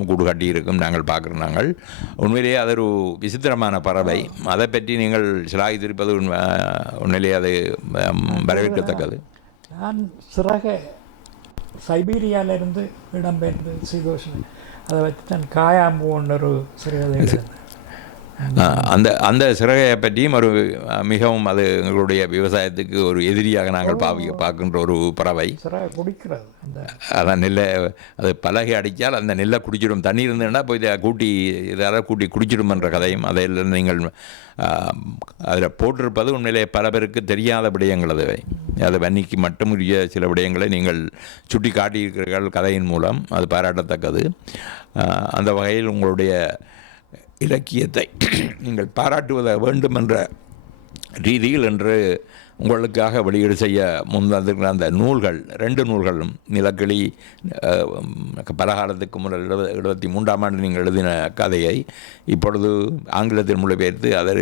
கூடு கட்டி இருக்கும் நாங்கள் பார்க்குறோம். நாங்கள் உண்மையிலேயே அது ஒரு விசித்திரமான பறவை. அதை பற்றி நீங்கள் சிலாகித்திருப்பது உண்மையிலேயே அது வரவேற்கத்தக்கது. நான் சிறக சைபீரியாவிலிருந்து இடம்பெயர்ந்து சீதோஷன் அதை வச்சு தான் காயாம்பு ஒன்று சிறுகதை. அந்த சிறகையை பற்றியும் ஒரு மிகவும் அது எங்களுடைய விவசாயத்துக்கு ஒரு எதிரியாக நாங்கள் பார்க்கின்ற ஒரு பறவை. குடிக்கிறது அதான் நெல்லை அது பலகை அடித்தால் அந்த நெல்லை குடிச்சிடும். தண்ணி இருந்ததுன்னா போய் இதை கூட்டி குடிச்சிடும் என்ற கதையும் அதில் நீங்கள் அதில் போட்டிருப்பது உண்மையிலே பல பேருக்கு தெரியாத விடயங்கள். அது வன்னிக்கு மட்டும் உரிய சில விடயங்களை நீங்கள் சுட்டி காட்டியிருக்கிறீர்கள் கதையின் மூலம். அது பாராட்டத்தக்கது. அந்த வகையில் உங்களுடைய இலக்கியத்தை நீங்கள் பாராட்டுவத வேண்டும் என்ற ரீதியில் என்று உங்களுக்காக வெளியீடு செய்ய முன்வந்திருக்கிற அந்த நூல்கள் 2 நூல்களும் நிலக்கிளி பலகாலத்துக்கு முதல் 73ஆம் ஆண்டு நீங்கள் எழுதின கதையை இப்பொழுது ஆங்கிலத்தில் மொழிபெயர்த்து அதை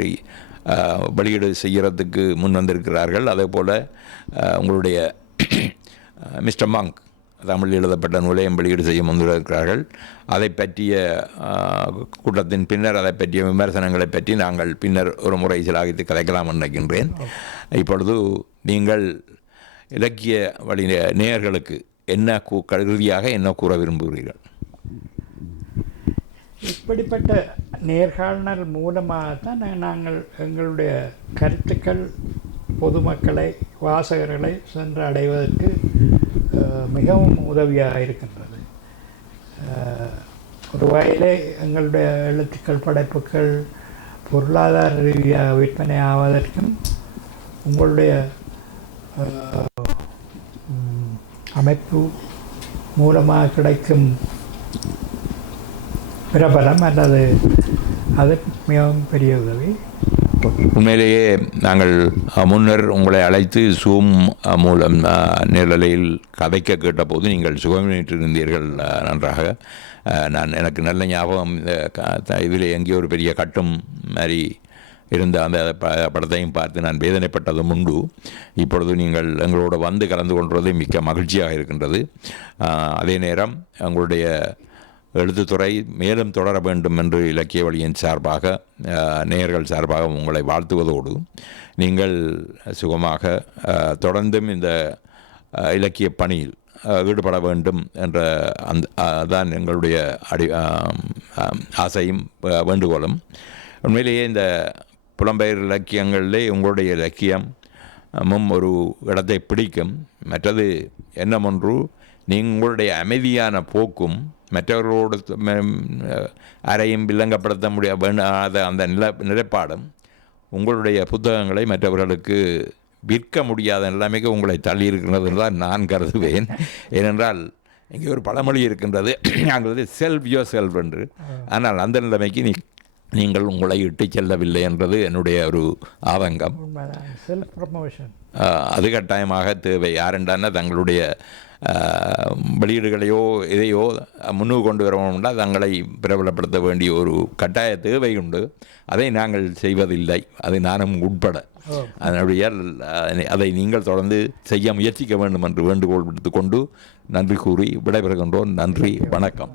வெளியீடு செய்கிறதுக்கு முன் வந்திருக்கிறார்கள். அதே போல் உங்களுடைய மிஸ்டர் மங்க் தமிழில் எழுதப்பட்ட நூலையும் வெளியீடு செய்ய முன்வந்திருக்கிறார்கள். அதை பற்றிய கூட்டத்தின் பின்னர் அதை பற்றிய விமர்சனங்களை பற்றி நாங்கள் பின்னர் ஒரு முறை சிலாகித்து கதைக்கலாம் நினைக்கின்றேன். இப்பொழுது நீங்கள் இலக்கிய வழி நேயர்களுக்கு என்ன கருதியாக என்ன கூற விரும்புகிறீர்கள்? இப்படிப்பட்ட நேர்காணல் மூலமாகத்தான் நாங்கள் எங்களுடைய கருத்துக்கள் பொதுமக்களை, வாசகர்களை சென்று அடைவதற்கு மிகவும் உதவியாக இருக்கின்றது. ஒரு வகையிலே எங்களுடைய எழுத்துக்கள், படைப்புகள் பொருளாதார ரீதியாக விற்பனை ஆவதற்கும் உங்களுடைய அமைப்பு மூலமாக கிடைக்கும் பிரபலம் அல்லது அது மிகவும் பெரிய உதவி. உண்மையிலேயே நாங்கள் முன்னர் உங்களை அழைத்து ஜூம் மூலம் நேரலையில் கதைக்க கேட்டபோது நீங்கள் சுகமிட்டிருந்தீர்கள் நன்றாக. எனக்கு நல்ல ஞாபகம். இதில் எங்கேயோ ஒரு பெரிய கட்டும் மாதிரி இருந்த அந்த படத்தையும் பார்த்து நான் வேதனைப்பட்டதும் உண்டு. இப்பொழுது நீங்கள் எங்களோடு வந்து கலந்து கொள்வது மிக்க மகிழ்ச்சியாக இருக்கின்றது. அதே நேரம் உங்களுடைய எழுத்துத்துறை மேலும் தொடர வேண்டும் என்று இலக்கிய வழியின் சார்பாக, நேயர்கள் சார்பாக உங்களை வாழ்த்துவதோடு நீங்கள் சுகமாக தொடர்ந்தும் இந்த இலக்கிய பணியில் ஈடுபட வேண்டும் என்ற தான் எங்களுடைய ஆசையும் வேண்டுகோளும். உண்மையிலேயே இந்த புலம்பெயர் இலக்கியங்களிலே உங்களுடைய இலக்கியமும் ஒரு இடத்தை பிடிக்கும். மற்றது என்னமொன்று, உங்களுடைய அமைதியான போக்கும் மற்றவர்களோடு அறையும் வில்லங்கப்படுத்த முடியாத அந்த நிலைப்பாடும் உங்களுடைய புத்தகங்களை மற்றவர்களுக்கு விற்க முடியாத நிலைமைக்கு உங்களை தள்ளியிருக்கிறது தான் நான் கருதுவேன். ஏனென்றால் இங்கே ஒரு பழமொழி இருக்கின்றது, நாங்கள் செல்ஃப் யோர் செல்ஃப் என்று. ஆனால் அந்த நிலைமைக்கு நீங்கள் உங்களை இட்டு செல்லவில்லை என்பது என்னுடைய ஒரு ஆதங்கம். செல்ஃப் ப்ரமோஷன் அது கட்டாயமாக தேவை. யாரெண்டான தங்களுடைய வெளியீடுகளையோ இதையோ முன்னுக்கு கொண்டு வரணும்னா தங்களை பிரபலப்படுத்த வேண்டிய ஒரு கட்டாய தேவை உண்டு. அதை நாங்கள் செய்வதில்லை, அது நானும் உட்பட. அதனுடைய அதை நீங்கள் தொடர்ந்து செய்ய முயற்சிக்க வேண்டும் என்று வேண்டுகோள் விடுத்து கொண்டு நன்றி கூறி விடைபெறுகின்றோம். நன்றி, வணக்கம்.